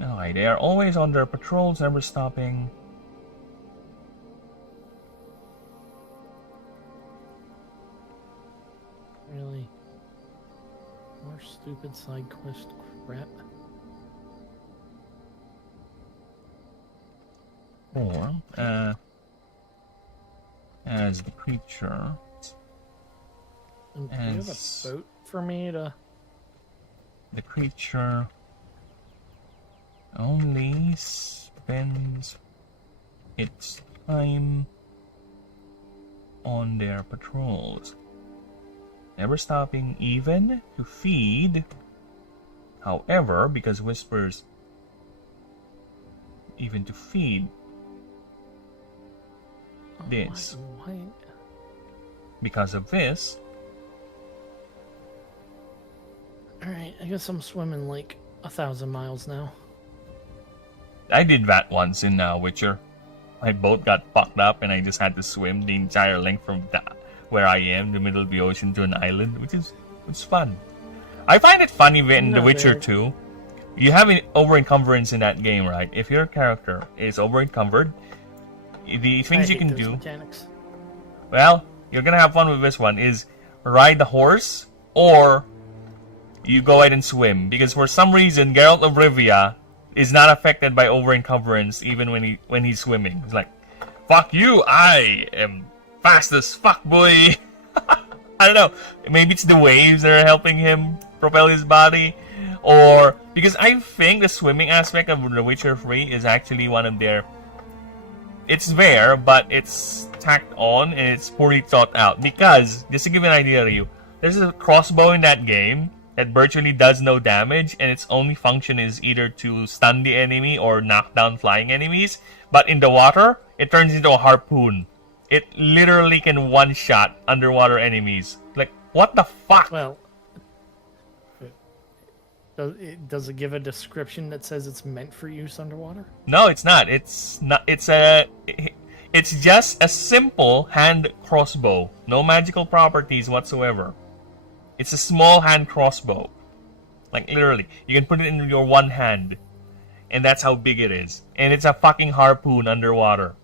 Alright, they are always on their patrols, never stopping. Really? More stupid side quest crap. Or, as the creature. Do you have a boat for me to... The creature only spends its time on their patrols, never stopping even to feed. However, because whispers even to feed this, because of this. Alright, I guess I'm swimming like 1,000 miles now. I did that once in Witcher. My boat got fucked up and I just had to swim the entire length from where I am, the middle of the ocean, to an island, which is fun. I find it funny in The Witcher 2. You have an over-encumbrance in that game, right? If your character is over-encumbered, the things you can do... Mechanics. Well, you're gonna have fun with this one, is ride the horse, or you go ahead and swim. Because for some reason, Geralt of Rivia is not affected by over-encumbrance even when he's swimming. He's like, fuck you, I am fast as fuck, boy. I don't know. Maybe it's the waves that are helping him propel his body. Or, because I think the swimming aspect of The Witcher 3 is actually one of their... It's there, but it's tacked on and it's poorly thought out. Because, just to give an idea to you, there's a crossbow in that game that virtually does no damage, and its only function is either to stun the enemy or knock down flying enemies. But in the water, it turns into a harpoon. It literally can one-shot underwater enemies. Like, what the fuck? Well, does it give a description that says it's meant for use underwater? No, it's not. It's not. It's just a simple hand crossbow. No magical properties whatsoever. It's a small hand crossbow. Like, literally. You can put it in your one hand. And that's how big it is. And it's a fucking harpoon underwater.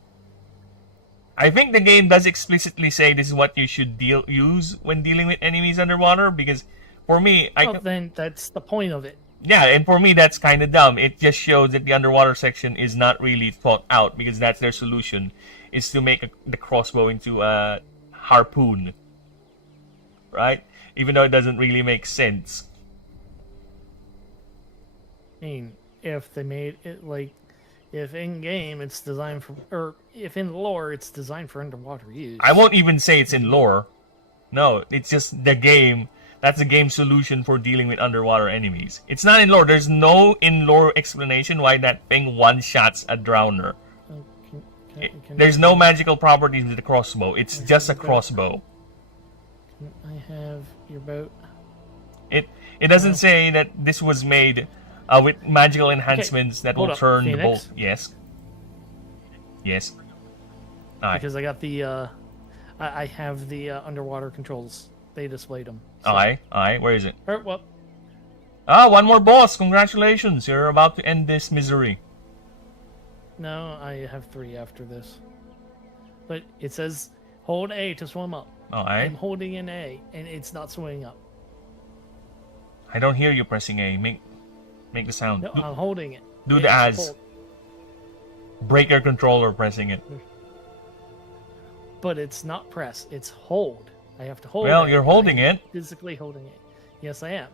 I think the game does explicitly say this is what you should use when dealing with enemies underwater. Because, for me... then that's the point of it. Yeah, and for me, that's kind of dumb. It just shows that the underwater section is not really thought out. Because that's their solution. Is to make the crossbow into a harpoon. Right? Even though it doesn't really make sense. I mean, if they made it like, if in game it's designed for, or if in lore it's designed for underwater use. I won't even say it's in lore. No, it's just the game. That's the game solution for dealing with underwater enemies. It's not in lore. There's no in lore explanation why that thing one-shots a drowner. There's no magical properties with the crossbow. It's just a crossbow. Can I have your boat? It doesn't say that this was made with magical enhancements that hold will up, turn the Phoenix? bolt. Yes. Yes. Aye. Because I got the I have the underwater controls. They displayed them. So. Aye. Where is it? Well, One more boss. Congratulations. You're about to end this misery. no, I have 3 after this. But it says hold A to swim up. Aye. I'm holding an A, and it's not swimming up. I don't hear you pressing A. Make the sound. No, I'm holding it. Do It the is as. hold. Break your controller pressing it. But it's not press. It's hold. I have to hold Well, it. you're holding I'm it. Physically holding it. Yes, I am.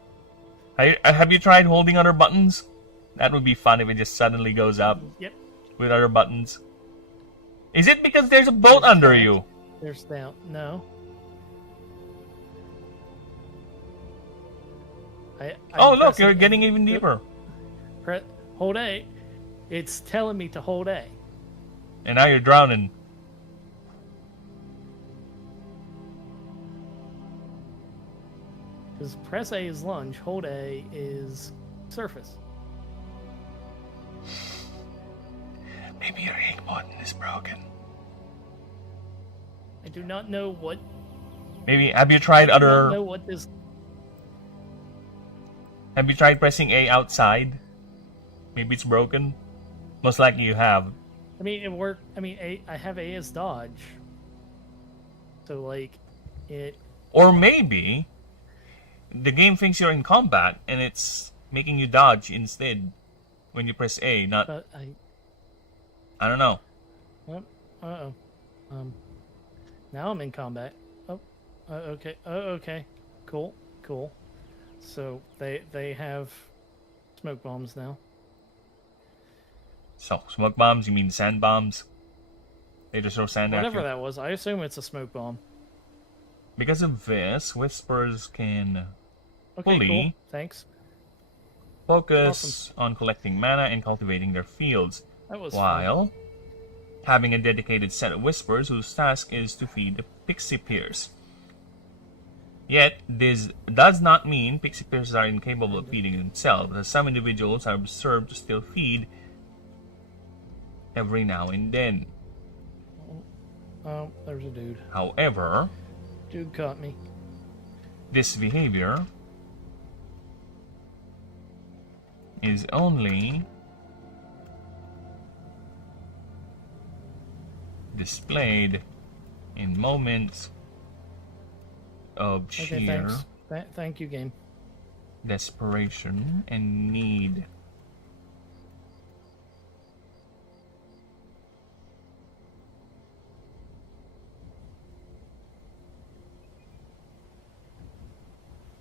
Have you tried holding other buttons? That would be fun if it just suddenly goes up Yep. with other buttons. Is it because there's a boat There's under down. you? There's down. No. Oh, I'm look, pressing you're getting A. even deeper. Hold A. It's telling me to hold A. And now you're drowning. Because press A is lunge, hold A is surface. Maybe your egg button is broken. I do not know what. Maybe have you tried I do not know other? what this. Have you tried pressing A outside? Maybe it's broken. Most likely you have. I mean, it worked. I mean, I have A as dodge. So like, it. Or maybe the game thinks you're in combat and it's making you dodge instead when you press A. Not. I don't know. Uh-oh. Now I'm in combat. Oh, okay. Oh, okay. Cool. So they have smoke bombs now. So smoke bombs? You mean sand bombs? They just throw sand at Whatever you. that was, I assume it's a smoke bomb. Because of this, whispers can Okay, fully cool. Thanks. focus on collecting mana and cultivating their fields, That was fun. while having a dedicated set of whispers whose task is to feed the pixie peers. Yet, this does not mean pixie peers are incapable of feeding themselves, as some individuals are observed to still feed every now and then. Oh, there's a dude. However, Dude caught me. this behavior is only displayed in moments of Okay, sheer thanks. Thank you, game. desperation and need.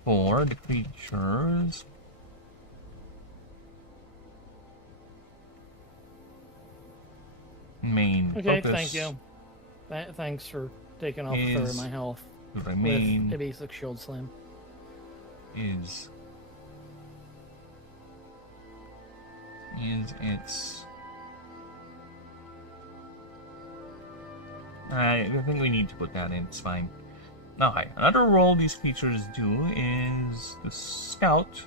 For the creatures main Okay, focus thank you. Thanks for taking off a third of my health to with remain a basic shield slam. is its I think we need to put that in, it's fine. Now, hi. Another role these creatures do is the scout.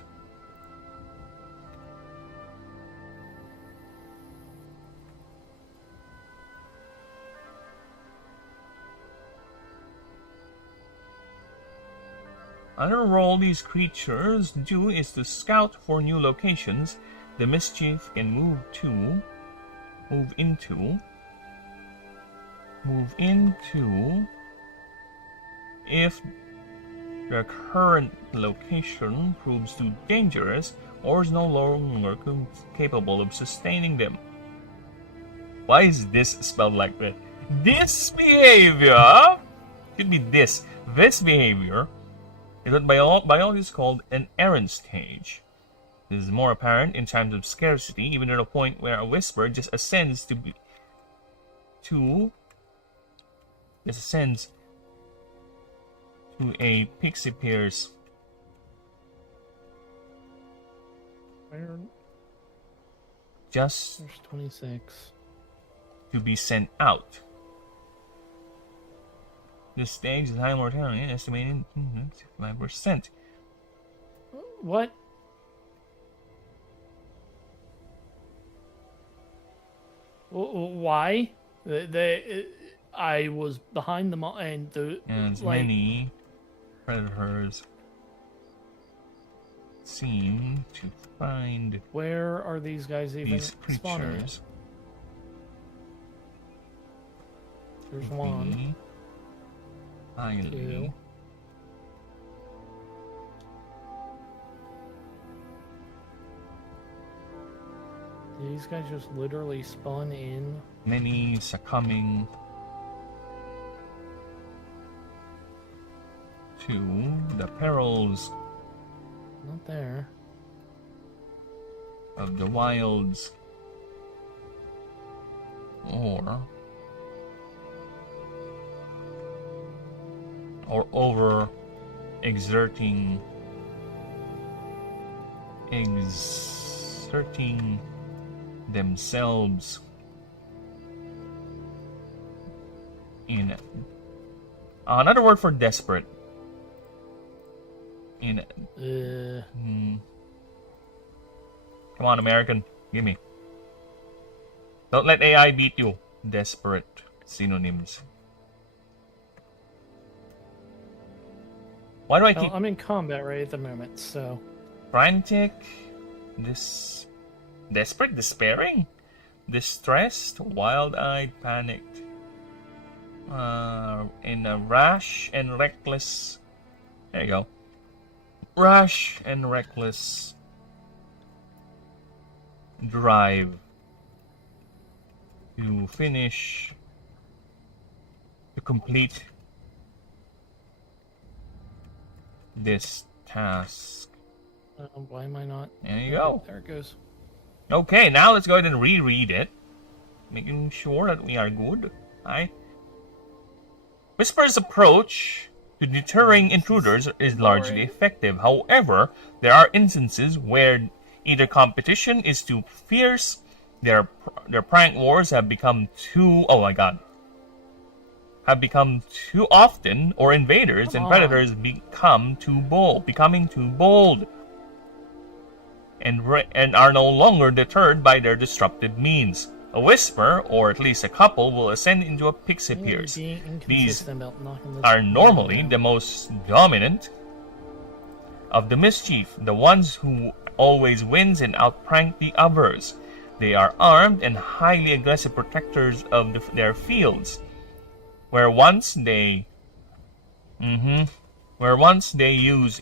Another role these creatures do is to scout for new locations the mischief can move into if their current location proves too dangerous or is no longer capable of sustaining them. Why is this spelled like that? This behavior should be this. This behavior is what biologists called an errant stage. This is more apparent in times of scarcity, even at a point where a whisper just ascends to a pixie peer's just There's 26. to be sent out. This stage is high mortality, estimated 5%. What? Why? I was behind them, and As many predators seem to find where are these guys even these spawning? creatures. There's one. Highly. Two. These guys just literally spawn in. Many succumbing to the perils Not there. of the wilds, or over exerting themselves in another word for desperate in come on, American, give me. Don't let AI beat you. Desperate synonyms. Why do I keep I'm in combat right at the moment, so frantic, desperate, despairing, distressed, wild-eyed, panicked, in a rash and reckless. There you go. Rash and reckless drive to complete this task. why am I not? There you go. There it goes. Okay, now let's go ahead and reread it, making sure that we are good. Whisper's approach to deterring intruders is largely effective. However, there are instances where either competition is too fierce, their prank wars have become too often, or invaders and predators becoming too bold, and are no longer deterred by their disruptive means. A whisper, or at least a couple, will ascend into a pixie pierce. These are normally the most dominant of the mischief, the ones who always wins and outprank the others. They are armed and highly aggressive protectors of their fields, where once they use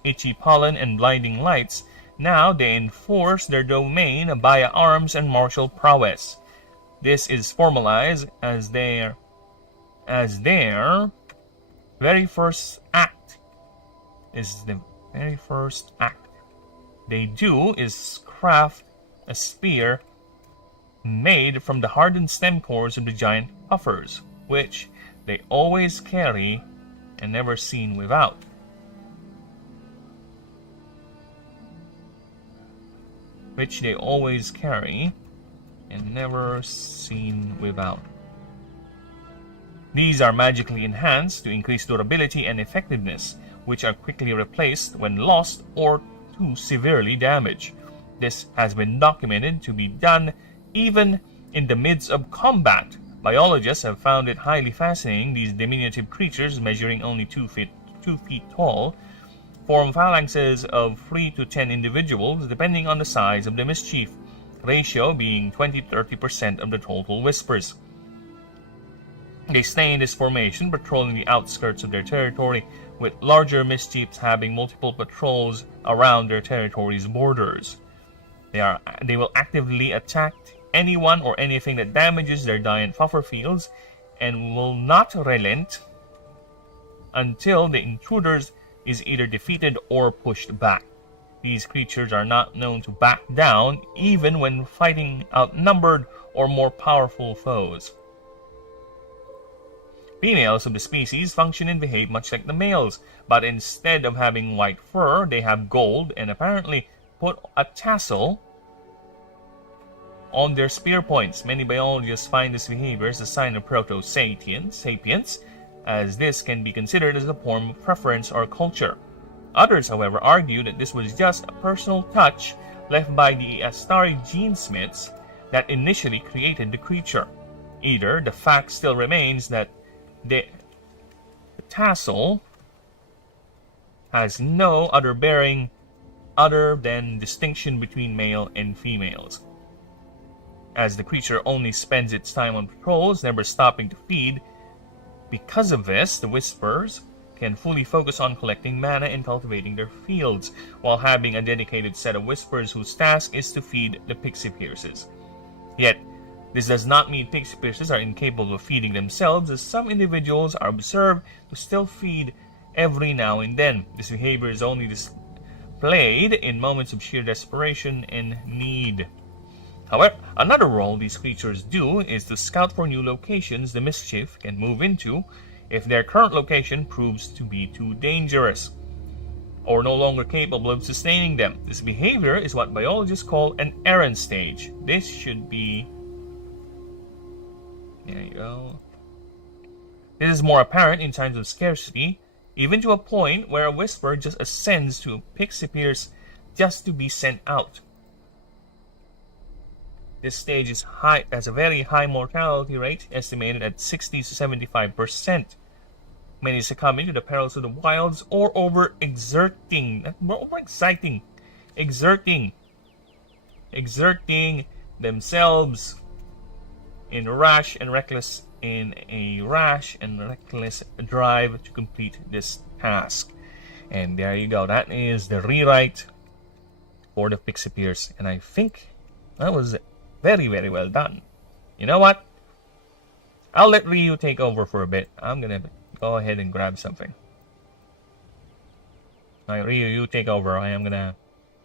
itchy pollen and blinding lights, now they enforce their domain via arms and martial prowess. This is formalized as their very first act. They do is craft a spear made from the hardened stem cores of the giant puffers, which they always carry and never seen without. These are magically enhanced to increase durability and effectiveness, which are quickly replaced when lost or too severely damaged. This has been documented to be done even in the midst of combat. Biologists have found it highly fascinating. These diminutive creatures, measuring only 2 feet tall, form phalanxes of 3 to 10 individuals, depending on the size of the mischief, ratio being 20-30% of the total whispers. They stay in this formation, patrolling the outskirts of their territory, with larger mischiefs having multiple patrols around their territory's borders. They will actively attack anyone or anything that damages their giant puffer fields, and will not relent until the intruders is either defeated or pushed back. These creatures are not known to back down, even when fighting outnumbered or more powerful foes. Females of the species function and behave much like the males, but instead of having white fur, they have gold and apparently put a tassel on their spear points. Many biologists find this behavior as a sign of proto-sapience, as this can be considered as a form of preference or culture. Others, however, argue that this was just a personal touch left by the Astari genesmiths that initially created the creature. Either, the fact still remains that the tassel has no other bearing other than distinction between male and females. As the creature only spends its time on patrols, never stopping to feed, because of this, the Whispers can fully focus on collecting mana and cultivating their fields, while having a dedicated set of Whispers whose task is to feed the Pixie Pierces. Yet, this does not mean Pixie Pierces are incapable of feeding themselves, as some individuals are observed to still feed every now and then. This behavior is only displayed in moments of sheer desperation and need. However, another role these creatures do is to scout for new locations the mischief can move into if their current location proves to be too dangerous or no longer capable of sustaining them. This behavior is what biologists call an errand stage. This should be... There you go. This is more apparent in times of scarcity, even to a point where a Whisper just ascends to a Pixie Pierce just to be sent out. This stage is has a very high mortality rate, estimated at 60 to 75%. Many succumbing to the perils of the wilds or exerting themselves in a rash and reckless drive to complete this task. And there you go. That is the rewrite for the Pixie Pierce, and I think that was very, very well done. You know what? I'll let Ryu take over for a bit. I'm gonna go ahead and grab something. Alright, Ryu, you take over. I am gonna...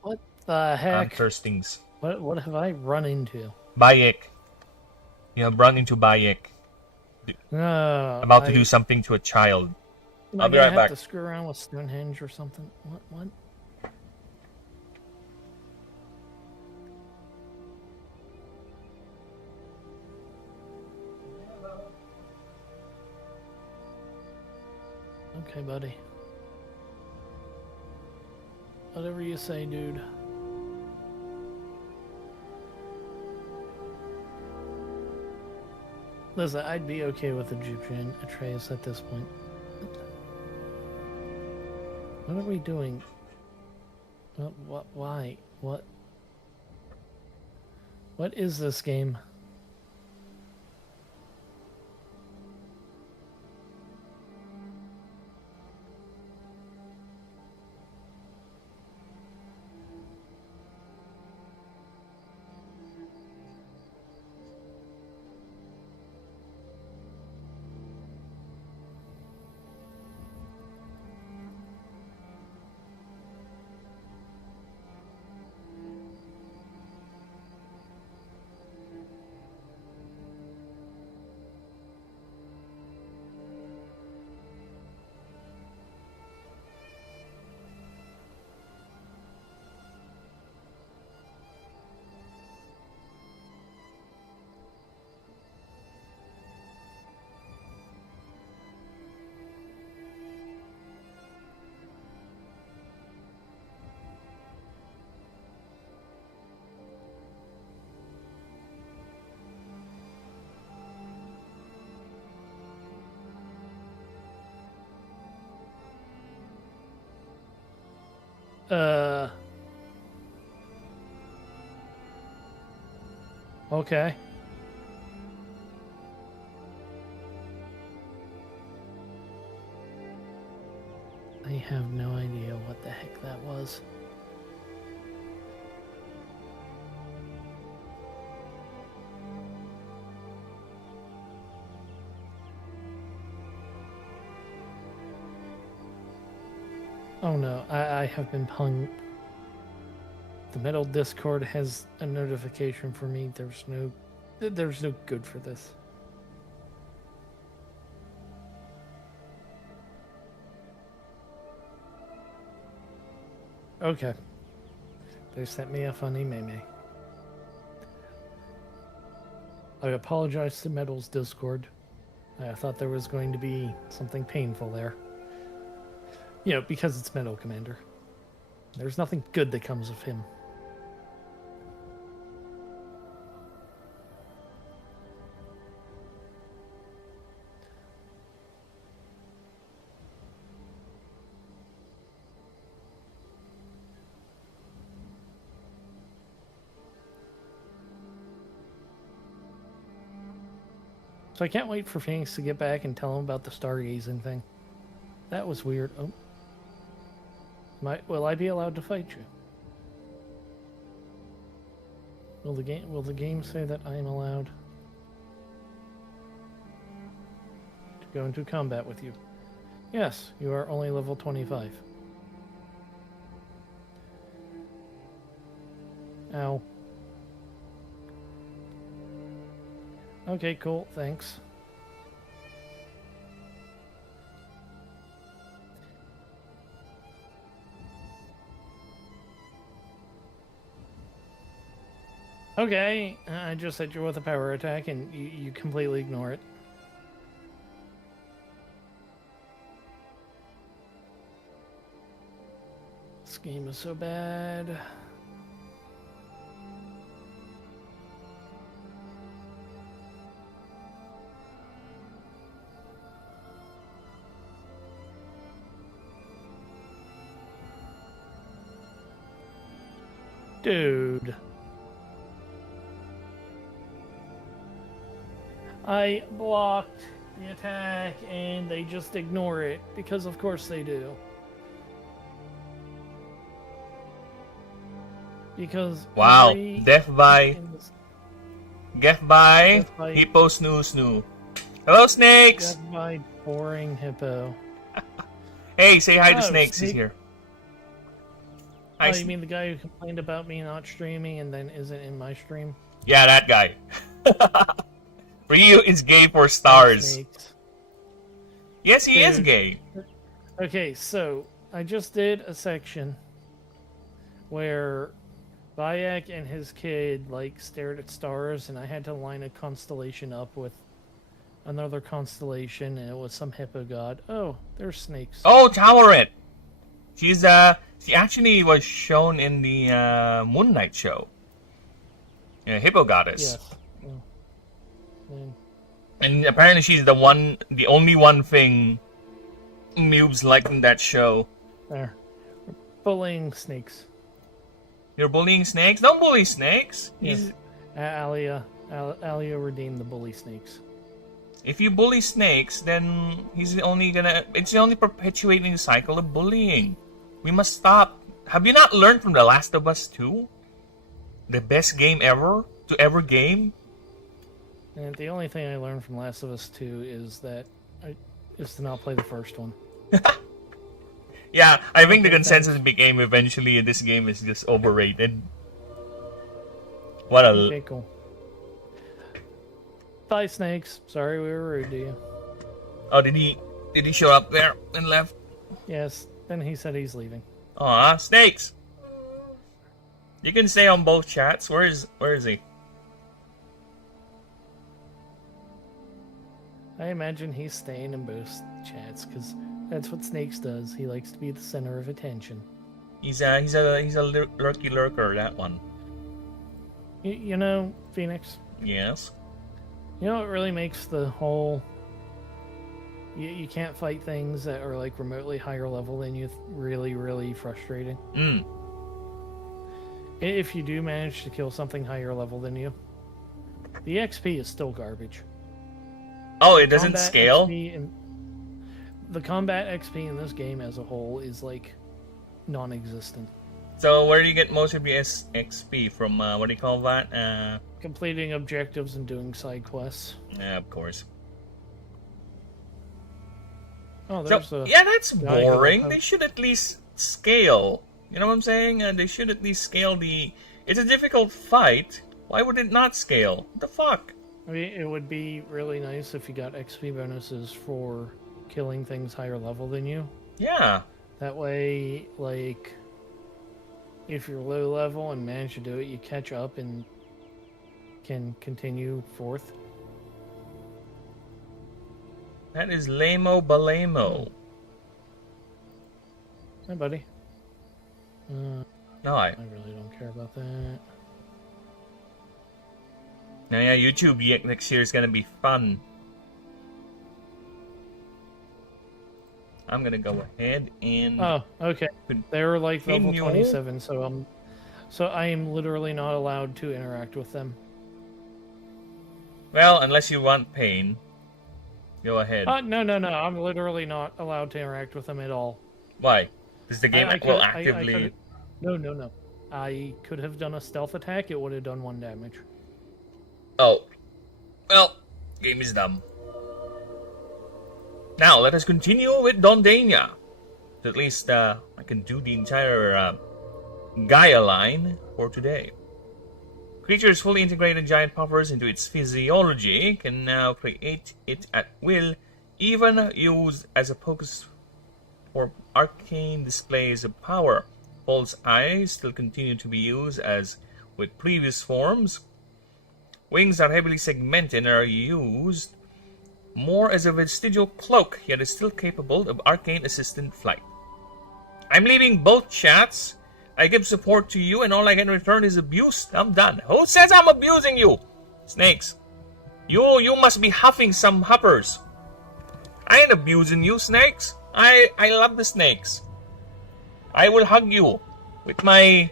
What the heck? Thirstings. What have I run into? Bayek. You have run into Bayek. No. About to do something to a child. I'll be right back. Have to screw around with Stonehenge or something. What? Okay, buddy. Whatever you say, dude. Listen, I'd be okay with Egyptian Atreus at this point. What are we doing? What? Why? What? What is this game? Okay. I have no idea what the heck that was. Oh no, I have been hung. The Metal Discord has a notification for me. There's no good for this. Okay. They sent me a funny meme. I apologize to Metal's Discord. I thought there was going to be something painful there. You know, because it's Metal Commander. There's nothing good that comes of him. So I can't wait for Phoenix to get back and tell him about the stargazing thing. That was weird. Oh. Will I be allowed to fight you? Will the game say that I am allowed to go into combat with you? Yes, you are only level 25. Ow. Okay, cool, thanks. Okay, I just hit you with a power attack and you completely ignore it. This game is so bad. Dude. I blocked the attack and they just ignore it because of course they do. Because wow, death by hippo snoo. Hello, snakes. Death by boring hippo. Hey, say hi to Snakes. He's here. Oh, you mean the guy who complained about me not streaming and then isn't in my stream? Yeah, that guy. Ryu is gay for stars. Yes, he is gay. Okay, so I just did a section where Bayek and his kid like stared at stars, and I had to line a constellation up with another constellation, and it was some hippo god. Oh, there's Snakes. Oh, Towerette. She actually was shown in the Moon Knight show. Yeah, hippo goddess. Yes. Yeah. And apparently she's the only one thing Mubes liked in that show. There. Bullying Snakes. You're bullying Snakes? Don't bully Snakes. Yes. Alia redeemed the bully Snakes. If you bully Snakes, then it's only perpetuating the cycle of bullying. We must stop. Have you not learned from The Last of Us 2? The best game ever to ever game? And the only thing I learned from Last of Us 2 is that is to not play the first one. Yeah, I think the consensus became eventually this game is just overrated. What a... Okay, cool. Bye, Snakes. Sorry we were rude to you. Oh, did he show up there and left? Yes, then he said he's leaving. Aw, Snakes! You can stay on both chats. Where is he? I imagine he's staying in both chats because that's what Snakes does. He likes to be the center of attention. He's a lurky lurker, that one. You know, Phoenix? Yes? You know what really makes the whole... You can't fight things that are like remotely higher level than you really, really frustrating? If you do manage to kill something higher level than you, the XP is still garbage. Oh, it doesn't scale? The combat XP in this game as a whole is like non-existent. So where do you get most of your XP from? What do you call that? Completing objectives and doing side quests. Yeah, of course. Oh, there's yeah, that's boring. They should at least scale. You know what I'm saying? They should at least scale the... It's a difficult fight. Why would it not scale? What the fuck? I mean, it would be really nice if you got XP bonuses for killing things higher level than you. Yeah. That way, like, if you're low level and manage to do it, you catch up and can continue forth. That is lame-o balamo. Hi, buddy. No, I really don't care about that. Now, yeah, YouTube next year is gonna be fun. I'm gonna go ahead and. Oh, okay. They're like level Continue. 27, so I am literally not allowed to interact with them. Well, unless you want pain, go ahead. No. I'm literally not allowed to interact with them at all. Why? Does the game will I actively? could've- No. I could have done a stealth attack. It would have done 1 damage. Oh, well, game is dumb. Now let us continue with Dondania. At least I can do the entire Gaia line for today. Creatures fully integrated giant puffers into its physiology can now create it at will, even used as a focus for arcane displays of power. False eyes still continue to be used as with previous forms. Wings are heavily segmented and are used more as a vestigial cloak, yet is still capable of arcane assisted flight. I'm leaving both chats. I give support to you, and all I get in return is abuse. I'm done. Who says I'm abusing you? Snakes. You must be huffing some hoppers. I ain't abusing you, snakes. I love the snakes. I will hug you with my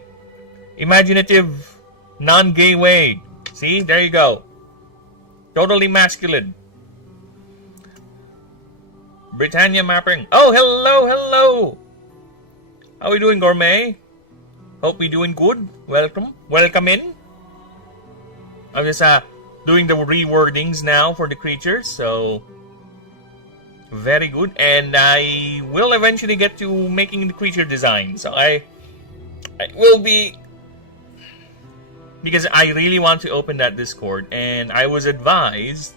imaginative, non-gay way. See, there you go. Totally masculine. Britannia mapping. Oh, hello. How are we doing, Gourmet? Hope we doing good. Welcome in. I'm just doing the rewordings now for the creatures, so very good. And I will eventually get to making the creature design. So I will be, because I really want to open that Discord, and I was advised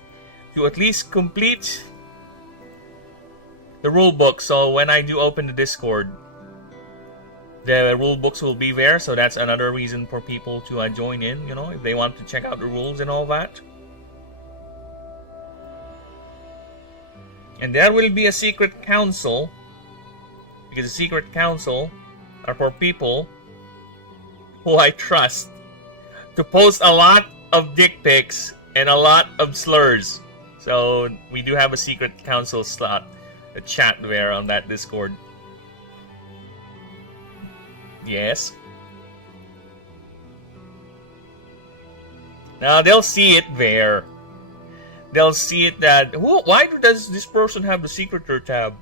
to at least complete the rulebook. So when I do open the Discord, the rule books will be there, so that's another reason for people to join in, you know, if they want to check out the rules and all that. And there will be a secret council, because the secret council are for people who I trust to post a lot of dick pics and a lot of slurs. So we do have a secret council slot, a chat there on that Discord. Yes. Now they'll see it there. They'll see it that... Why does this person have the secreter tab?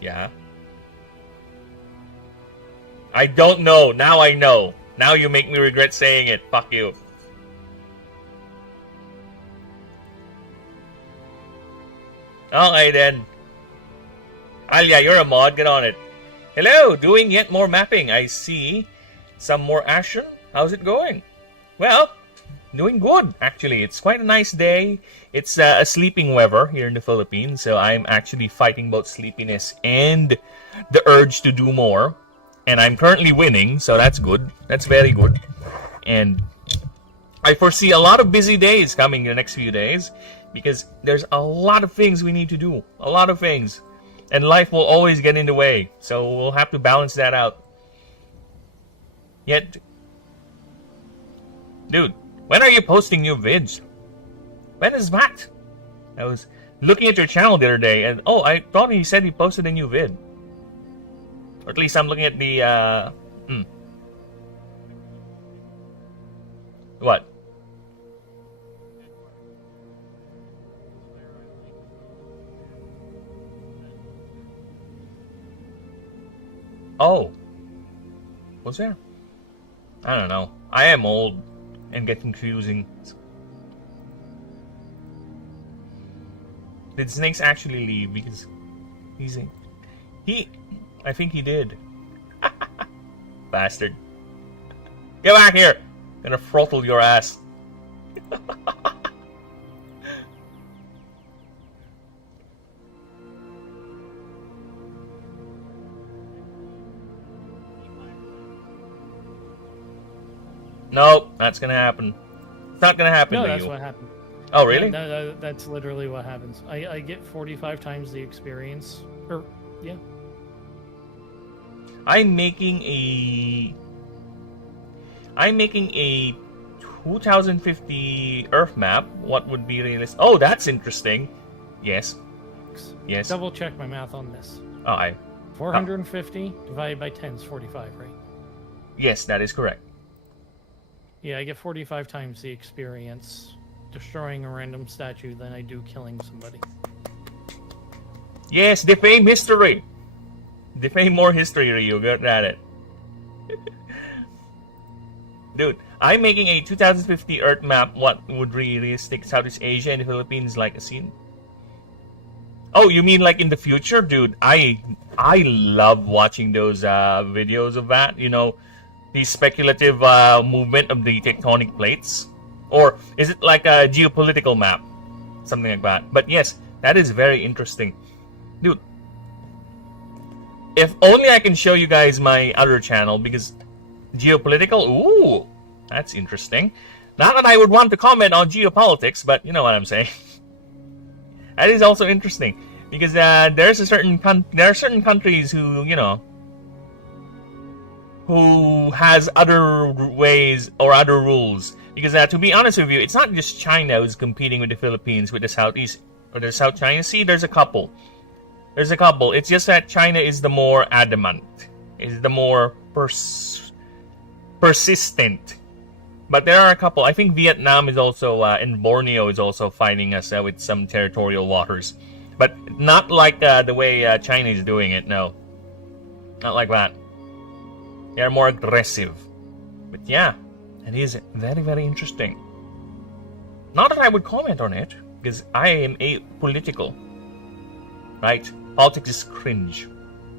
Yeah. I don't know. Now I know. Now you make me regret saying it. Fuck you. Okay then. Alia, you're a mod. Get on it. Hello, doing yet more mapping. I see some more Ashen. How's it going? Well, doing good, actually. It's quite a nice day. It's a sleeping weather here in the Philippines, so I'm actually fighting both sleepiness and the urge to do more. And I'm currently winning, so that's good. That's very good. And I foresee a lot of busy days coming in the next few days, because there's a lot of things we need to do. A lot of things. And life will always get in the way, so we'll have to balance that out. Yet, dude, when are you posting new vids? When is that? I was looking at your channel the other day, and I thought he said he posted a new vid. Or at least I'm looking at the, What? Oh. What's there? I don't know. I am old and get confusing. Did Snakes actually leave? Because I think he did. Bastard. Get back here! I'm gonna throttle your ass. Nope, that's gonna happen. It's not gonna happen to you. No, that's what happened. Oh, really? No, that's literally what happens. I get 45 times the experience, or Yeah. I'm making a 2050 Earth map. What would be realistic? Oh, that's interesting. Yes. Yes. Double check my math on this. Oh, 450 divided by 10 is 45, right? Yes, that is correct. Yeah, I get 45 times the experience destroying a random statue than I do killing somebody. Yes, defame history. Defame more history, Ryu. Get at it. Dude, I'm making a 2050 Earth map. What would realistic Southeast Asia and the Philippines like a scene? Oh, you mean like in the future? Dude, I love watching those videos of that. You know, the speculative movement of the tectonic plates. Or is it like a geopolitical map? Something like that. But yes, that is very interesting. Dude, if only I can show you guys my other channel, because geopolitical, ooh, that's interesting. Not that I would want to comment on geopolitics, but you know what I'm saying. That is also interesting, because there are certain countries who, you know, who has other ways or other rules. Because to be honest with you, it's not just China who's competing with the Philippines, with the Southeast or the South China Sea. There's a couple. There's a couple. It's just that China is the more adamant, is the more persistent. But there are a couple. I think Vietnam is also, and Borneo is also fighting us with some territorial waters. But not like the way China is doing it, no. Not like that. They are more aggressive. But yeah, it is very, very interesting. Not that I would comment on it, because I am apolitical. Right? Politics is cringe.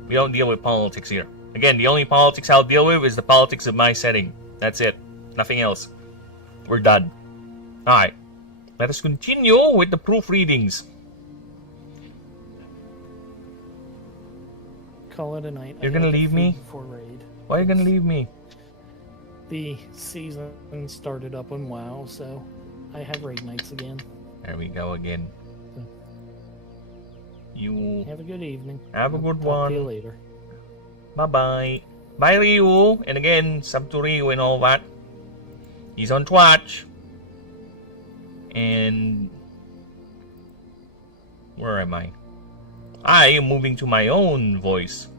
We don't deal with politics here. Again, the only politics I'll deal with is the politics of my setting. That's it. Nothing else. We're done. Alright. Let us continue with the proofreadings. Call it a night. You're gonna leave me? Before raid. Why are you gonna leave me? The season started up on WoW, so I have raid nights again. There we go again. You have a good evening. Have a good Talk one. To you later. Bye-bye. Bye, Ryu. And again, sub to Ryu and all that. He's on Twitch. And where am I? I am moving to my own voice.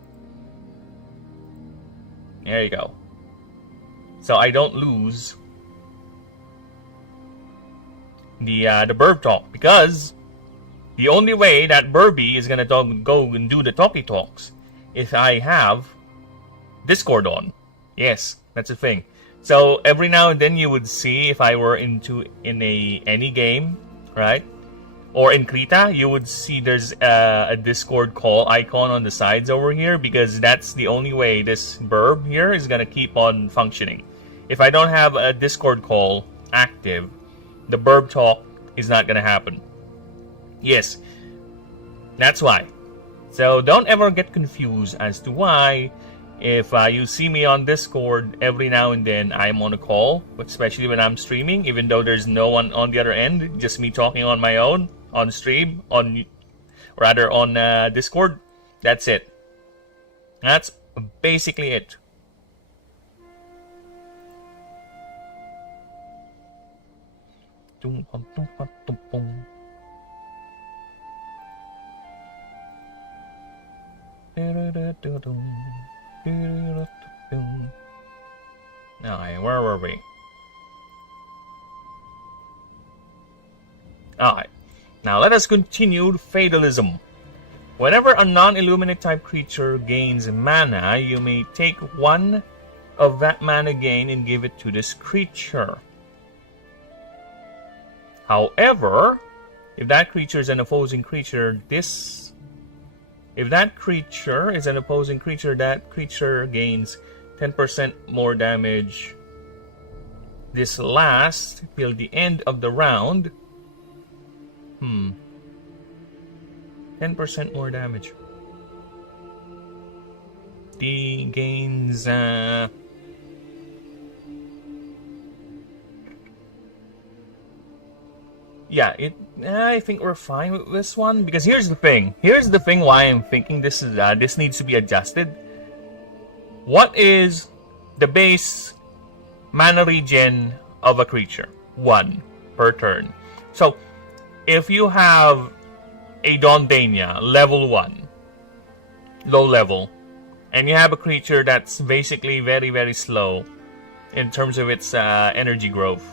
There you go. So I don't lose the burb talk, because the only way that Burby is gonna go and do the talkie talks if I have Discord on. Yes, that's a thing. So every now and then you would see, if I were in any game, right? Or in Krita, you would see there's a Discord call icon on the sides over here, because that's the only way this burb here is gonna keep on functioning. If I don't have a Discord call active, the burb talk is not gonna happen. Yes, that's why. So don't ever get confused as to why, if you see me on Discord every now and then, I'm on a call, especially when I'm streaming, even though there's no one on the other end, just me talking on my own, on stream, on Discord. That's it. That's basically it. Alright, where were we? Alright, now let us continue fatalism. Whenever a non-illuminate type creature gains mana, you may take one of that mana gain and give it to this creature. However, if that creature is an opposing creature, that creature gains 10% more damage. This lasts till the end of the round. 10% more damage. The gains yeah, I think we're fine with this one, because here's the thing. Here's the thing why I'm thinking this needs to be adjusted. What is the base mana regen of a creature? 1 per turn. So if you have a Dondania level 1, low level, and you have a creature that's basically very, very slow in terms of its energy growth,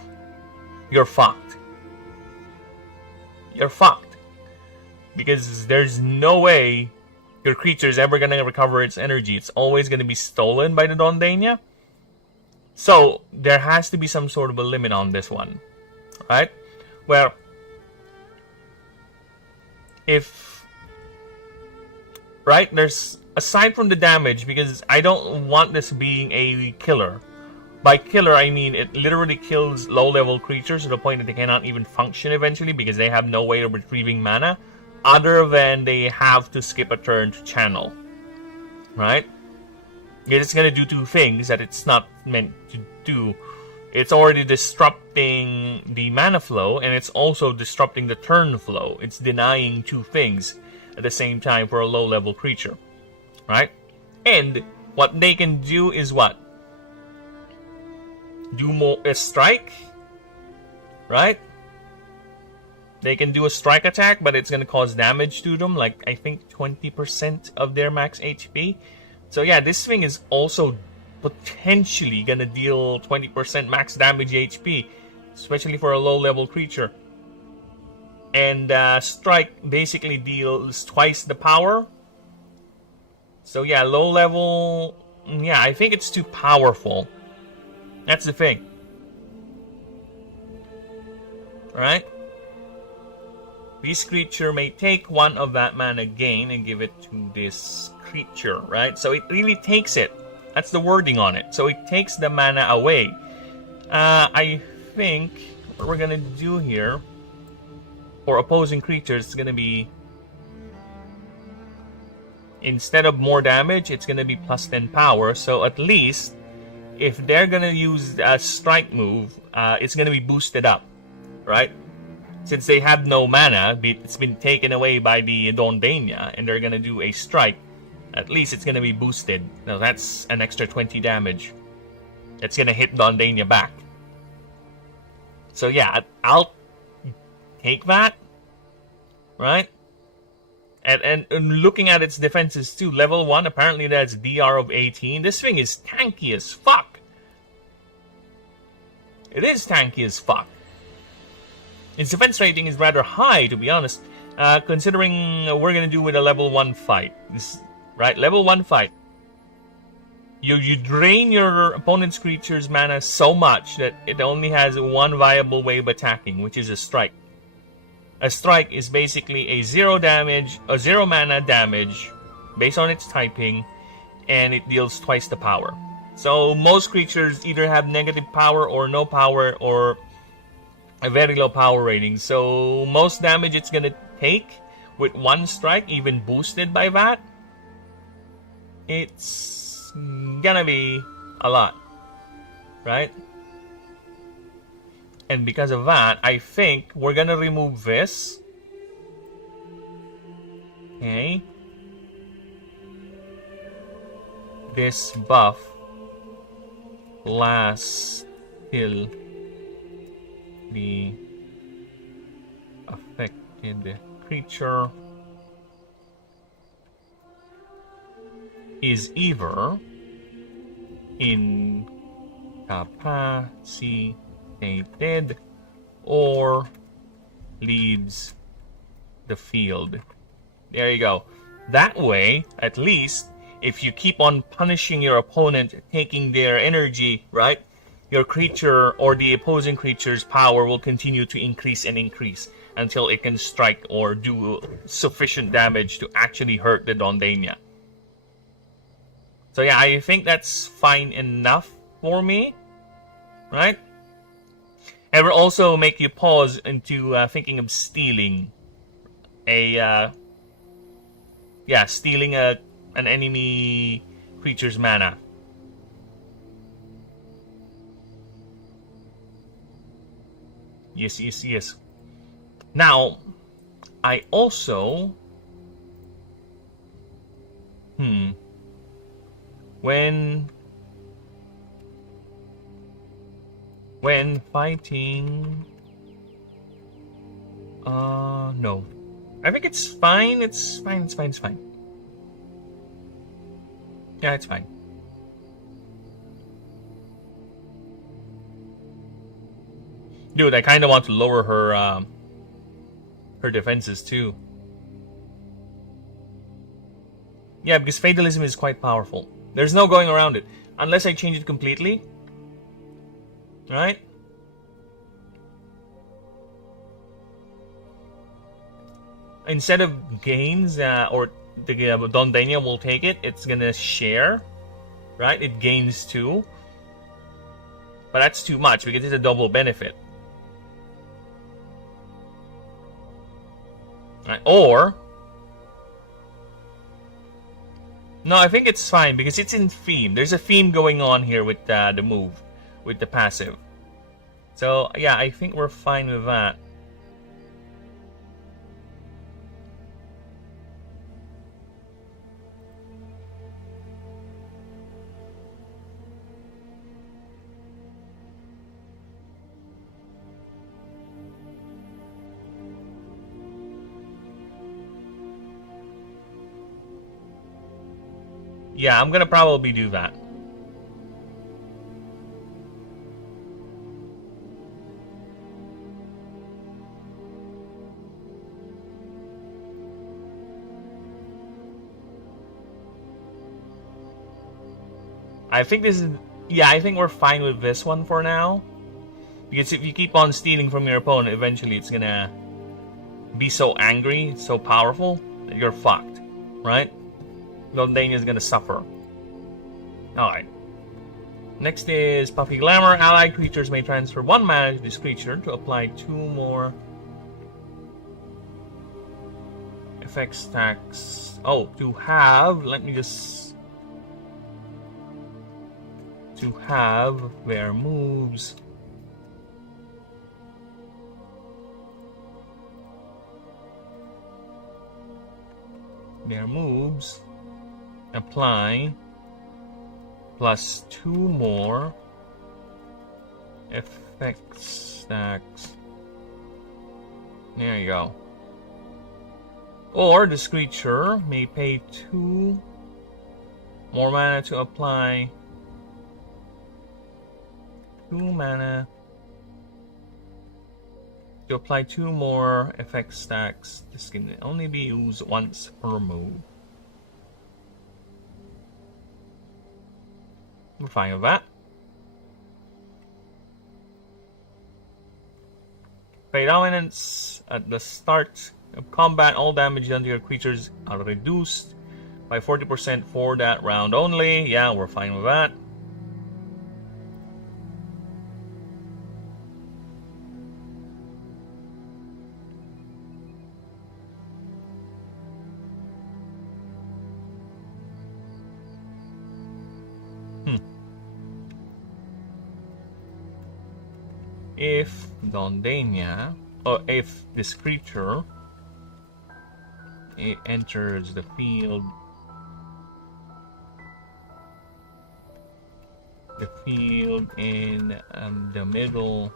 you're fucked. You're fucked. Because there's no way your creature is ever going to recover its energy. It's always going to be stolen by the Dondania. So there has to be some sort of a limit on this one. Right? Where if... Right? There's... Aside from the damage, because I don't want this being a killer. By killer, I mean it literally kills low-level creatures to the point that they cannot even function eventually because they have no way of retrieving mana other than they have to skip a turn to channel. Right? It's going to do 2 things that it's not meant to do. It's already disrupting the mana flow, and it's also disrupting the turn flow. It's denying 2 things at the same time for a low-level creature. Right? And what they can do is what? Do more a strike, right? They can do a strike attack, but it's gonna cause damage to them, like I think 20% of their max HP. So yeah, this thing is also potentially gonna deal 20% max damage HP, especially for a low-level creature. And strike basically deals twice the power. So yeah, low level. Yeah, I think it's too powerful. That's the thing. Alright? This creature may take 1 of that mana gain and give it to this creature, right? So it really takes it. That's the wording on it. So it takes the mana away. I think what we're gonna do here for opposing creatures is gonna be, instead of more damage, it's gonna be plus 10 power. So at least if they're gonna use a strike move, it's gonna be boosted up, right? Since they have no mana, it's been taken away by the Dondania, and they're gonna do a strike, at least it's gonna be boosted. Now that's an extra 20 damage. It's gonna hit Dondania back. So yeah, I'll take that, right? And looking at its defenses too, level 1, apparently that's DR of 18. This thing is tanky as fuck. It is tanky as fuck. Its defense rating is rather high, to be honest, considering we're going to do with a level 1 fight. Right, level 1 fight. You drain your opponent's creature's mana so much that it only has 1 viable way of attacking, which is a strike. A strike is basically a 0 mana damage based on its typing, and it deals twice the power. So most creatures either have negative power or no power or a very low power rating. So most damage it's gonna take with 1 strike, even boosted by that, it's gonna be a lot, right? And because of that, I think we're gonna remove this. Okay. This buff lasts till the affected creature is either incapacitated or leaves the field. There you go. That way, at least, if you keep on punishing your opponent, taking their energy, right, your creature or the opposing creature's power will continue to increase and increase until it can strike or do sufficient damage to actually hurt the Dondania. So yeah, I think that's fine enough for me, right? And will also make you pause into thinking of stealing stealing an enemy creature's mana. Yes. Now, I also... When fighting... no. I think it's fine. It's fine. Yeah, it's fine. Dude, I kind of want to lower her defenses too. Yeah, because fatalism is quite powerful. There's no going around it. Unless I change it completely. Right? Instead of gains, or the Dondania will take it, it's gonna share. Right? It gains 2. But that's too much because it's a double benefit. Right? Or... No, I think it's fine because it's in theme. There's a theme going on here with the move, with the passive. So, yeah, I think we're fine with that. Yeah, I'm gonna probably do that. I think this is... Yeah, I think we're fine with this one for now. Because if you keep on stealing from your opponent, eventually it's gonna be so angry, so powerful, that you're fucked. Right? Londania is gonna suffer. Alright. Next is Puffy Glamour. Allied creatures may transfer 1 mana to this creature to apply 2 more effect stacks. Oh, to have... Let me just... To have their moves... Their moves... Apply... Plus 2 more effect stacks. There you go. Or this creature may pay 2 more mana to apply 2 mana to apply 2 more effect stacks. This can only be used once per move. We're fine with that. Predominance. At the start of combat, all damage done to your creatures are reduced by 40% for that round only. Yeah, we're fine with that. If Dondania, or if this creature it enters the field, in the middle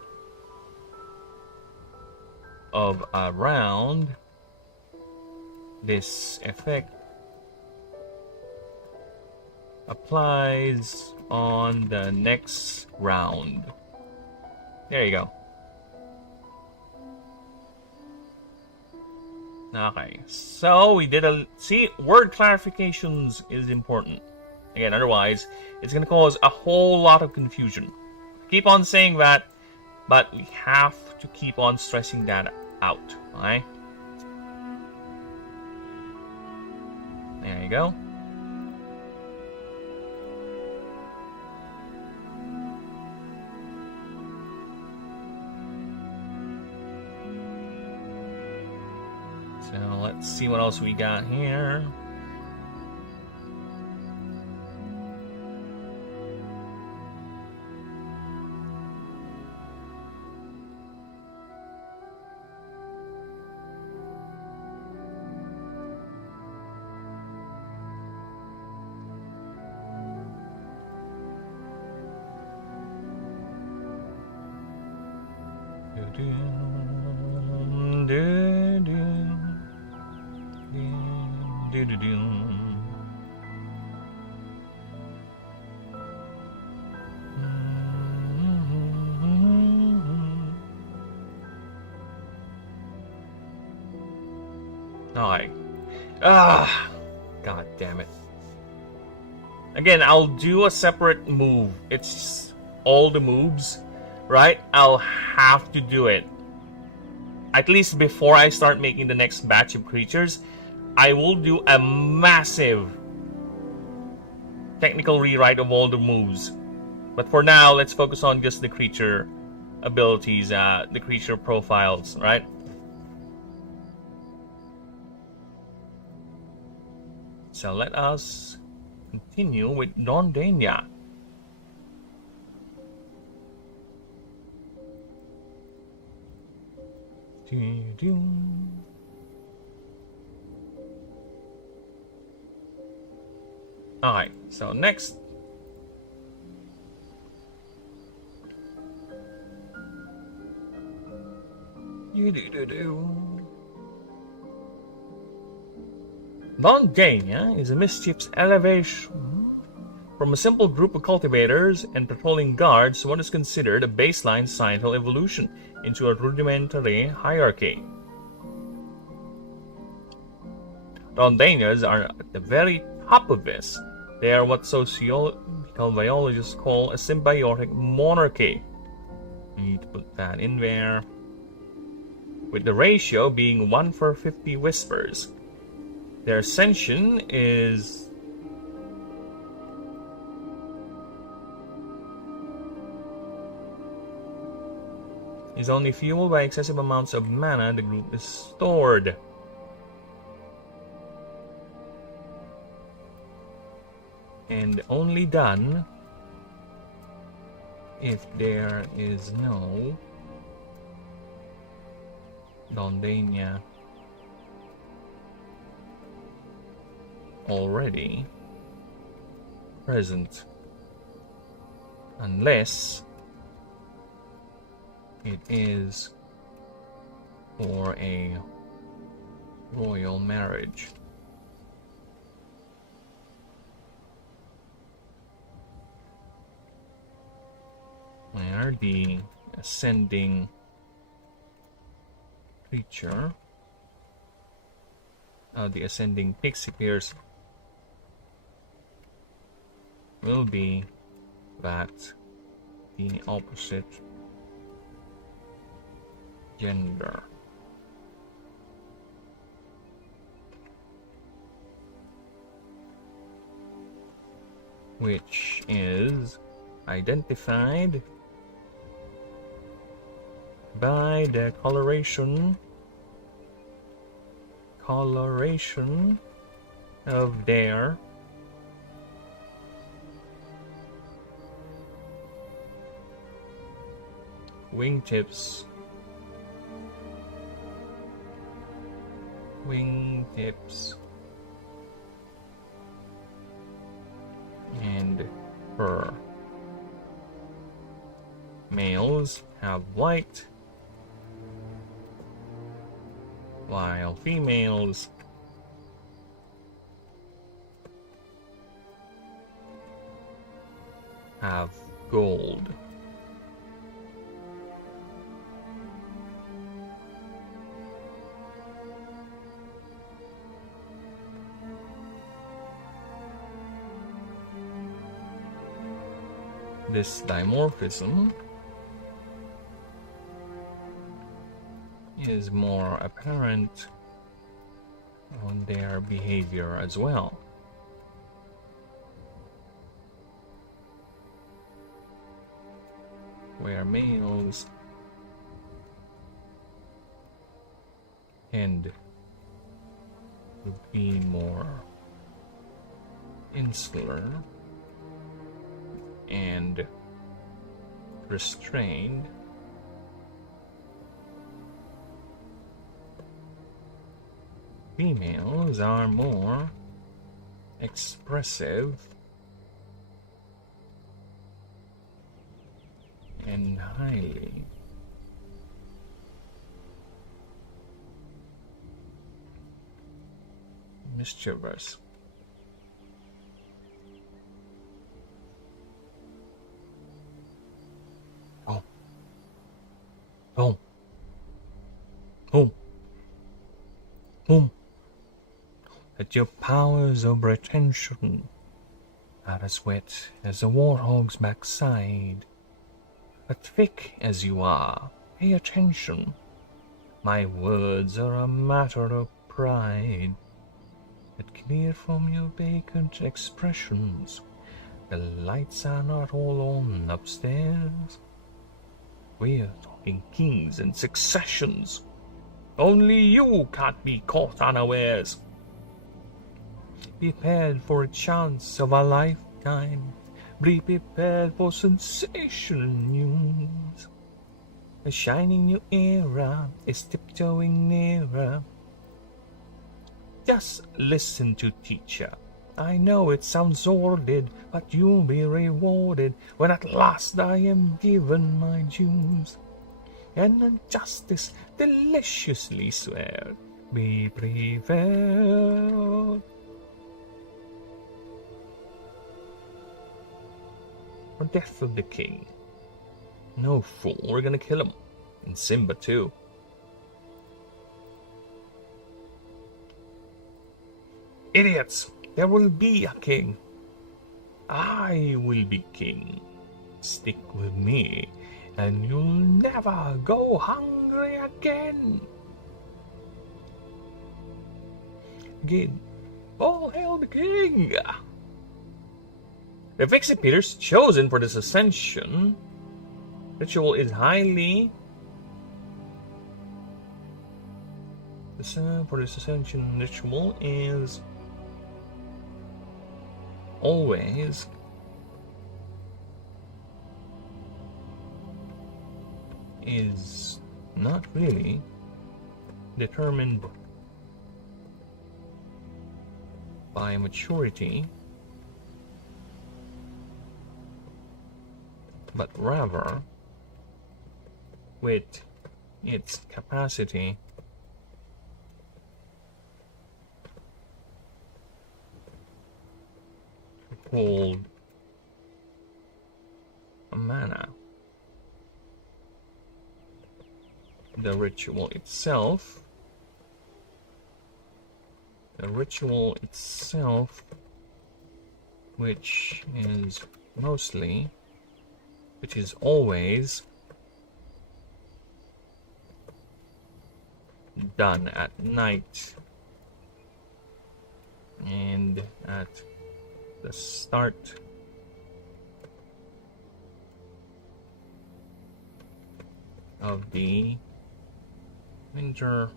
of a round, this effect applies on the next round. There you go. Okay, so we did a... See, word clarifications is important. Again, otherwise, it's going to cause a whole lot of confusion. Keep on saying that, but we have to keep on stressing that out, alright? There you go. So let's see what else we got here. Alright. God damn it. Again, I'll do a separate move. It's all the moves, right? I'll have to do it. At least before I start making the next batch of creatures, I will do a massive technical rewrite of all the moves. But for now, let's focus on just the creature abilities, the creature profiles, right? So let us continue with Dondania. Alright, so next. Dondania is a mischief's elevation from a simple group of cultivators and patrolling guards to what is considered a baseline societal evolution into a rudimentary hierarchy. Dondanias are at the very top of this. They are what sociological biologists call a symbiotic monarchy. I need to put that in there. With the ratio being 1 for 50 whispers. Their ascension is only fueled by excessive amounts of mana the group is stored. And only done if there is no Dondania already present, unless it is for a royal marriage. Where the ascending creature, the ascending pixie appears, will be that the opposite gender. Which is identified by the coloration of their wingtips and fur. Males have white, while females have gold. This dimorphism is more apparent on their behavior as well. Where males tend to be more insular and restrained, females are more expressive and highly mischievous. Oh. Oh. Oh. Oh. That your powers of retention are as wet as a warthog's backside. But thick as you are, pay attention. My words are a matter of pride. But clear from your vacant expressions, the lights are not all on upstairs. We're talking kings and successions. Only you can't be caught unawares. Be prepared for a chance of a lifetime. Be prepared for sensational news. A shining new era is tiptoeing nearer. Just listen to teacher. I know it sounds sordid, but you'll be rewarded when at last I am given my dues. And justice deliciously swear, be prepared. For death of the king. No fool, we're gonna kill him. And Simba too. Idiots! There will be a king. I will be king. Stick with me, and you'll never go hungry again. Again, all hail the king! The Vixie Peters chosen for this ascension ritual is highly... for this ascension ritual is always is not really determined by maturity, but rather with its capacity to hold a mana. The ritual itself which is always done at night and at the start of the winter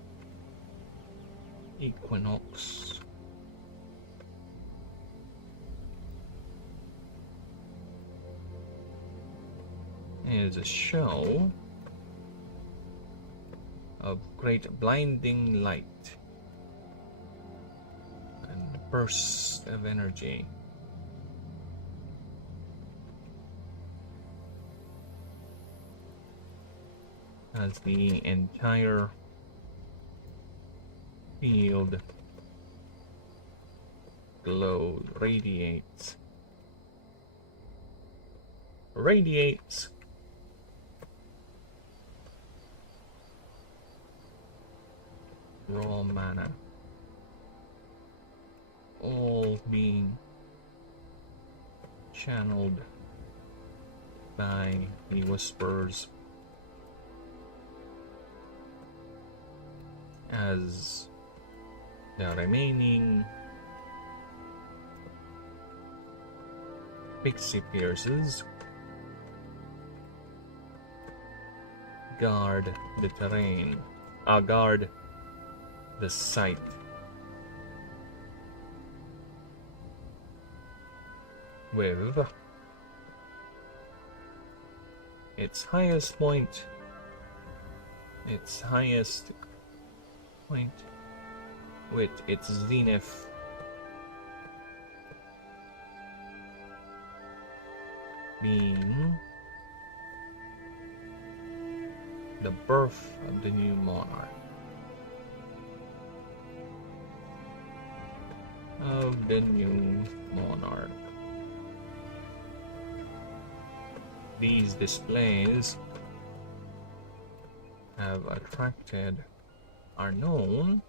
equinox. Is a show of great blinding light and bursts of energy. As the entire field glows, radiates raw mana, all being channeled by the whispers as the remaining pixie pierces guard the terrain, guard the site with its highest point with its zenith being the birth of the new monarch. of the new monarch. These displays are known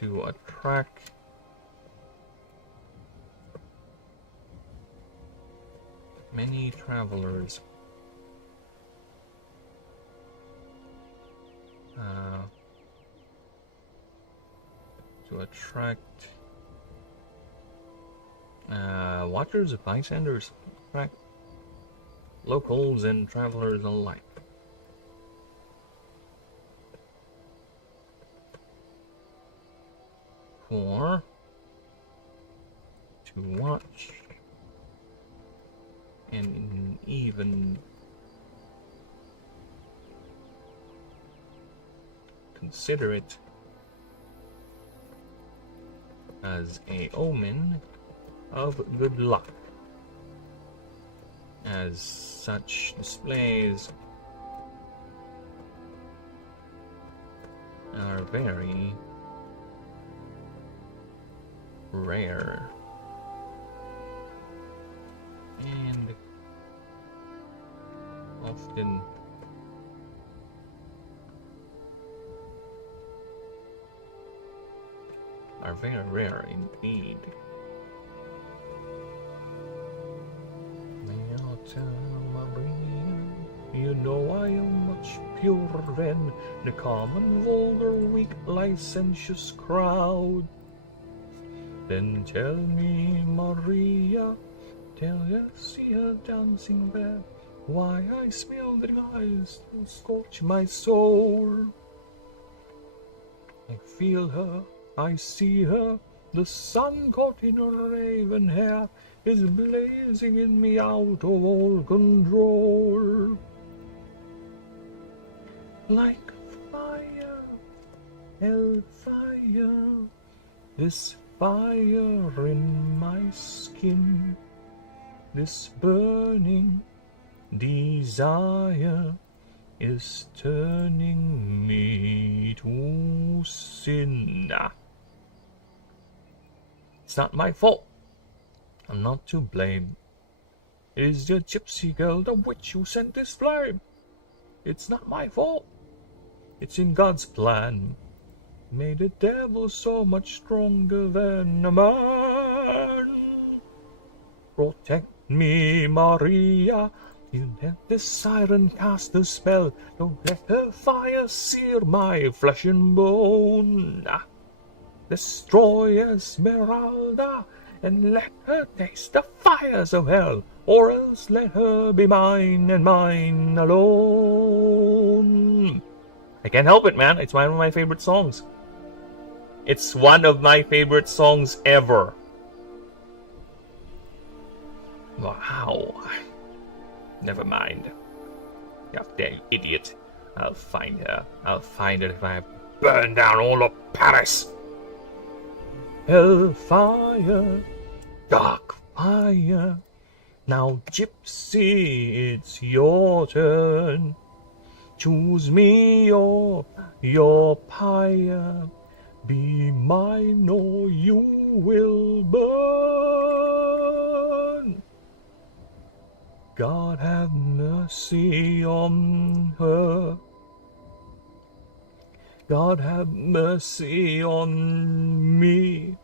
to attract many travelers. To attract watchers, bystanders, attract locals and travelers alike. To watch and even consider it as a omen of good luck, as such displays are very rare and often are very rare indeed. You know I am much purer than the common, vulgar, weak, licentious crowd. Then tell me, Maria, tell you see her dancing there, why I smoldering eyes to scorch my soul. I feel her, I see her, the sun caught in her raven hair is blazing in me out of all control. Like fire, hellfire, this fire in my skin, this burning desire is turning me to sin. It's not my fault. I'm not to blame. It is the gypsy girl, the witch, who sent this flame. It's not my fault. It's in God's plan. Made the devil so much stronger than a man. Protect me, Maria. You let this siren cast a spell. Don't let her fire sear my flesh and bone. Destroy Esmeralda, and let her taste the fires of hell, or else let her be mine and mine alone. I can't help it, man. It's one of my favorite songs. It's one of my favorite songs ever. Wow. Never mind. You damn idiot. I'll find her. I'll find her if I burn down all of Paris. Hellfire, dark fire. Now, Gypsy, it's your turn. Choose me or your pyre. Be mine or you will burn. God have mercy on her. God have mercy on me.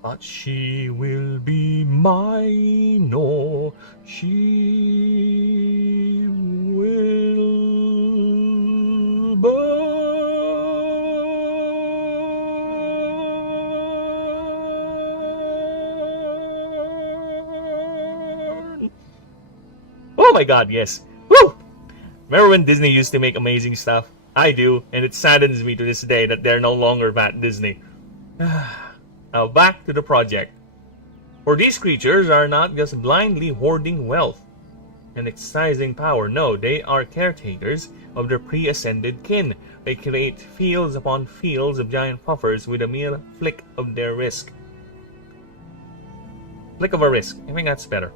But she will be mine or she will burn. Oh my God, yes. Woo! Remember when Disney used to make amazing stuff? I do, and it saddens me to this day that they're no longer at Disney. Now back to the project. For these creatures are not just blindly hoarding wealth and exercising power. No, they are caretakers of their pre-ascended kin. They create fields upon fields of giant puffers with a mere flick of their wrist. Flick of a wrist. I think that's better.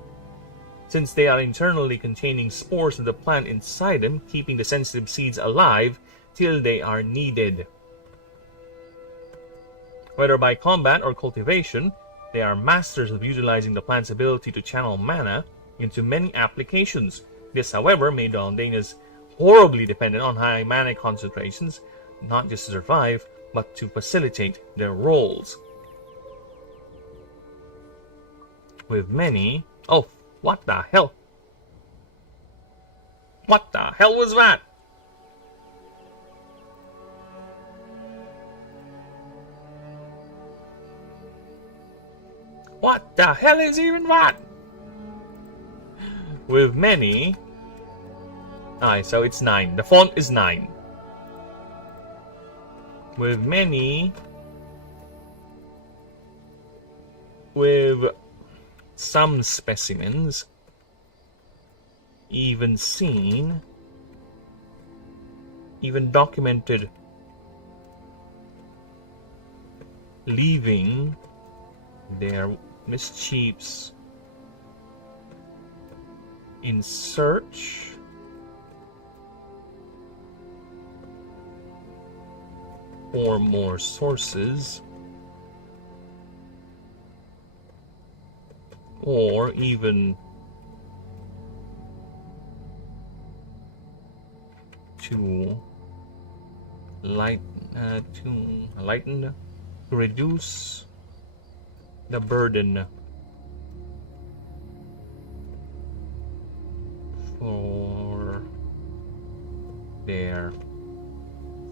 Since they are internally containing spores of the plant inside them, keeping the sensitive seeds alive till they are needed. Whether by combat or cultivation, they are masters of utilizing the plant's ability to channel mana into many applications. This, however, made the Aldeanas horribly dependent on high mana concentrations, not just to survive, but to facilitate their roles. With many... Oh, what the hell? What the hell was that? What the hell is even that? With many... Alright, so it's 9. The font is 9. With many... With some specimens even seen, even documented leaving their mischiefs in search for more sources, or even to reduce the burden for their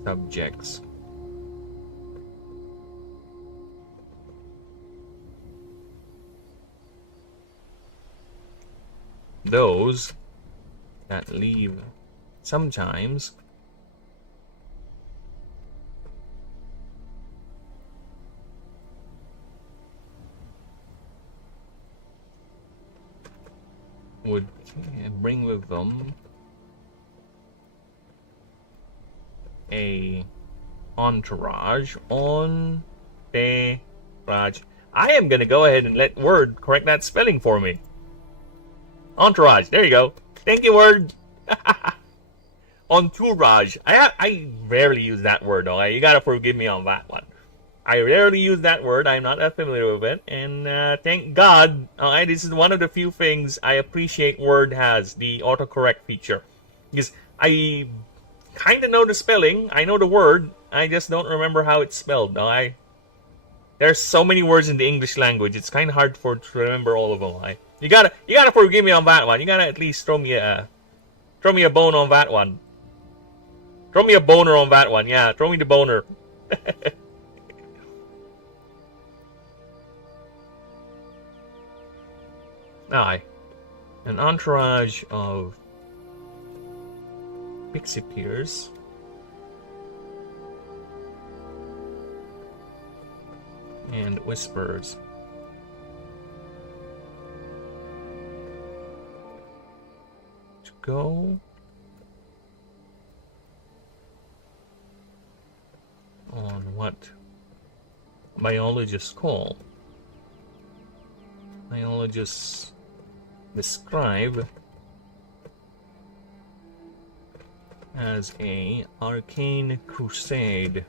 subjects. Those that leave sometimes would bring with them a entourage. I am gonna go ahead and let Word correct that spelling for me. Entourage, there you go. Thank you, Word. Entourage. I rarely use that word, though. You gotta forgive me on that one. I rarely use that word. I'm not that familiar with it. And thank God, this is one of the few things I appreciate Word has, the autocorrect feature. Because I kind of know the spelling. I know the word. I just don't remember how it's spelled. There's so many words in the English language. It's kind of hard to remember all of them. You gotta forgive me on that one. You gotta at least throw me a bone on that one. Throw me a boner on that one. Yeah, throw me the boner. Aye. An entourage of pixie peers and whisperers. To go on what biologists describe as a arcane crusade.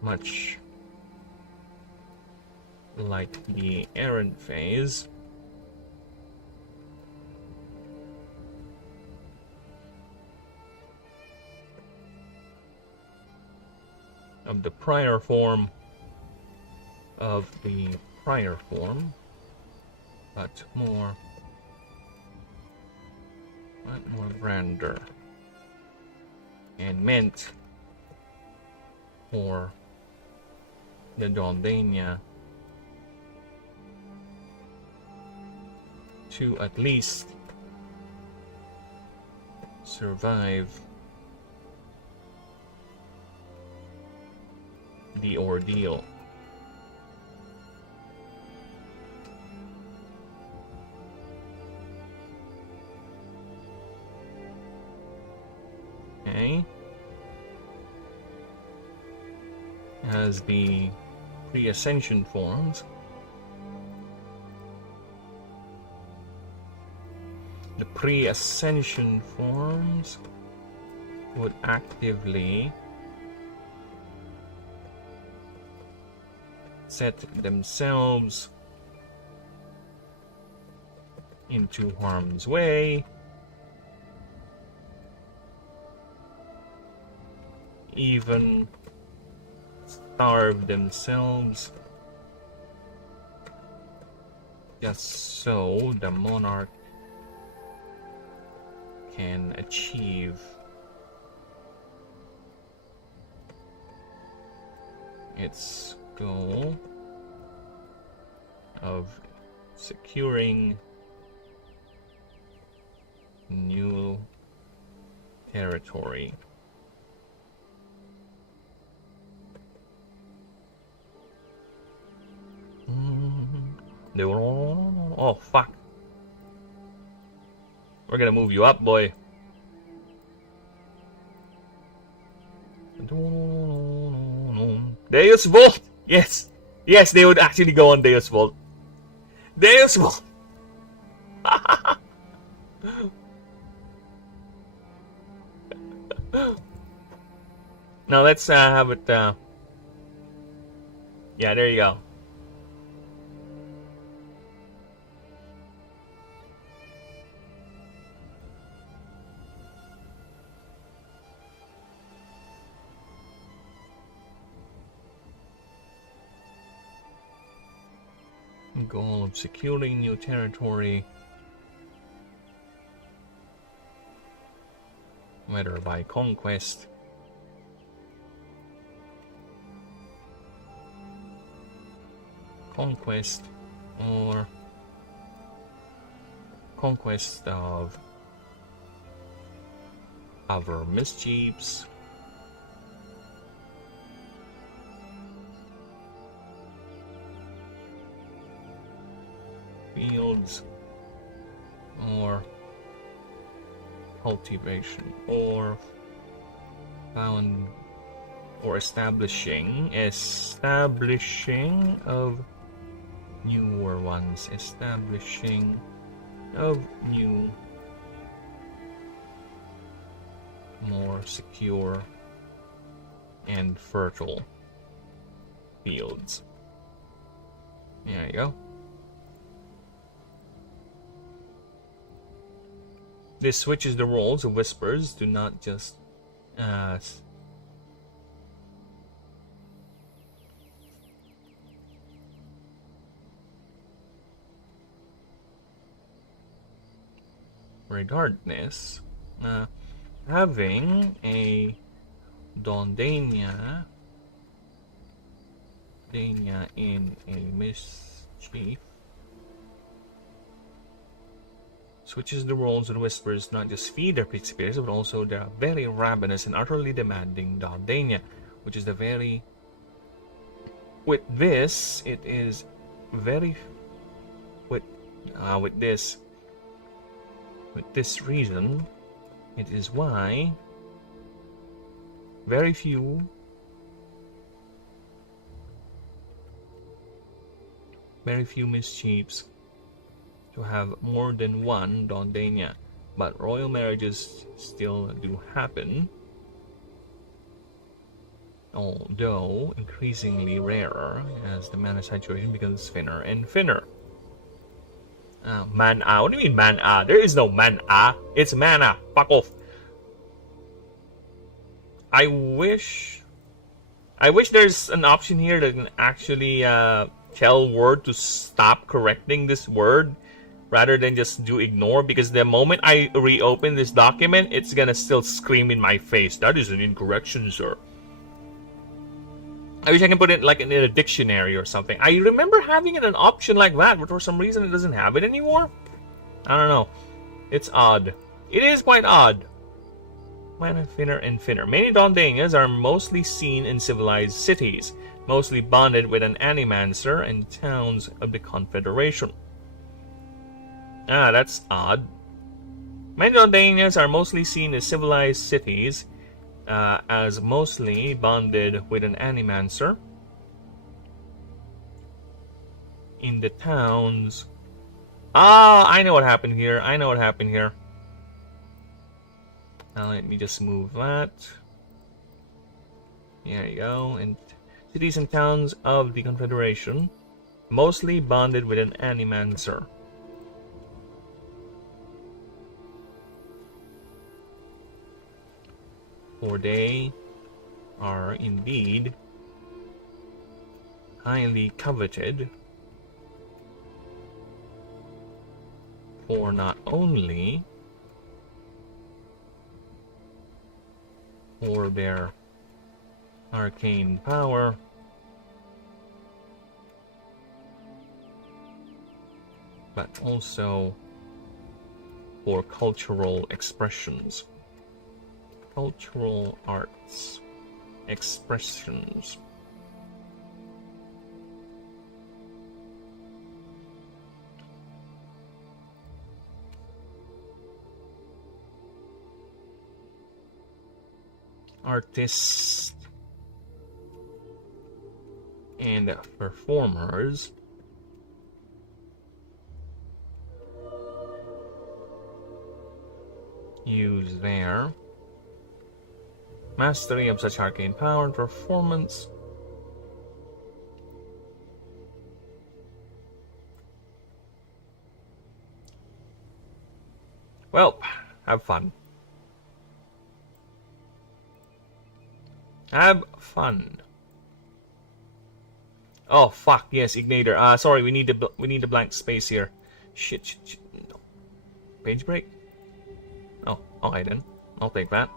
Much like the errant phase, of the prior form but more grander and meant for the Dondania to at least survive the ordeal. Okay. As the pre-ascension forms, the pre-ascension forms would actively set themselves into harm's way, even starve themselves, just so the monarch can achieve its goal of securing new territory. Oh fuck. We're gonna move you up, boy. Deus Volt! Yes! Yes, they would actually go on Deus Volt. Deus Volt! Now let's have it, yeah, there you go. Goal of securing new territory, whether by conquest or conquest of other mischiefs, fields, or cultivation, or found or establishing of newer ones, establishing of new, more secure and fertile fields. There you go. This switches the roles of whispers to not just regardless, having a Dondania in a mischief switches the roles of the whispers not just feed their experience, but also their very ravenous and utterly demanding Daldania, which is the very... With this, it is very... With this reason, it is why very few mischiefs to have more than one Dondania, but royal marriages still do happen, although increasingly rarer as the mana situation becomes thinner and thinner. Mana? What do you mean mana? There is no mana. It's mana. Fuck off. I wish there's an option here that can actually tell Word to stop correcting this word rather than just do ignore, because the moment I reopen this document, it's gonna still scream in my face, "That is an incorrection, sir." I wish I can put it like in a dictionary or something. I remember having an option like that, but for some reason it doesn't have it anymore. I don't know. It's odd. It is quite odd. Mana thinner and thinner. Many Dondanias are mostly seen in civilized cities, mostly bonded with an animancer and towns of the Confederation. That's odd. Many Dondanians are mostly seen in civilized cities as mostly bonded with an animancer in the towns Ah, I know what happened here. Now let me just move that. There you go. And cities and towns of the Confederation, mostly bonded with an animancer. For they are indeed highly coveted for not only for their arcane power, but also for cultural expressions. Cultural arts expressions. Artists and performers use their mastery of such arcane power and performance well, have fun. Have fun. Oh fuck, yes, Ignator. Sorry, we need the blank space here. Shit. No. Page break? Oh, okay then. I'll take that.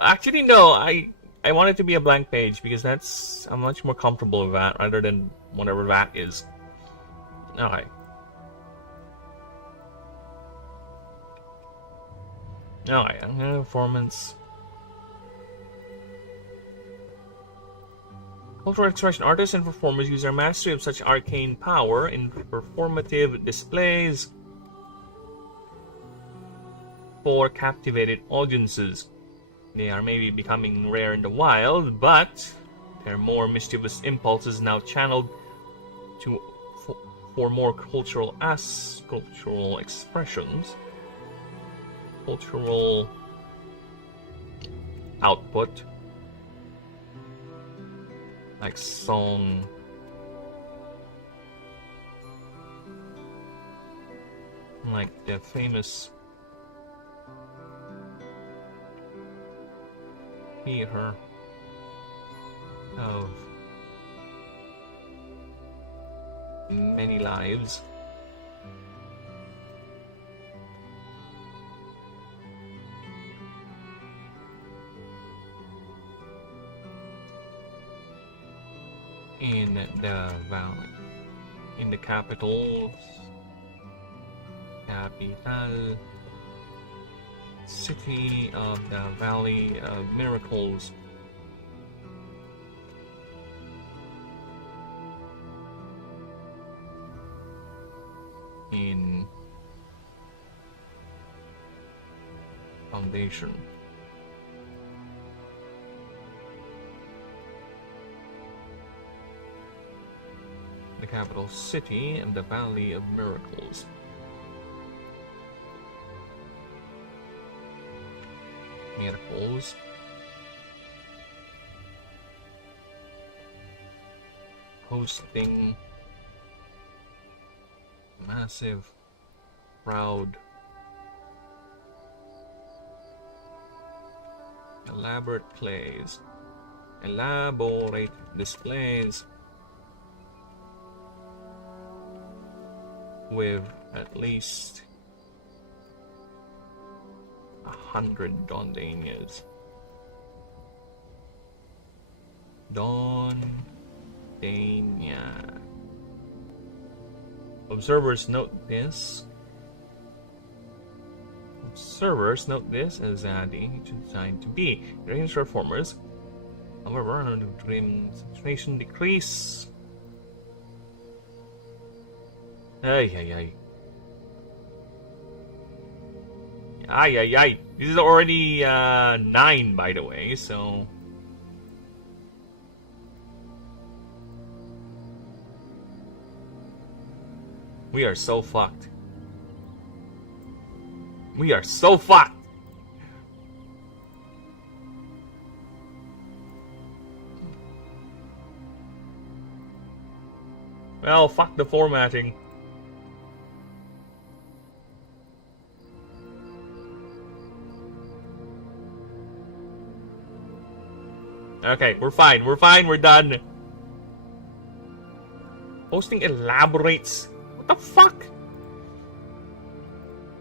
Actually, no, I want it to be a blank page because I'm much more comfortable with that rather than whatever that is. Okay. Okay, performance. Cultural expression. Artists and performers use their mastery of such arcane power in performative displays for captivated audiences. They are maybe becoming rare in the wild, but their more mischievous impulses now channeled for more cultural expressions, cultural output, like song, like the famous theater of many lives. In the valley, in the capital city of the Valley of Miracles. In Foundation. The capital city and the Valley of Miracles. Miracles. Hosting massive, proud, elaborate displays with at least 100 Dondanias. Dondania. Observers note this as designed to be. Range performers, however, under the grim concentration decrease. Ay. This is already 9, by the way, so. We are so fucked. We are so fucked. Well, fuck the formatting. Okay, we're fine. We're fine. We're done. Hosting elaborates. What the fuck?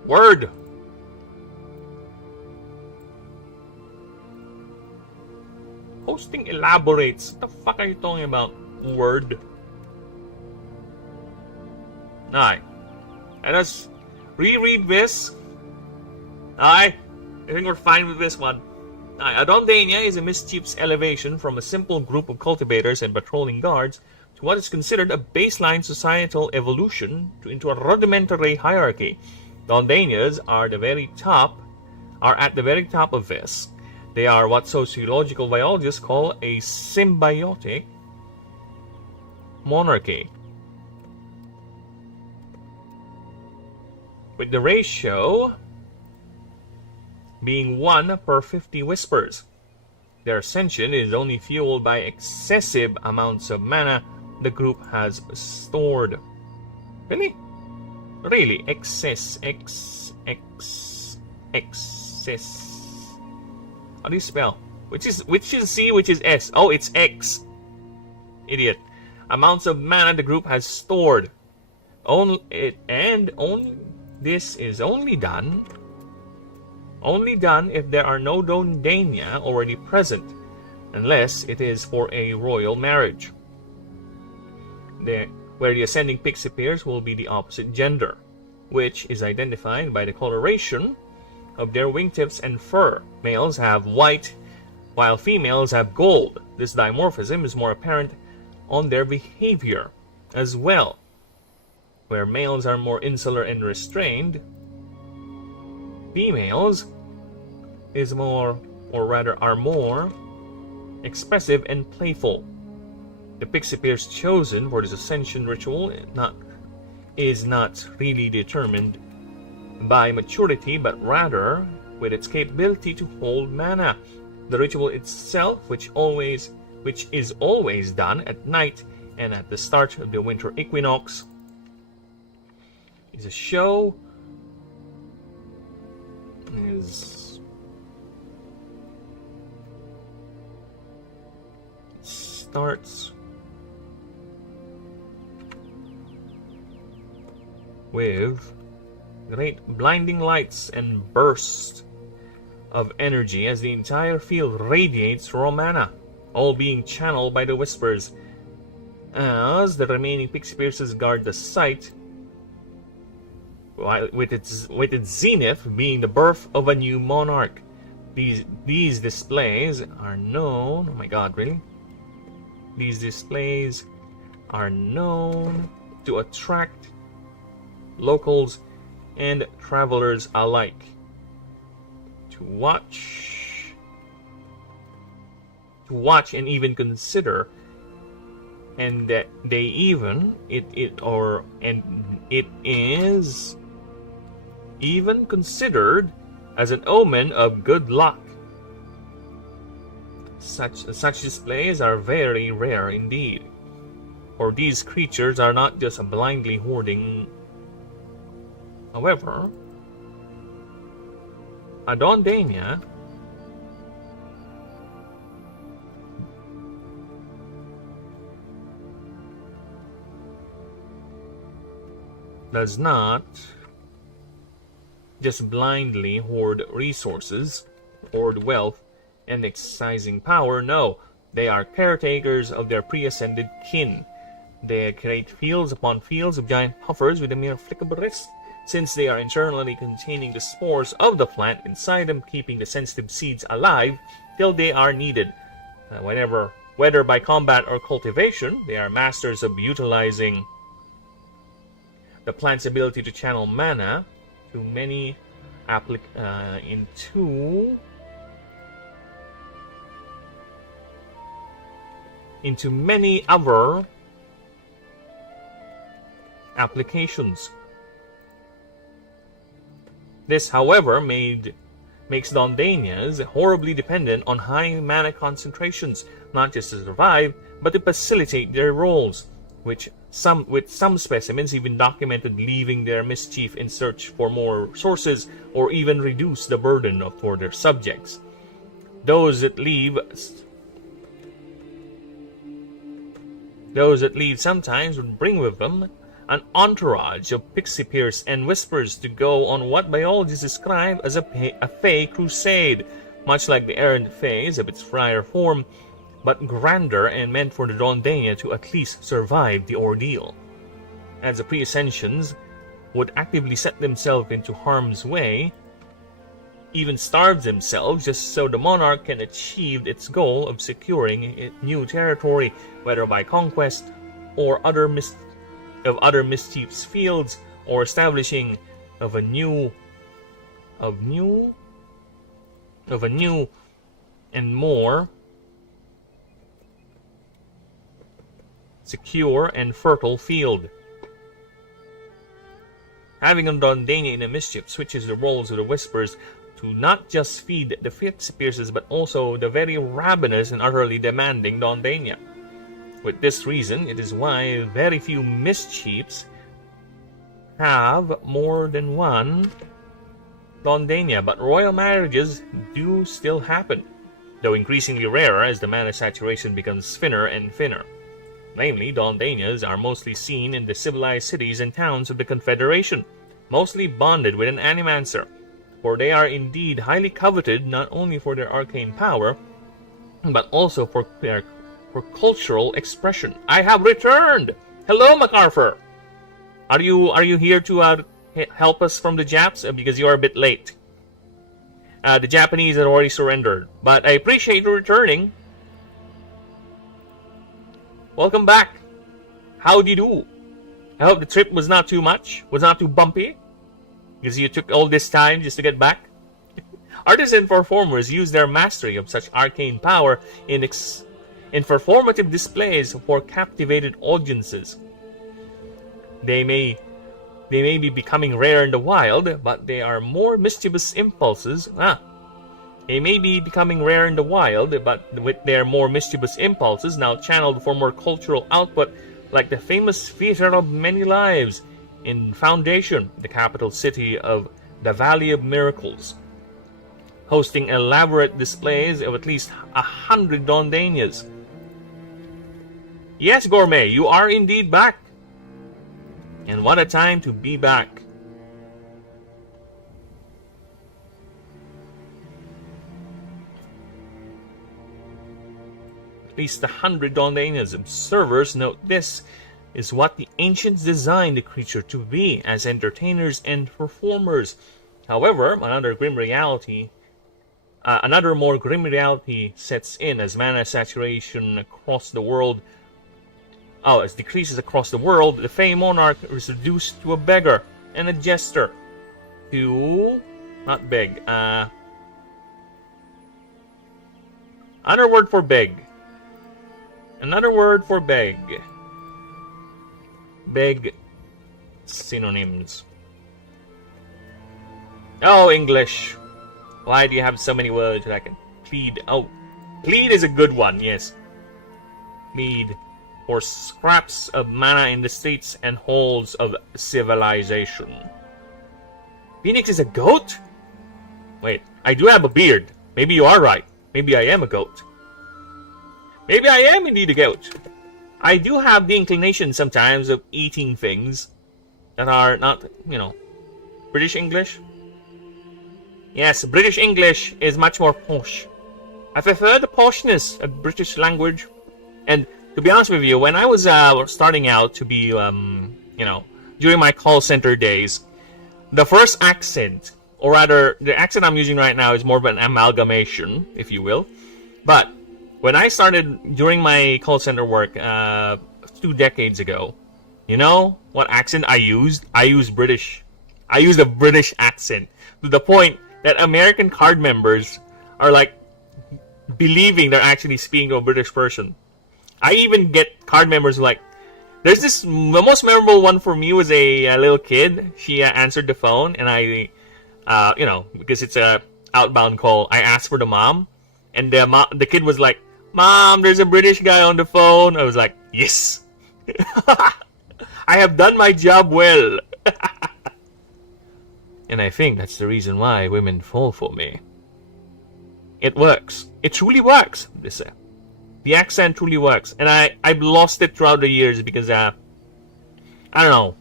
Word. Hosting elaborates. What the fuck are you talking about? Word. Aye. Let us reread this. Aye. I think we're fine with this one. Adondania is a mischief's elevation from a simple group of cultivators and patrolling guards to what is considered a baseline societal evolution into a rudimentary hierarchy. Dondanias are at the very top of this. They are what sociological biologists call a symbiotic monarchy, with the ratio being 1 per 50 whispers. Their ascension is only fueled by excessive amounts of mana the group has stored. Really? Really? Excess. How do you spell? Which is C, which is S? Oh, it's X. Idiot. Amounts of mana the group has stored. This is only done if there are no Dondania already present, unless it is for a royal marriage, where the ascending pixie pairs will be the opposite gender, which is identified by the coloration of their wingtips and fur. Males have white, while females have gold. This dimorphism is more apparent on their behavior as well, where males are more insular and restrained. Females are more expressive and playful. The pixie pairs chosen for this ascension ritual is not really determined by maturity, but rather with its capability to hold mana. The ritual itself, which is always done at night and at the start of the winter equinox, is a show. Starts with great blinding lights and bursts of energy as the entire field radiates raw mana, all being channeled by the whispers. As the remaining pixie pierces guard the site, with its zenith being the birth of a new monarch. These displays are known. Oh my God, really? These displays are known to attract locals and travelers alike to watch and even consider, and that it is even considered as an omen of good luck. Such displays are very rare indeed, for these creatures are not just blindly hoarding. However, Adondania does not just blindly hoard resources, hoard wealth, and excising power. No, they are caretakers of their pre-ascended kin. They create fields upon fields of giant puffers with a mere flick of a wrist, since they are internally containing the spores of the plant inside them, keeping the sensitive seeds alive till they are needed. Whether by combat or cultivation, they are masters of utilizing the plant's ability to channel mana to many into many other applications. This, however, makes Dondanias horribly dependent on high mana concentrations, not just to survive, but to facilitate their roles, with some specimens even documented leaving their mischief in search for more sources, or even reduce the burden for their subjects. Those that leave sometimes would bring with them an entourage of pixie peers and whispers to go on what biologists describe as a Fey crusade, much like the errant Fays of its friar form, but grander and meant for the Dondania to at least survive the ordeal. As the pre-ascensions would actively set themselves into harm's way, even starve themselves just so the monarch can achieve its goal of securing new territory, whether by conquest or other mischief's fields, or establishing of a new and more secure and fertile field. Having a Dondania in a mischief switches the roles of the Whispers to not just feed the Fixpierces, but also the very ravenous and utterly demanding Dondania. With this reason, it is why very few mischiefs have more than one Dondania, but royal marriages do still happen, though increasingly rarer as the mana saturation becomes thinner and thinner. Namely, Dondanias are mostly seen in the civilized cities and towns of the Confederation, mostly bonded with an Animancer, for they are indeed highly coveted not only for their arcane power, but also for cultural expression. I have returned! Hello, MacArthur! Are you here to help us from the Japs? Because you are a bit late. The Japanese had already surrendered, but I appreciate you returning. Welcome back. How do you do? I hope the trip was not too much, was not too bumpy, because you took all this time just to get back. Artists and performers use their mastery of such arcane power in performative displays for captivated audiences. They may be becoming rare in the wild, but they are more mischievous impulses. They may be becoming rare in the wild, but with their more mischievous impulses now channeled for more cultural output, like the famous Theater of Many Lives in Foundation, the capital city of the Valley of Miracles, hosting elaborate displays of at least 100 Dondanias. Yes, Gourmet, you are indeed back. And what a time to be back. At least 100 Dondanias. Observers note this is what the ancients designed the creature to be, as entertainers and performers. However, another more grim reality sets in as mana saturation across the world. As decreases across the world, the Fey Monarch is reduced to a beggar and a jester. Not beg. Another word for beg. Another word for beg. Beg synonyms. Oh, English. Why do you have so many words that I can plead? Oh, plead is a good one, yes. Plead for scraps of mana in the streets and halls of civilization. Phoenix is a goat? Wait, I do have a beard. Maybe you are right. Maybe I am a goat. Maybe I am indeed a goat. I do have the inclination sometimes of eating things that are not, British English. Yes, British English is much more posh. I prefer the poshness of British language. And to be honest with you, when I was starting out to be, during my call center days, the first accent, or rather, the accent I'm using right now is more of an amalgamation, if you will. But when I started during my call center work 2 decades ago, you know what accent I used? I used British. I used a British accent to the point that American card members are like believing they're actually speaking to a British person. I even get card members like, There's this, the most memorable one for me was a little kid. She answered the phone, and I, because it's a outbound call, I asked for the mom, and the kid was like, "Mom, there's a British guy on the phone." I was like, "Yes, I have done my job well." And I think that's the reason why women fall for me. It works. It truly works. The accent truly works, and I've lost it throughout the years because I don't know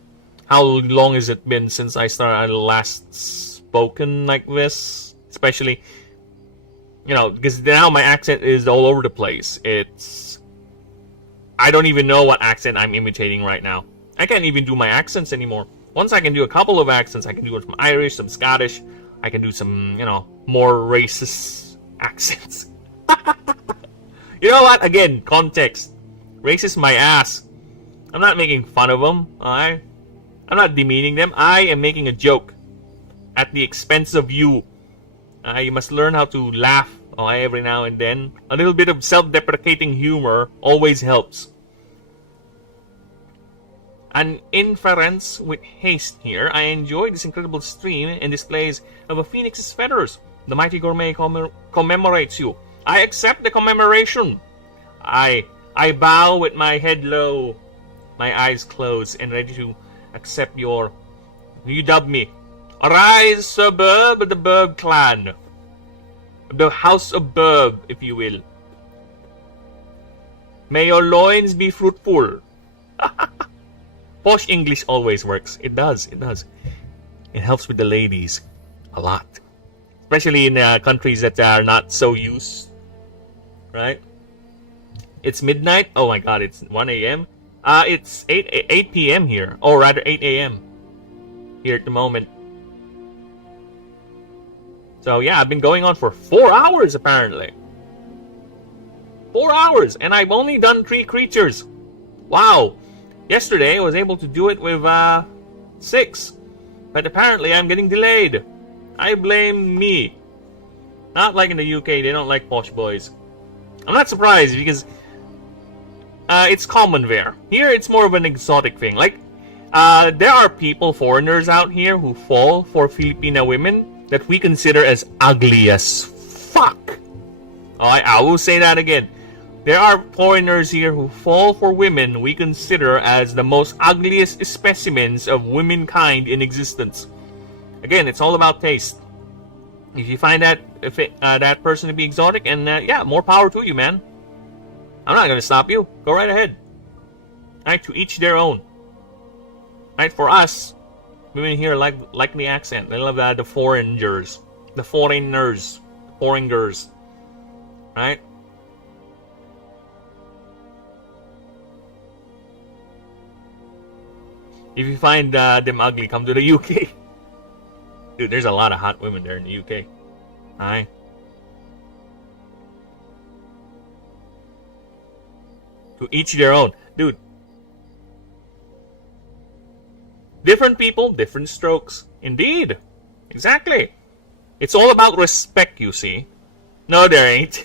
how long has it been since I started last spoken like this, especially because now my accent is all over the place. I don't even know what accent I'm imitating right now. I can't even do my accents anymore. Once I can do a couple of accents, I can do some Irish, some Scottish. I can do some more racist accents. You know what? Again, context. Racist my ass. I'm not making fun of them. I'm not demeaning them. I am making a joke at the expense of you. You must learn how to laugh every now and then. A little bit of self-deprecating humor always helps. An inference with haste here. I enjoyed this incredible stream and displays of a phoenix's feathers. The mighty gourmet commemorates you. I accept the commemoration. I bow with my head low, my eyes closed, and ready to accept you dub me. Arise, Sir Burb of the Burb clan. The House of Burb, if you will. May your loins be fruitful. Posh English always works. It does. It helps with the ladies a lot. Especially in countries that are not so used. Right? It's midnight. Oh my god, it's 1 a.m. It's 8 p.m. here. Or rather 8 a.m. here at the moment. So yeah, I've been going on for 4 hours apparently. 4 hours, and I've only done 3 creatures. Wow. Yesterday I was able to do it with 6. But apparently I'm getting delayed. I blame me. Not like in the UK, they don't like posh boys. I'm not surprised because it's common there. Here it's more of an exotic thing. Like there are people, foreigners out here who fall for Filipina women that we consider as ugly as fuck. I will say that again. There are foreigners here who fall for women we consider as the most ugliest specimens of womankind in existence. Again, it's all about taste. If you find that that person to be exotic, and yeah, more power to you, man. I'm not gonna stop you. Go right ahead. Right, to each their own. Right, for us, women here like the accent. They love the foreigners, foreigners. Right. If you find them ugly, come to the UK. Dude, there's a lot of hot women there in the UK. Aye. To each their own. Dude. Different people, different strokes. Indeed. Exactly. It's all about respect, you see. No, there ain't.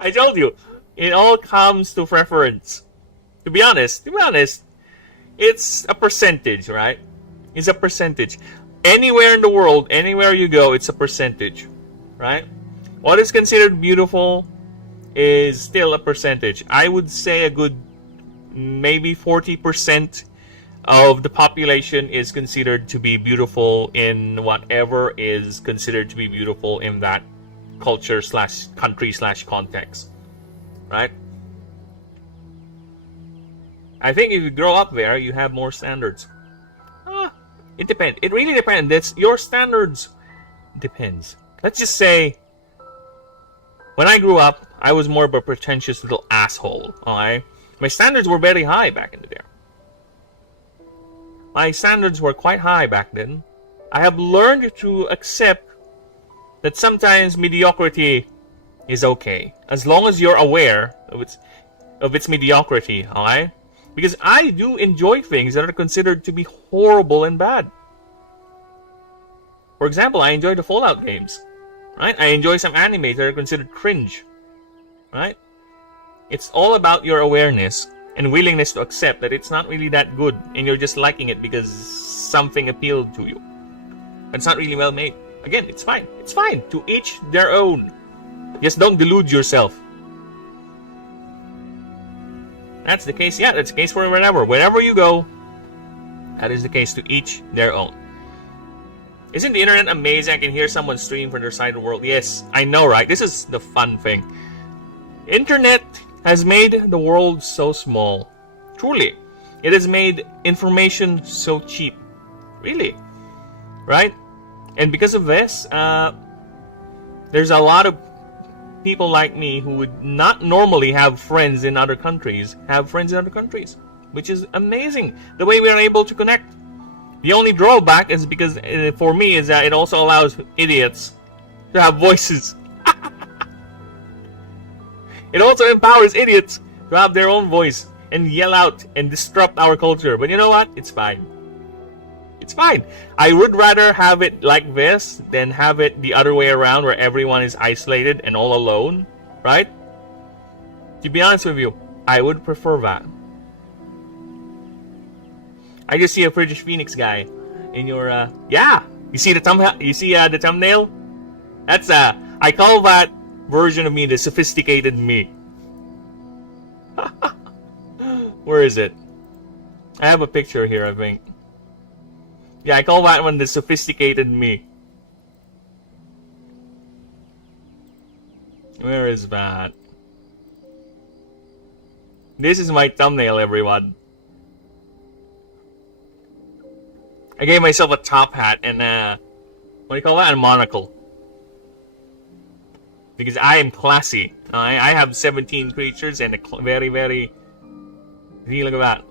I told you. It all comes to preference. To be honest, it's a percentage, right? It's a percentage. Anywhere in the world, anywhere you go, it's a percentage, right? What is considered beautiful is still a percentage. I would say a good maybe 40% of the population is considered to be beautiful in whatever is considered to be beautiful in that culture / country / context, right? I think if you grow up there, you have more standards. It depends. It really depends. That's your standards. Depends. Let's just say, when I grew up, I was more of a pretentious little asshole. Alright, my standards were very high back in the day. My standards were quite high back then. I have learned to accept that sometimes mediocrity is okay, as long as you're aware of its mediocrity. Alright. Because I do enjoy things that are considered to be horrible and bad. For example, I enjoy the Fallout games. Right? I enjoy some animes that are considered cringe. Right? It's all about your awareness and willingness to accept that it's not really that good and you're just liking it because something appealed to you. It's not really well made. Again, it's fine. It's fine. To each their own. Just don't delude yourself. That's the case. Yeah, that's the case for wherever. Wherever you go, that is the case. To each their own. Isn't the internet amazing? I can hear someone stream from their side of the world. Yes, I know, right? This is the fun thing. Internet has made the world so small. Truly. It has made information so cheap. Really. Right? And because of this, there's a lot of people like me who would not normally have friends in other countries, which is amazing. The way we are able to connect. The only drawback is because, for me, is that it also allows idiots to have voices. It also empowers idiots to have their own voice and yell out and disrupt our culture. But you know what? It's fine. It's fine. I would rather have it like this than have it the other way around where everyone is isolated and all alone. Right? To be honest with you, I would prefer that. I just see a British Phoenix guy in your yeah. You see the thumbnail? You see the thumbnail? That's I call that version of me the sophisticated me. Where is it? I have a picture here, I think. Yeah, I call that one the sophisticated me. Where is that? This is my thumbnail, everyone. I gave myself a top hat and what do you call that? A monocle. Because I am classy. I have 17 creatures and a very, very... See, look at that.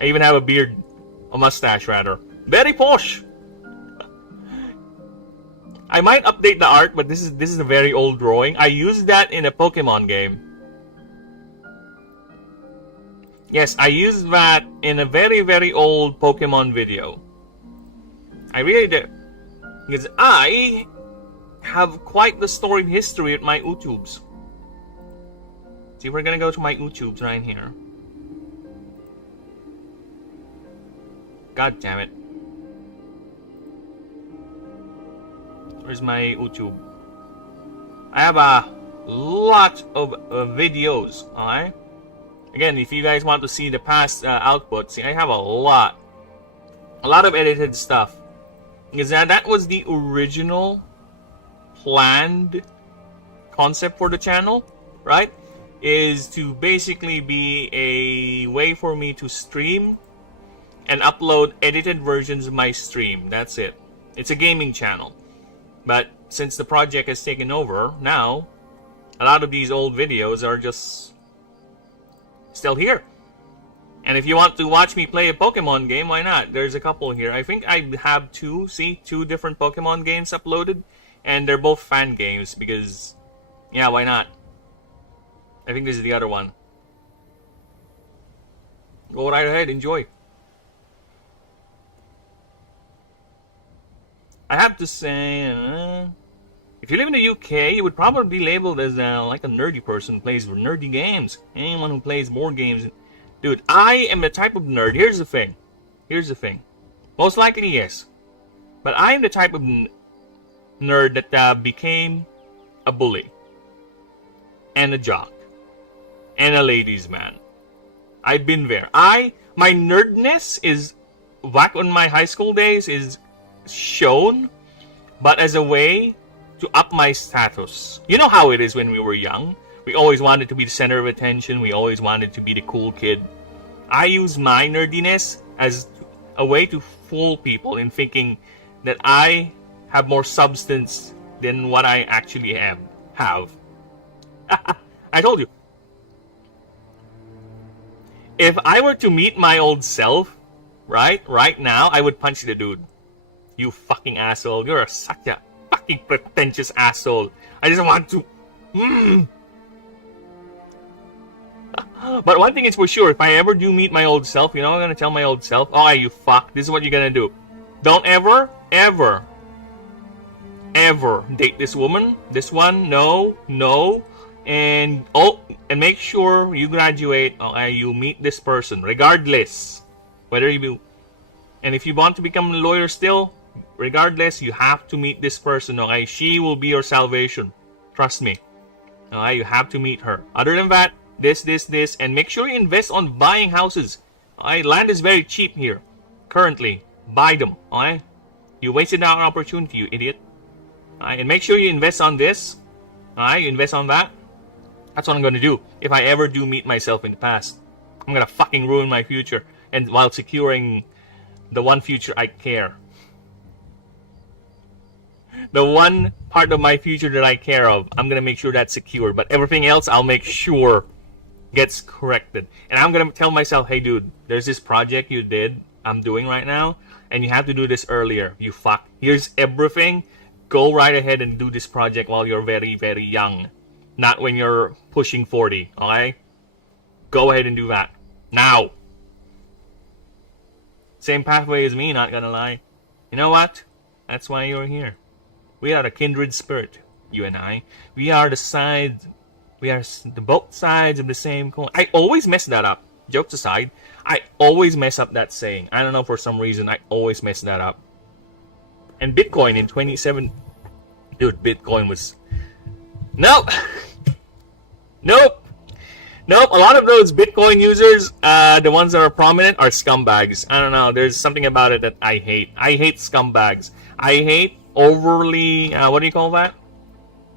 I even have a beard. A mustache, rather. Very posh! I might update the art, but this is a very old drawing. I used that in a Pokemon game. Yes, I used that in a very, very old Pokemon video. I really did. Because I have quite the storied history at my YouTubes. See, we're gonna go to my YouTubes right here. God damn it. Where's my YouTube? I have a lot of videos, alright? Again, if you guys want to see the past output, see, I have a lot of edited stuff. Because that was the original planned concept for the channel, right? Is to basically be a way for me to stream and upload edited versions of my stream. That's it. It's a gaming channel. But since the project has taken over, now a lot of these old videos are just still here. And if you want to watch me play a Pokemon game, why not? There's a couple here. I think I have two different Pokemon games uploaded. And they're both fan games because, yeah, why not? I think this is the other one. Go right ahead, enjoy. I have to say, if you live in the UK, you would probably be labeled as like a nerdy person who plays nerdy games. Anyone who plays board games. Dude, I am the type of nerd. Here's the thing. Most likely, yes. But I am the type of nerd that became a bully. And a jock. And a ladies' man. I've been there. My nerdness is, back in my high school days, is shown, but as a way to up my status. You know how it is when we were young. We always wanted to be the center of attention. We always wanted to be the cool kid. I use my nerdiness as a way to fool people in thinking that I have more substance than what I actually have. I told you. If I were to meet my old self, right now, I would punch the dude. You fucking asshole. You're such a fucking pretentious asshole. I just want to... But one thing is for sure, if I ever do meet my old self, you know what I'm going to tell my old self? Oh, you fuck. This is what you're going to do. Don't ever date this woman. This one, no. And, oh, and make sure you graduate. Okay, you meet this person, regardless whether you. And if you want to become a lawyer still, regardless, you have to meet this person. Okay, she will be your salvation. Trust me. Okay, you have to meet her. Other than that, this, and make sure you invest on buying houses. Okay, land is very cheap here. Currently, buy them. Okay, you wasted out an opportunity, you idiot. And make sure you invest on this. You invest on that. That's what I'm gonna do if I ever do meet myself in the past. I'm gonna fucking ruin my future, and while securing the one future I care. The one part of my future that I care of, I'm gonna make sure that's secure. But everything else, I'll make sure gets corrected. And I'm gonna tell myself, hey dude, there's this project I'm doing right now, and you have to do this earlier, you fuck. Here's everything. Go right ahead and do this project while you're very, very young. Not when you're pushing 40, okay? Go ahead and do that. Now! Same pathway as me, not gonna lie. You know what? That's why you're here. We are a kindred spirit, you and I. We are the both sides of the same coin. I always mess that up. Jokes aside, I always mess up that saying. I don't know, for some reason, I always mess that up. And Bitcoin in 27... Dude, Bitcoin was... Nope! Nope! Nope, a lot of those Bitcoin users, the ones that are prominent, are scumbags. I don't know, there's something about it that I hate. I hate scumbags. I hate overly, what do you call that?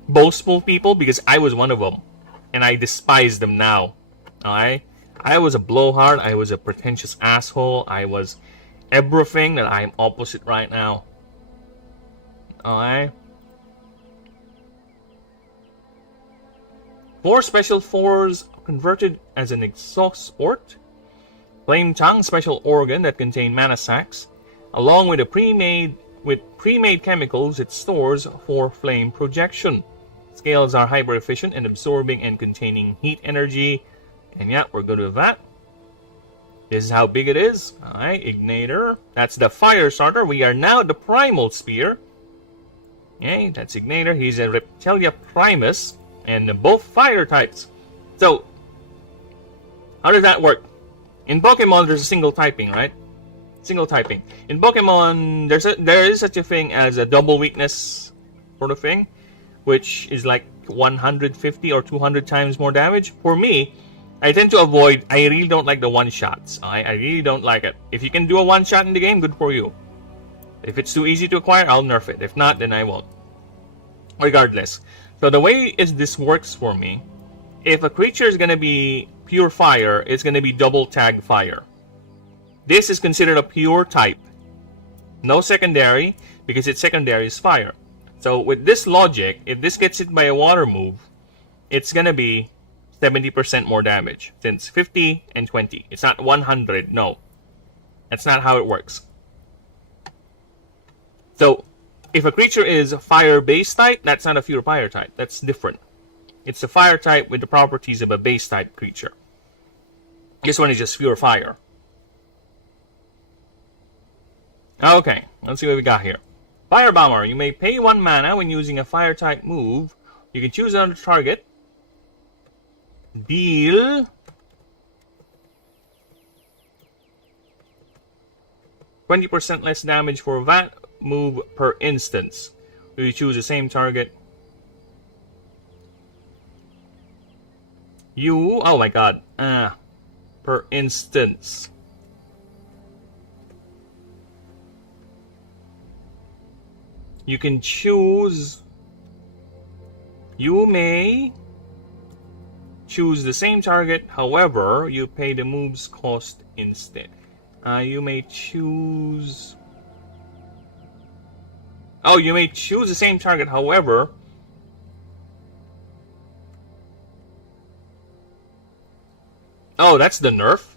Boastful people, because I was one of them. And I despise them now. Alright? I was a blowhard, I was a pretentious asshole, I was everything that I'm opposite right now. Alright? 4 special 4s converted as an exhaust sport. Flame tongue, special organ that contain mana sacs, along with a pre-made chemicals it stores for flame projection. Scales are hyper efficient in absorbing and containing heat energy. And yeah, we're good with that. This is how big it is. Alright, Ignator. That's the fire starter. We are now the primal spear. Okay, that's Ignator. He's a Reptilia Primus. And both fire types. So, how does that work? In Pokemon, there's a single typing, right? Single typing. In Pokemon, there is such a thing as a double weakness sort of thing, which is like 150 or 200 times more damage. For me, I tend to avoid. I really don't like the one-shots. I really don't like it. If you can do a one-shot in the game, good for you. If it's too easy to acquire, I'll nerf it. If not, then I won't. Regardless. So the way this works for me, if a creature is going to be pure fire, it's going to be double tag fire. This is considered a pure type. No secondary, because its secondary is fire. So with this logic, if this gets hit by a water move, it's going to be 70% more damage. Since 50 and 20. It's not 100, no. That's not how it works. So, if a creature is fire-based type, that's not a pure fire type. That's different. It's a fire type with the properties of a base type creature. This one is just pure fire. Okay, let's see what we got here. Fire Bomber. You may pay 1 mana when using a fire type move. You can choose another target. Deal 20% less damage for that move per instance. You choose the same target. Oh my god. Per instance. You can choose. You may choose the same target, however, you pay the move's cost instead. You may choose. Oh, you may choose the same target, however. Oh, that's the nerf.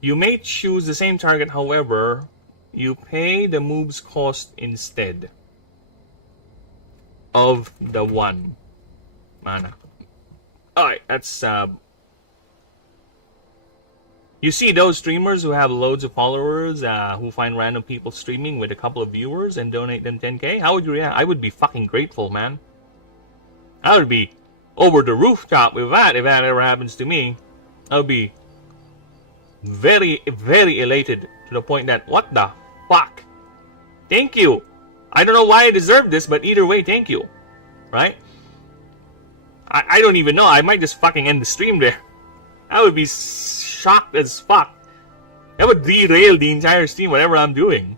You may choose the same target, however, you pay the move's cost instead of the 1 mana. Alright, that's you see those streamers who have loads of followers, who find random people streaming with a couple of viewers and donate them 10k? How would you react? I would be fucking grateful, man. I would be over the rooftop with that if that ever happens to me. I'll be very, very elated to the point that, what the fuck? Thank you. I don't know why I deserve this, but either way, thank you. Right? I don't even know. I might just fucking end the stream there. I would be shocked as fuck. That would derail the entire stream, whatever I'm doing.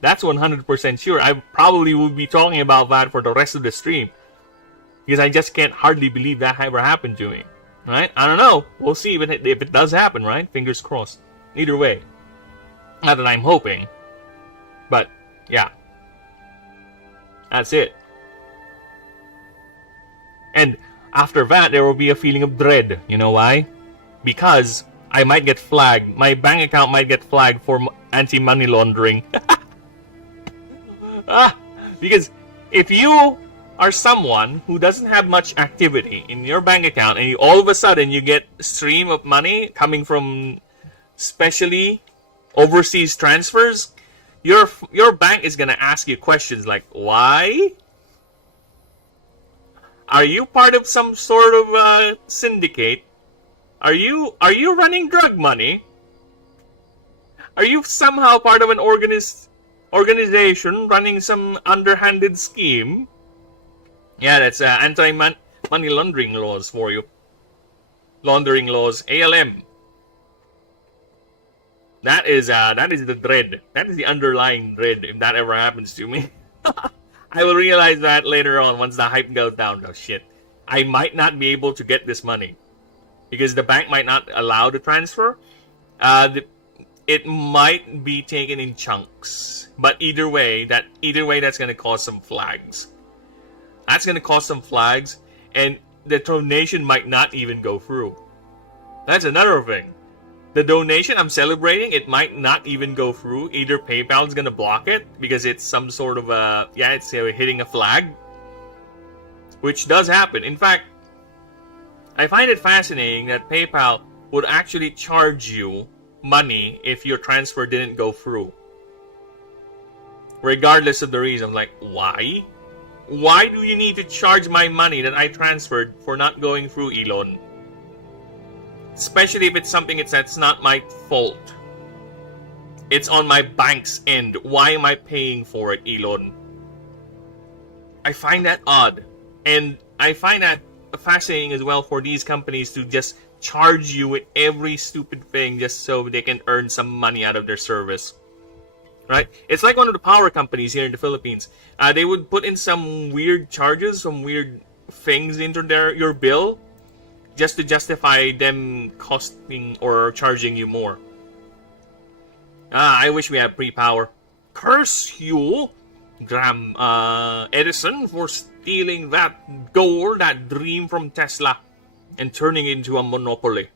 That's 100% sure. I probably will be talking about that for the rest of the stream. Because I just can't hardly believe that ever happened to me. Right? I don't know. We'll see if it does happen, right? Fingers crossed. Either way. Not that I'm hoping. But, yeah. That's it. And after that, there will be a feeling of dread. You know why? Because I might get flagged. My bank account might get flagged for anti-money laundering. Because if you are someone who doesn't have much activity in your bank account and all of a sudden you get a stream of money coming from specially overseas transfers, your bank is going to ask you questions like, why? Are you part of some sort of syndicate? Are you running drug money? Are you somehow part of an organization running some underhanded scheme? Yeah, that's anti-money laundering laws for you. Laundering laws, ALM. That is the dread. That is the underlying dread if that ever happens to me. I will realize that later on once the hype goes down. Oh shit. I might not be able to get this money. Because the bank might not allow the transfer. It might be taken in chunks. But either way, that's gonna cause some flags. That's gonna cause some flags, and the donation might not even go through. That's another thing. The donation I'm celebrating, it might not even go through. Either PayPal is gonna block it because it's some sort of it's hitting a flag, which does happen. In fact, I find it fascinating that PayPal would actually charge you money if your transfer didn't go through, regardless of the reason. Like, why? Why do you need to charge my money that I transferred for not going through, Elon? Especially if it's something that's not my fault. It's on my bank's end. Why am I paying for it, Elon? I find that odd. And I find that fascinating as well for these companies to just charge you with every stupid thing just so they can earn some money out of their service. Right? It's like one of the power companies here in the Philippines. They would put in some weird charges, some weird things into your bill just to justify them costing or charging you more. I wish we had pre-power. Curse you, Graham Edison, for stealing that goal, that dream from Tesla, and turning it into a monopoly.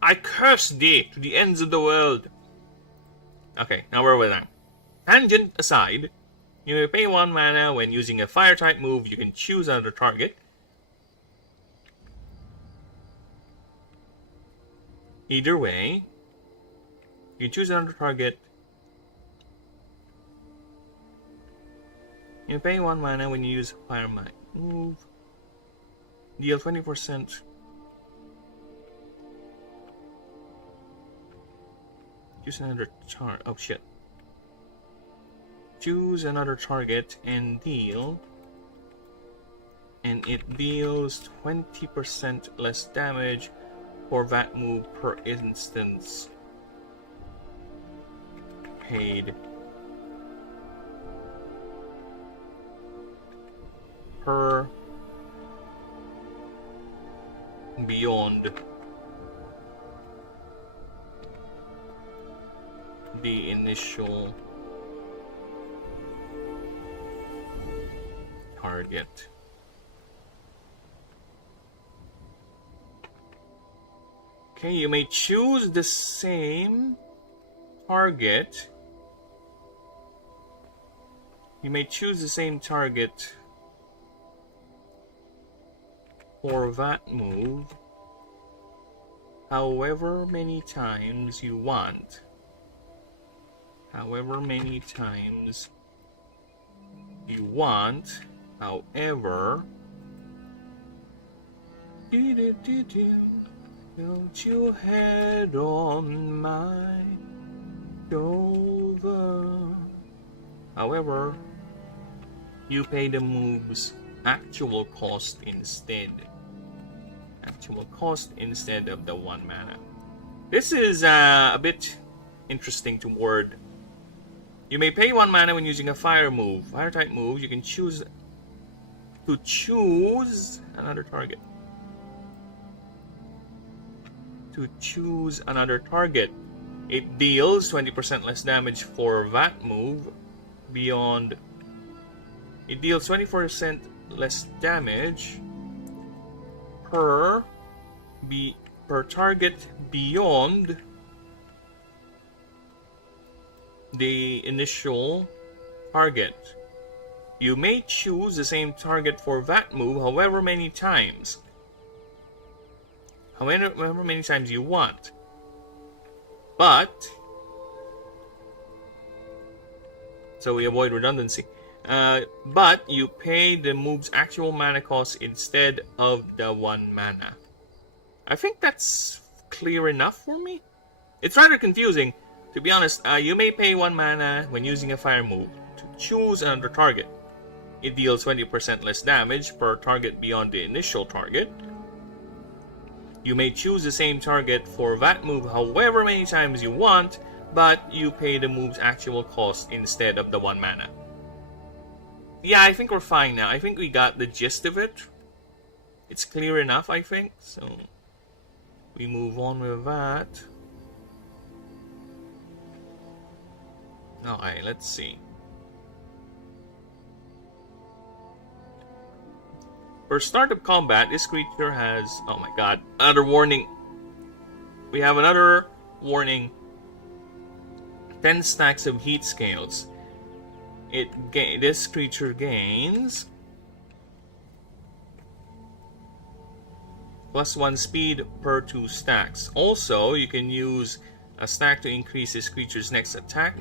I curse thee to the ends of the world. Okay, now where we're at. Tangent aside, you may pay 1 mana when using a fire-type move. You can choose another target. Either way, you choose another target. You pay 1 mana when you use fire might move. Deal 20%. Choose another target. Oh shit. Choose another target and deal. And it deals 20% less damage for that move per instance. Paid per beyond the initial target. Okay, you may choose the same target. You may choose the same target for that move however many times you want. However many times you want. However, Don't you head on my shoulder. However, you pay the move's actual cost instead. Actual cost instead of the 1 mana. This is a bit interesting to word. You may pay 1 mana when using a fire move. Fire type move, you can choose to choose another target. To choose another target. It deals 20% less damage for that move beyond. It deals 24% less damage per target beyond the initial target. You may choose the same target for that move however many times. However many times you want. But so we avoid redundancy. But you pay the move's actual mana cost instead of the 1 mana. I think that's clear enough for me. It's rather confusing. To be honest, you may pay 1 mana when using a fire move to choose another target. It deals 20% less damage per target beyond the initial target. You may choose the same target for that move however many times you want, but you pay the move's actual cost instead of the 1 mana. Yeah, I think we're fine now. I think we got the gist of it. It's clear enough, I think. So we move on with that. Alright, let's see. For start of combat, this creature has... Oh my god. Another warning. We have another warning. 10 stacks of heat scales. This creature gains +1 speed per 2 stacks. Also, you can use a stack to increase this creature's next attack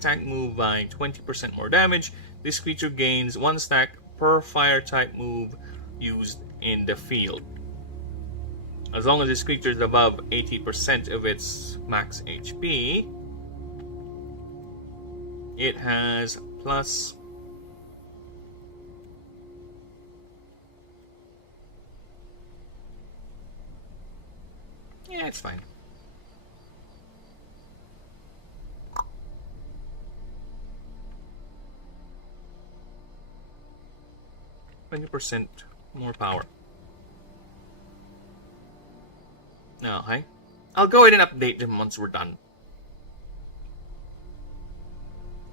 type move by 20% more damage. This creature gains 1 stack per fire type move used in the field. As long as this creature is above 80% of its max HP, it has plus yeah, it's fine. %, more power. No, hey. I'll go ahead and update them once we're done.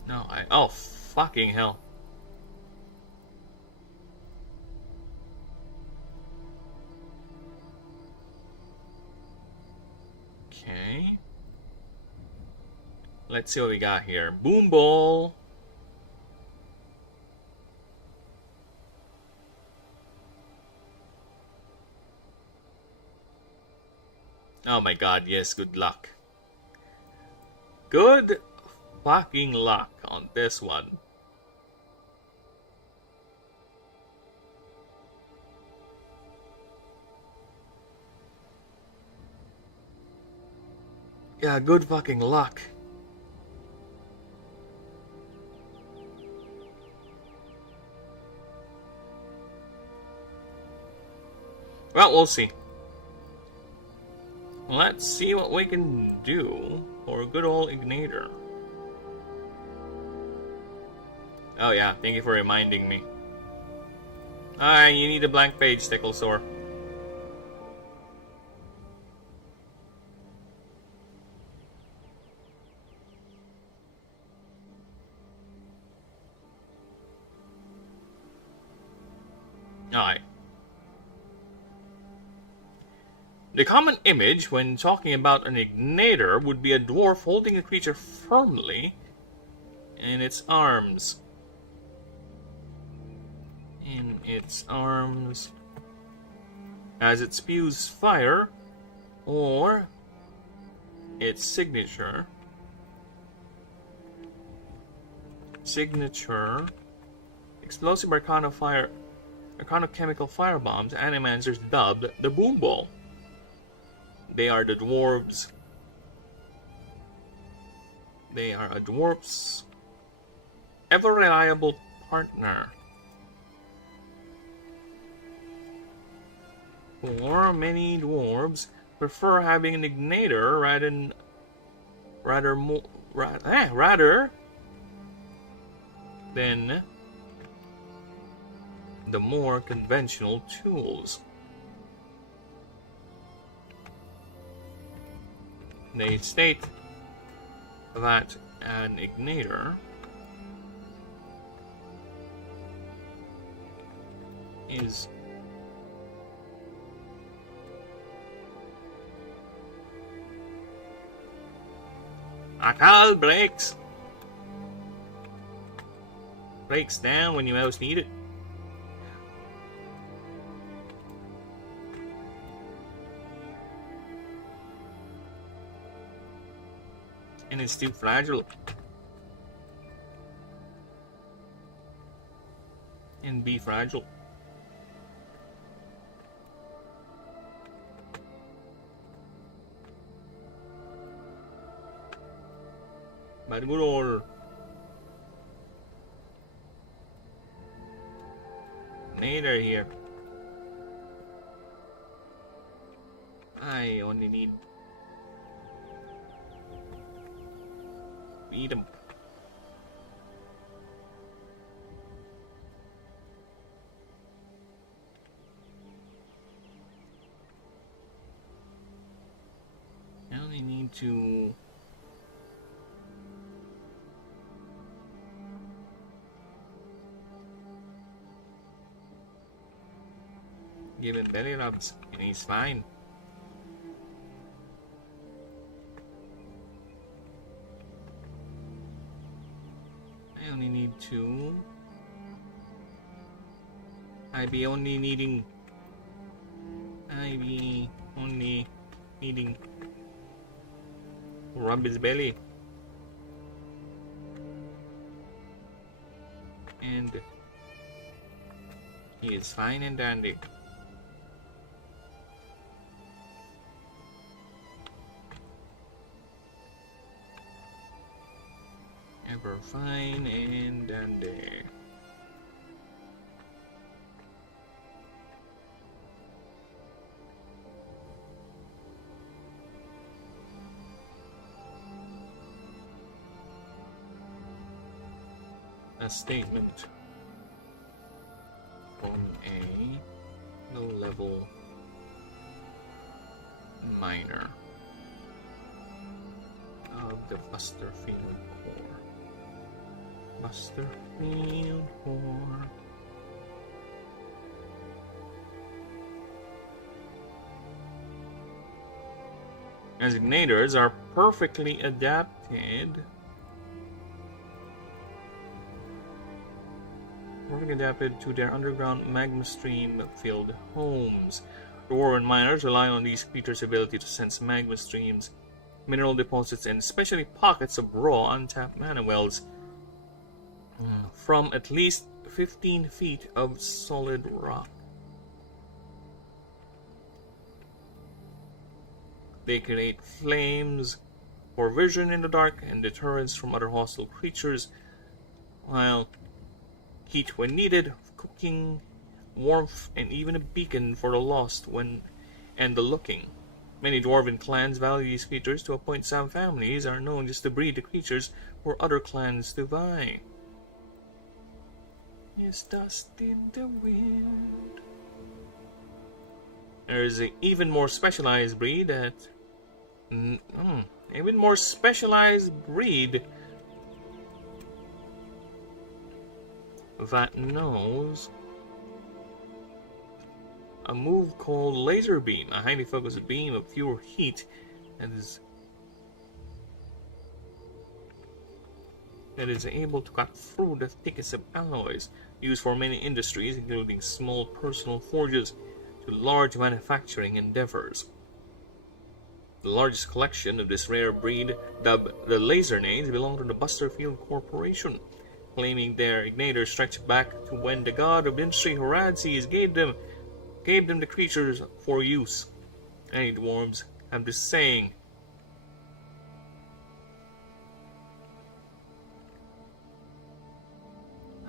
No, oh, fucking hell. Okay. Let's see what we got here. Boom Ball. Oh my god, yes, good luck. Good fucking luck on this one. Yeah, good fucking luck. Well, we'll see. Let's see what we can do for a good old Ignitor. Oh yeah, thank you for reminding me. Alright, you need a blank page, Sticklesore. Alright. The common image when talking about an Ignitor would be a dwarf holding a creature firmly in its arms. As it spews fire, or its signature. Explosive arcana fire. chemical firebombs, animancers dubbed the Boom Ball. They are the dwarves. They are a dwarf's ever reliable partner. For many dwarves prefer having an igniter rather than the more conventional tools. They state that an igniter is Akal breaks down when you most need it. And it's too fragile. And be fragile. Margurol. Nader here. I only need eat them. I only need to give him belly rubs and he's fine. I only need two. I be only needing rub his belly. And he is fine and dandy. Ever fine and dandy. A statement from a low-level miner of the Busterfield Core. Busterfield Core. Designators are perfectly adapted to their underground magma stream filled homes. Dwarven miners rely on these creatures' ability to sense magma streams, mineral deposits, and especially pockets of raw untapped mana wells from at least 15 feet of solid rock. They create flames for vision in the dark and deterrence from other hostile creatures, while heat when needed, cooking, warmth, and even a beacon for the lost and the looking. Many dwarven clans value these creatures to a point some families are known just to breed the creatures for other clans to buy. Is dust in the wind. There is an even more specialized breed that knows a move called laser beam, a highly focused beam of pure heat that is able to cut through the thickest of alloys, used for many industries, including small personal forges to large manufacturing endeavors. The largest collection of this rare breed, dubbed the Lasernades, belong to the Busterfield Corporation. claiming their igniter stretched back to when the god of industry Horadses gave them the creatures for use. Any dwarves have this saying.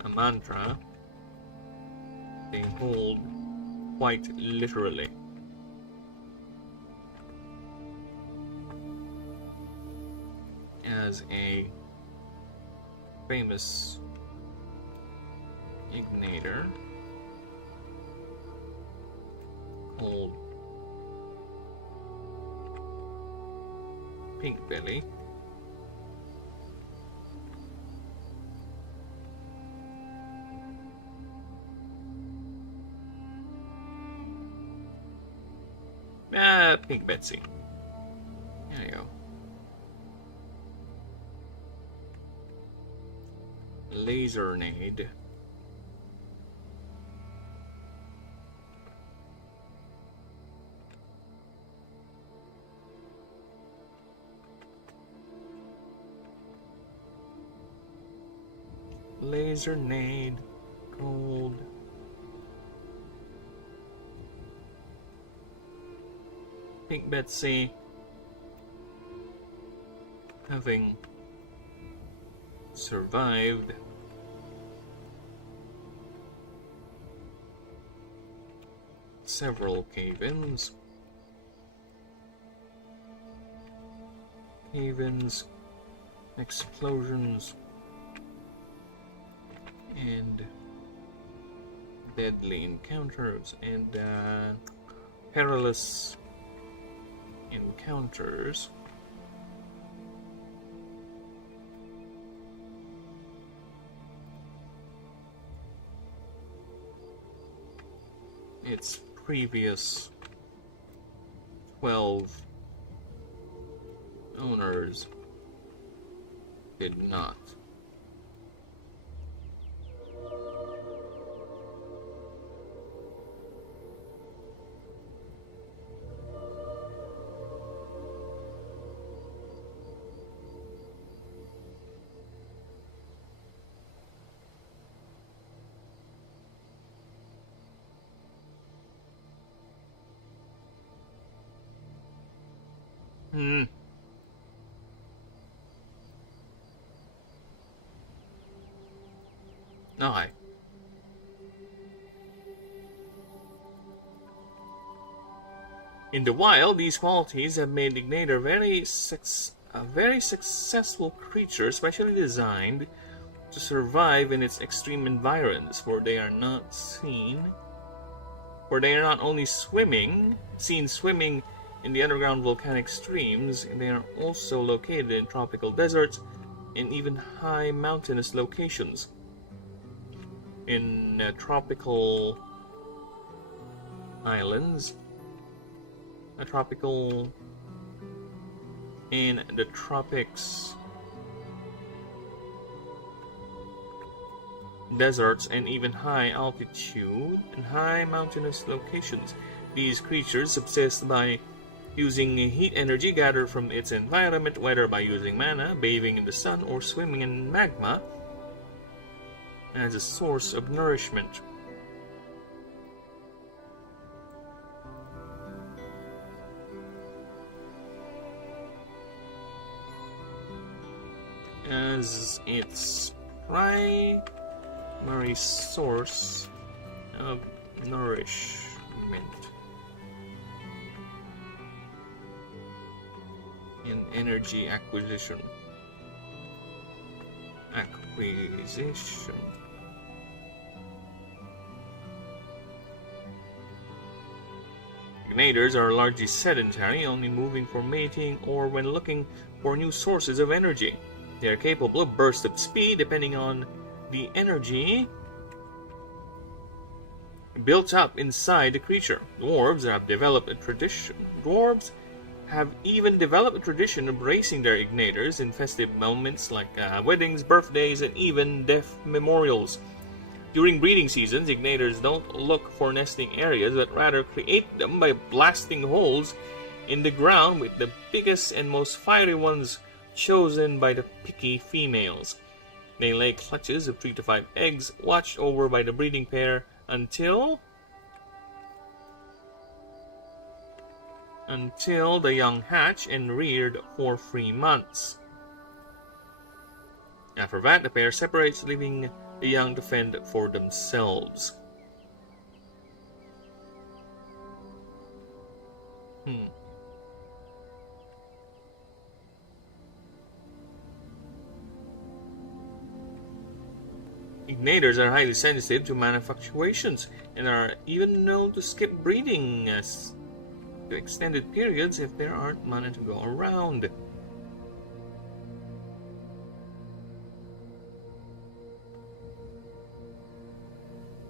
A mantra they hold quite literally. As a famous igniter called Pink Belly Pink Betsy. There you go. Lasernade. Lasernade. Gold. Pink Betsy. Having survived several cave-ins, explosions, and deadly encounters and perilous encounters. Its previous 12 owners did not. Aye. In the wild, these qualities have made Igniter a very successful creature, specially designed to survive in its extreme environs, where they are not only seen swimming in the underground volcanic streams, they are also located in tropical deserts and even high mountainous locations. In tropical islands, in the tropics, deserts, and even high altitude and high mountainous locations. These creatures subsist by using heat energy gathered from its environment, whether by using mana, bathing in the sun, or swimming in magma as a source of nourishment. As its primary source of nourishment. And energy acquisition. Igniters are largely sedentary, only moving for mating or when looking for new sources of energy. They are capable of bursts of speed depending on the energy built up inside the creature. Dwarves have even developed a tradition of raising their igniters in festive moments like weddings, birthdays, and even death memorials. During breeding seasons, igniters don't look for nesting areas, but rather create them by blasting holes in the ground, with the biggest and most fiery ones chosen by the picky females. They lay clutches of 3 to 5 eggs, watched over by the breeding pair until the young hatch and reared for 3 months. After that, the pair separates, leaving the young to fend for themselves. Ignators are highly sensitive to mana fluctuations and are even known to skip breeding to extended periods if there aren't mana to go around.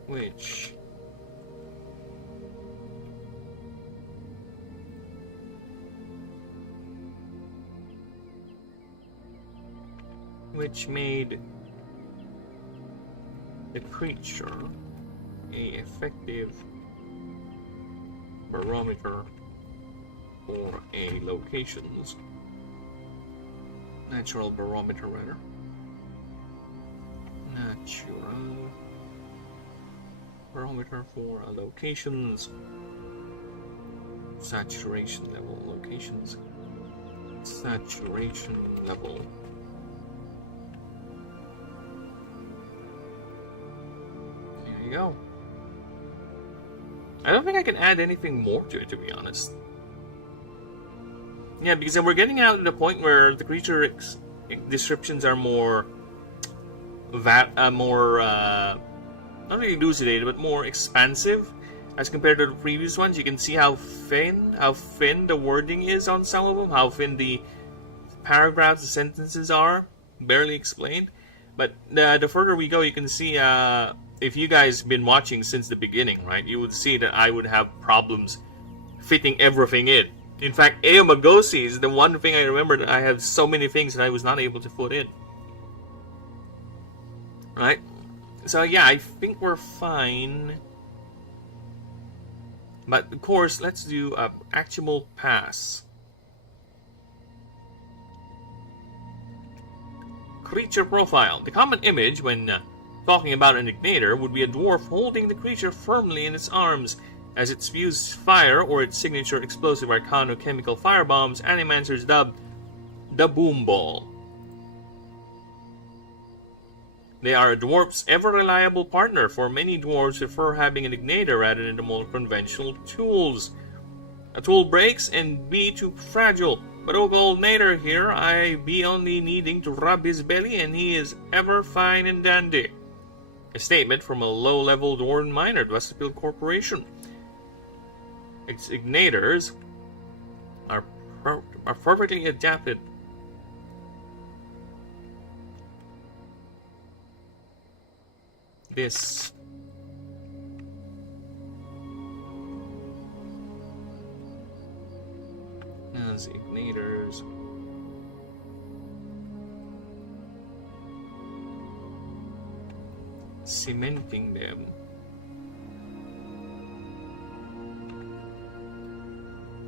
Which made the creature a effective barometer for a location's natural barometer rather. Natural barometer for a location's saturation level. Saturation level. There you go. I don't think I can add anything more to it, to be honest. Yeah, because we're getting out to the point where the creature descriptions are more not really elucidated, but more expansive as compared to the previous ones. You can see how thin the wording is on some of them, how thin the paragraphs, the sentences are, barely explained. But the further we go, you can see, if you guys been watching since the beginning, right, you would see that I would have problems fitting everything in. In fact, Eomagosi is the one thing I remember that I have so many things that I was not able to put in. Right? So yeah, I think we're fine. But of course, let's do an actual pass. Creature profile. The common image when talking about an Ignator would be a dwarf holding the creature firmly in its arms. As it spews fire or its signature explosive arcano-chemical firebombs, Animancers dubbed the Boom Ball. They are a dwarf's ever-reliable partner, for many dwarves prefer having an Ignator rather than the more conventional tools. A tool breaks and be too fragile, but old Nader here, I be only needing to rub his belly and he is ever fine and dandy. A statement from a low-level dwarven miner at Westfield Corporation. Ignators are perfectly adapted. This as Ignators cementing them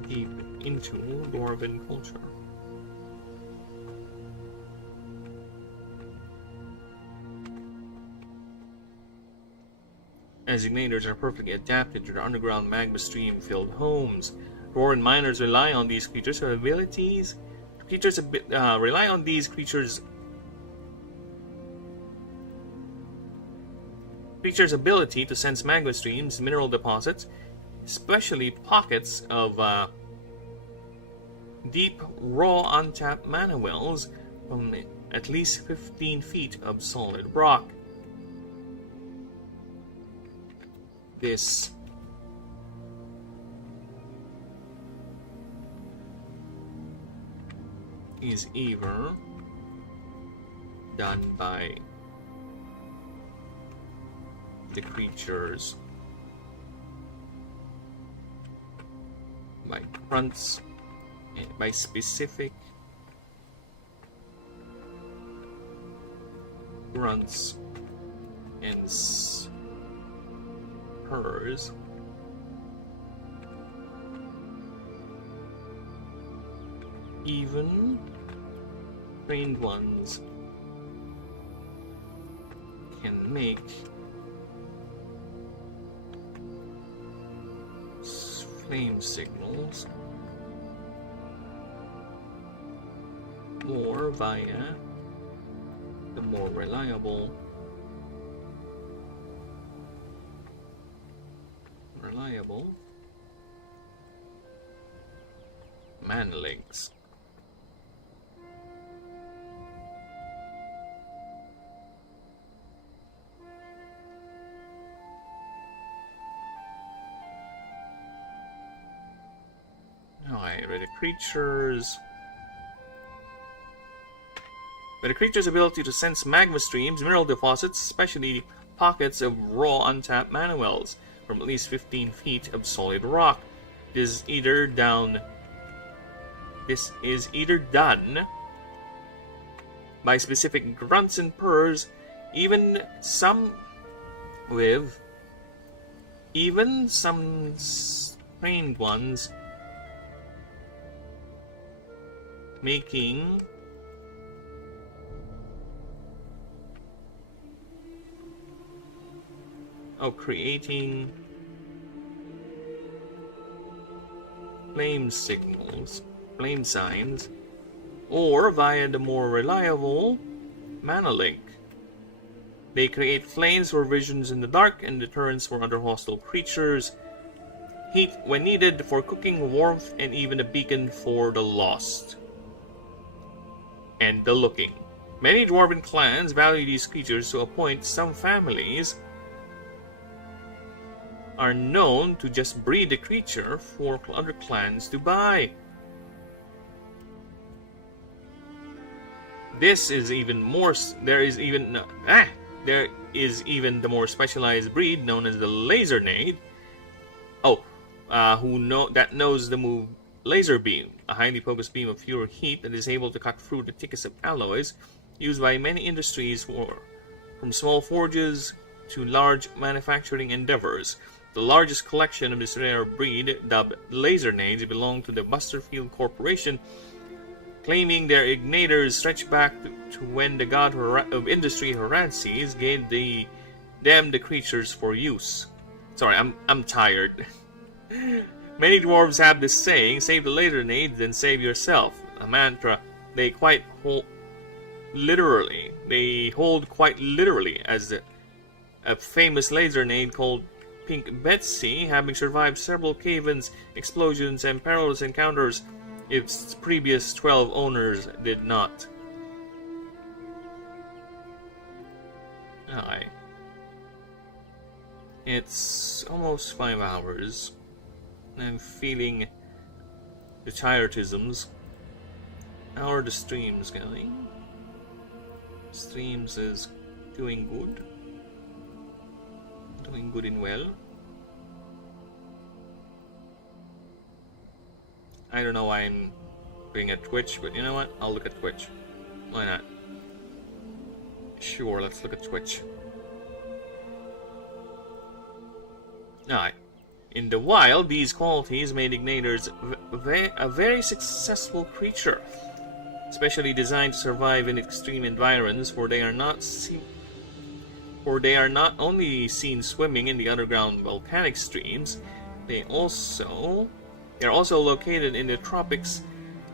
deep into dwarven culture. As Ignators are perfectly adapted to their underground magma stream-filled homes, dwarven miners rely on these creatures' abilities. Rely on these creatures' ability to sense magma streams, mineral deposits, especially pockets of deep, raw, untapped mana wells from at least 15 feet of solid rock. This is either done by the creatures by grunts and by specific grunts and purrs, even trained ones can make flame signals or via the more reliable mana links. Alright, read the creatures. With a creature's ability to sense magma streams, mineral deposits, especially pockets of raw untapped mana wells from at least 15 feet of solid rock. This is either done by specific grunts and purrs, even some trained ones creating flame signals, flame signs, or via the more reliable mana link. They create flames for visions in the dark and deterrence for other hostile creatures, heat when needed for cooking, warmth, and even a beacon for the lost and the looking. Many dwarven clans value these creatures to a point some families are known to just breed the creature for other clans to buy. There is even the more specialized breed known as the Lasernade. That knows the move Laser Beam, a highly focused beam of pure heat that is able to cut through the thickest of alloys, used by many industries from small forges to large manufacturing endeavors. The largest collection of this rare breed, dubbed Lasernades, belong to the Busterfield Corporation, claiming their igniters stretch back to when the god of industry Horaces gave them the creatures for use. Sorry, I'm tired. Many dwarves have this saying, save the Lasernades, then save yourself, a mantra they hold quite literally, as a famous Lasernade called Pink Betsy, having survived several cave-ins, explosions, and perilous encounters its previous 12 owners did not. Aye. It's almost 5 hours. I'm feeling the tiredisms. How are the streams going? Streams is doing good. Doing good and well. I don't know why I'm looking at Twitch, but you know what? I'll look at Twitch. Why not? Sure, let's look at Twitch. Alright. In the wild, these qualities made igniters a very successful creature, especially designed to survive in extreme environments, for they are not only seen swimming in the underground volcanic streams, they are also located in the tropics,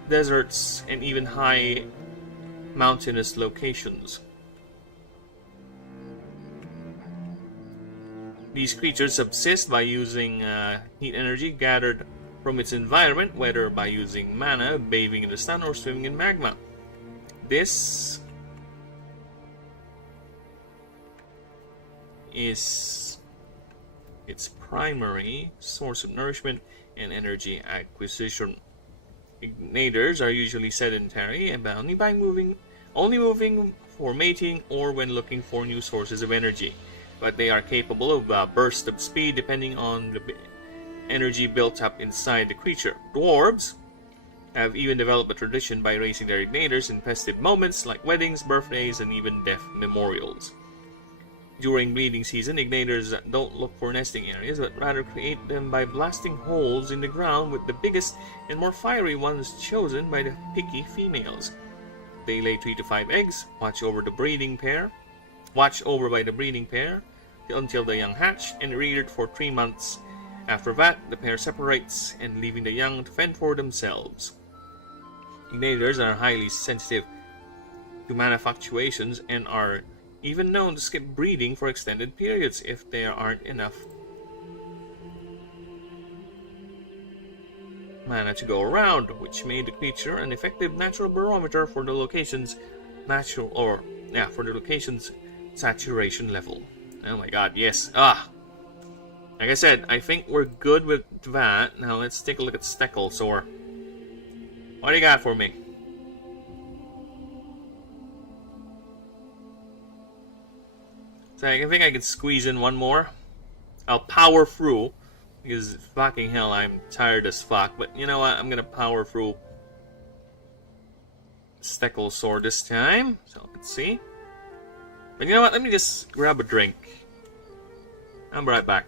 deserts, and even high mountainous locations. These creatures subsist by using heat energy gathered from its environment, whether by using mana, bathing in the sun, or swimming in magma. This is its primary source of nourishment and energy acquisition. Igniters are usually sedentary and only moving for mating or when looking for new sources of energy, but they are capable of a burst of speed depending on the energy built up inside the creature. Dwarves have even developed a tradition by raising their igniters in festive moments like weddings, birthdays, and even death memorials. During breeding season, igniters don't look for nesting areas, but rather create them by blasting holes in the ground, with the biggest and more fiery ones chosen by the picky females. They lay 3 to 5 eggs, watch over the breeding pair, watched over by the breeding pair until the young hatch and reared for 3 months. After that, the pair separates and leaving the young to fend for themselves. Ignators are highly sensitive to mana fluctuations and are even known to skip breeding for extended periods if there aren't enough mana to go around, which made the creature an effective natural barometer for the location's location's saturation level. Oh my god, yes. Like I said, I think we're good with that. Now let's take a look at Stecklesaur. What do you got for me? So I think I can squeeze in one more. I'll power through. Because fucking hell, I'm tired as fuck. But you know what? I'm gonna power through Stecklesaur this time. So let's see. But you know what? Let me just grab a drink. I'm right back.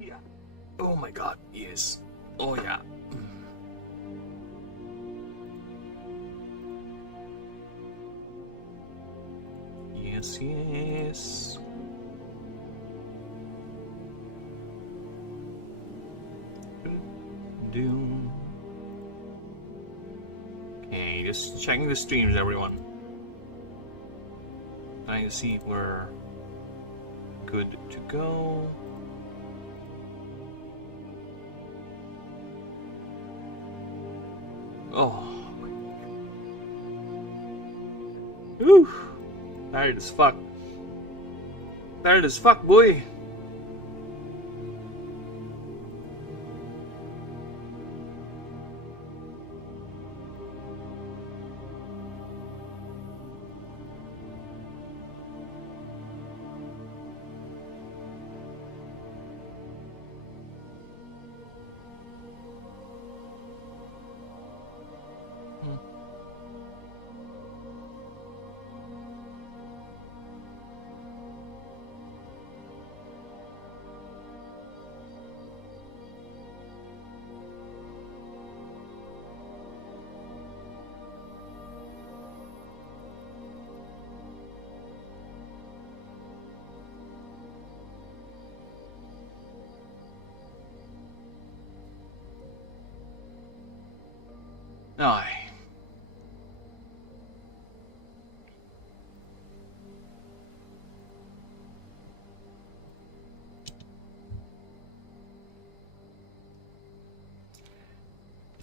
Yeah. Oh my god, yes. Oh yeah. Yes, yes. Doom. Okay, just checking the streams, everyone. Trying to see if we're good to go. Oh. Whew. Tired as fuck. Tired as fuck, boy. Aye.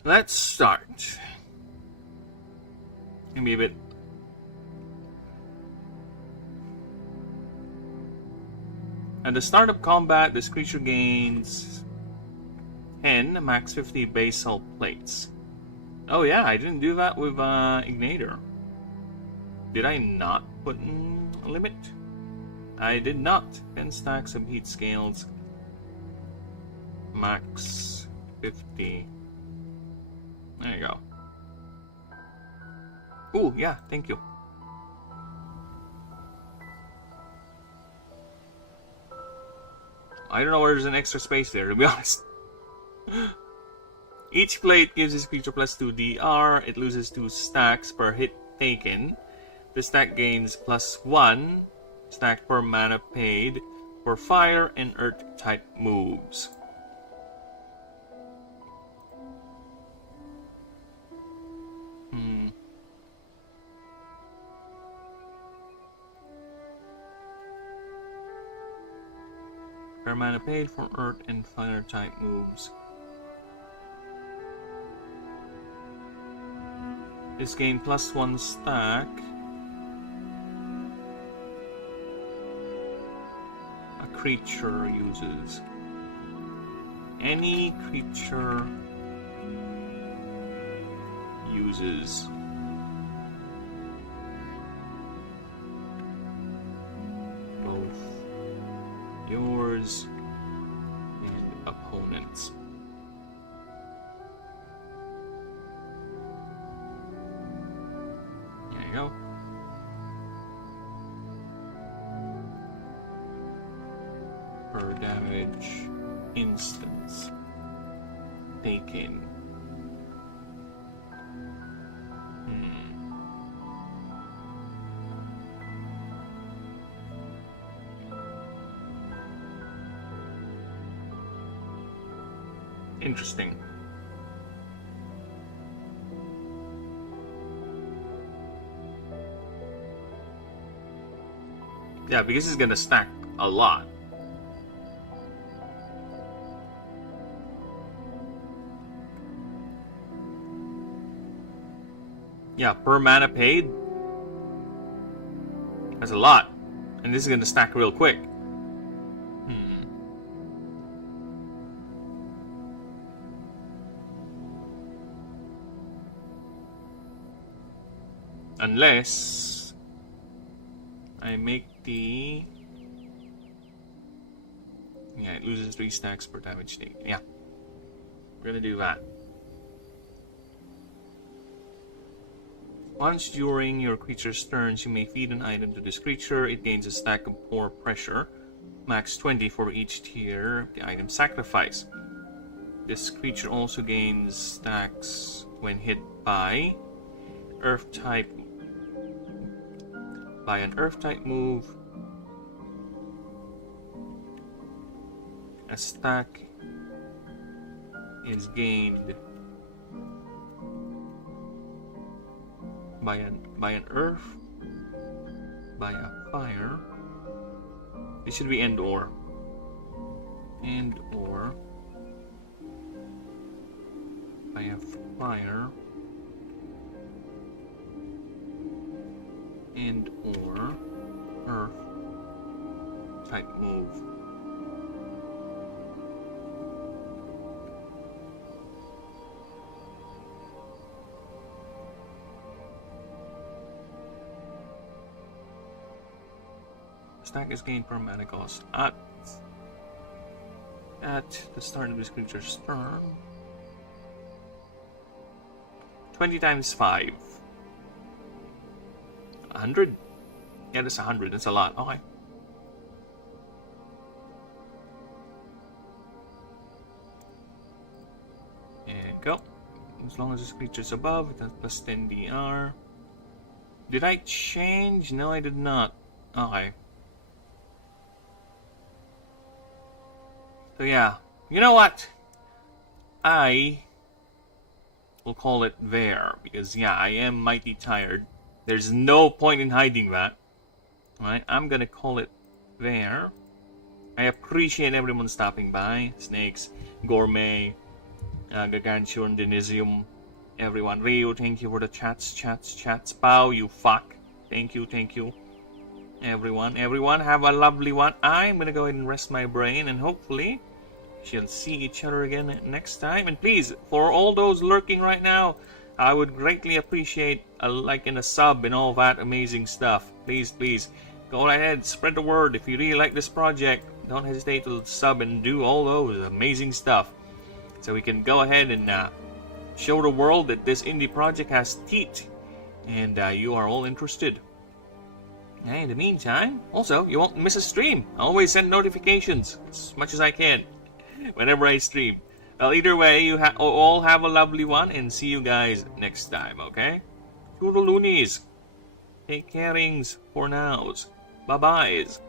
Let's start. Gonna be a bit. At the start of combat, this creature gains 10 max 50 basalt plates. Oh yeah, I didn't do that with Ignator. Did I not put a limit? I did not. 10 stacks of heat scales. Max 50. There you go. Ooh, yeah, thank you. I don't know where there's an extra space there, to be honest. Each plate gives this creature plus 2 DR. It loses 2 stacks per hit taken. The stack gains plus 1 stack per mana paid for fire and earth type moves. Per mana paid for earth and fire type moves. This gain plus 1 stack. A creature uses. Any creature uses. Both yours and opponents. There you go. Per damage instance taken. Interesting. Yeah, because it's gonna stack a lot. Yeah, per mana paid. That's a lot. And this is gonna stack real quick. Unless I make the... Yeah, it loses 3 stacks per damage taken. Yeah. We're gonna do that. Once during your creature's turns, you may feed an item to this creature. It gains a stack of Pour Pressure. Max 20 for each tier of the item sacrifice. This creature also gains stacks when hit by Earth type. By an Earth type move. A stack is gained by an earth, by a fire. It should be and or by a fire and or earth type move. Stack is gained per mana cost at the start of this creature's turn. 20 times 5. 100? Yeah, that's 100. That's a lot. Okay. There you go. As long as this creature's above, it has plus 10 DR. Did I change? No, I did not. Okay. So yeah, you know what? I will call it there because yeah, I am mighty tired. There's no point in hiding that. Alright, I'm gonna call it there. I appreciate everyone stopping by. Snakes, Gourmet, Gargantuan, Denisium, everyone. Ryu, thank you for the chats. Pow, you fuck. Thank you. Everyone, have a lovely one. I'm gonna go ahead and rest my brain and hopefully shall see each other again next time. And please, for all those lurking right now, I would greatly appreciate a like and a sub and all that amazing stuff. Please, please, go ahead, spread the word. If you really like this project, don't hesitate to sub and do all those amazing stuff. So we can go ahead and show the world that this indie project has teeth. And you are all interested. In the meantime, also, you won't miss a stream. I always send notifications as much as I can whenever I stream. Well, either way, you all have a lovely one, and see you guys next time, okay? Toodaloonies. Take carings for nows. Bye-byes.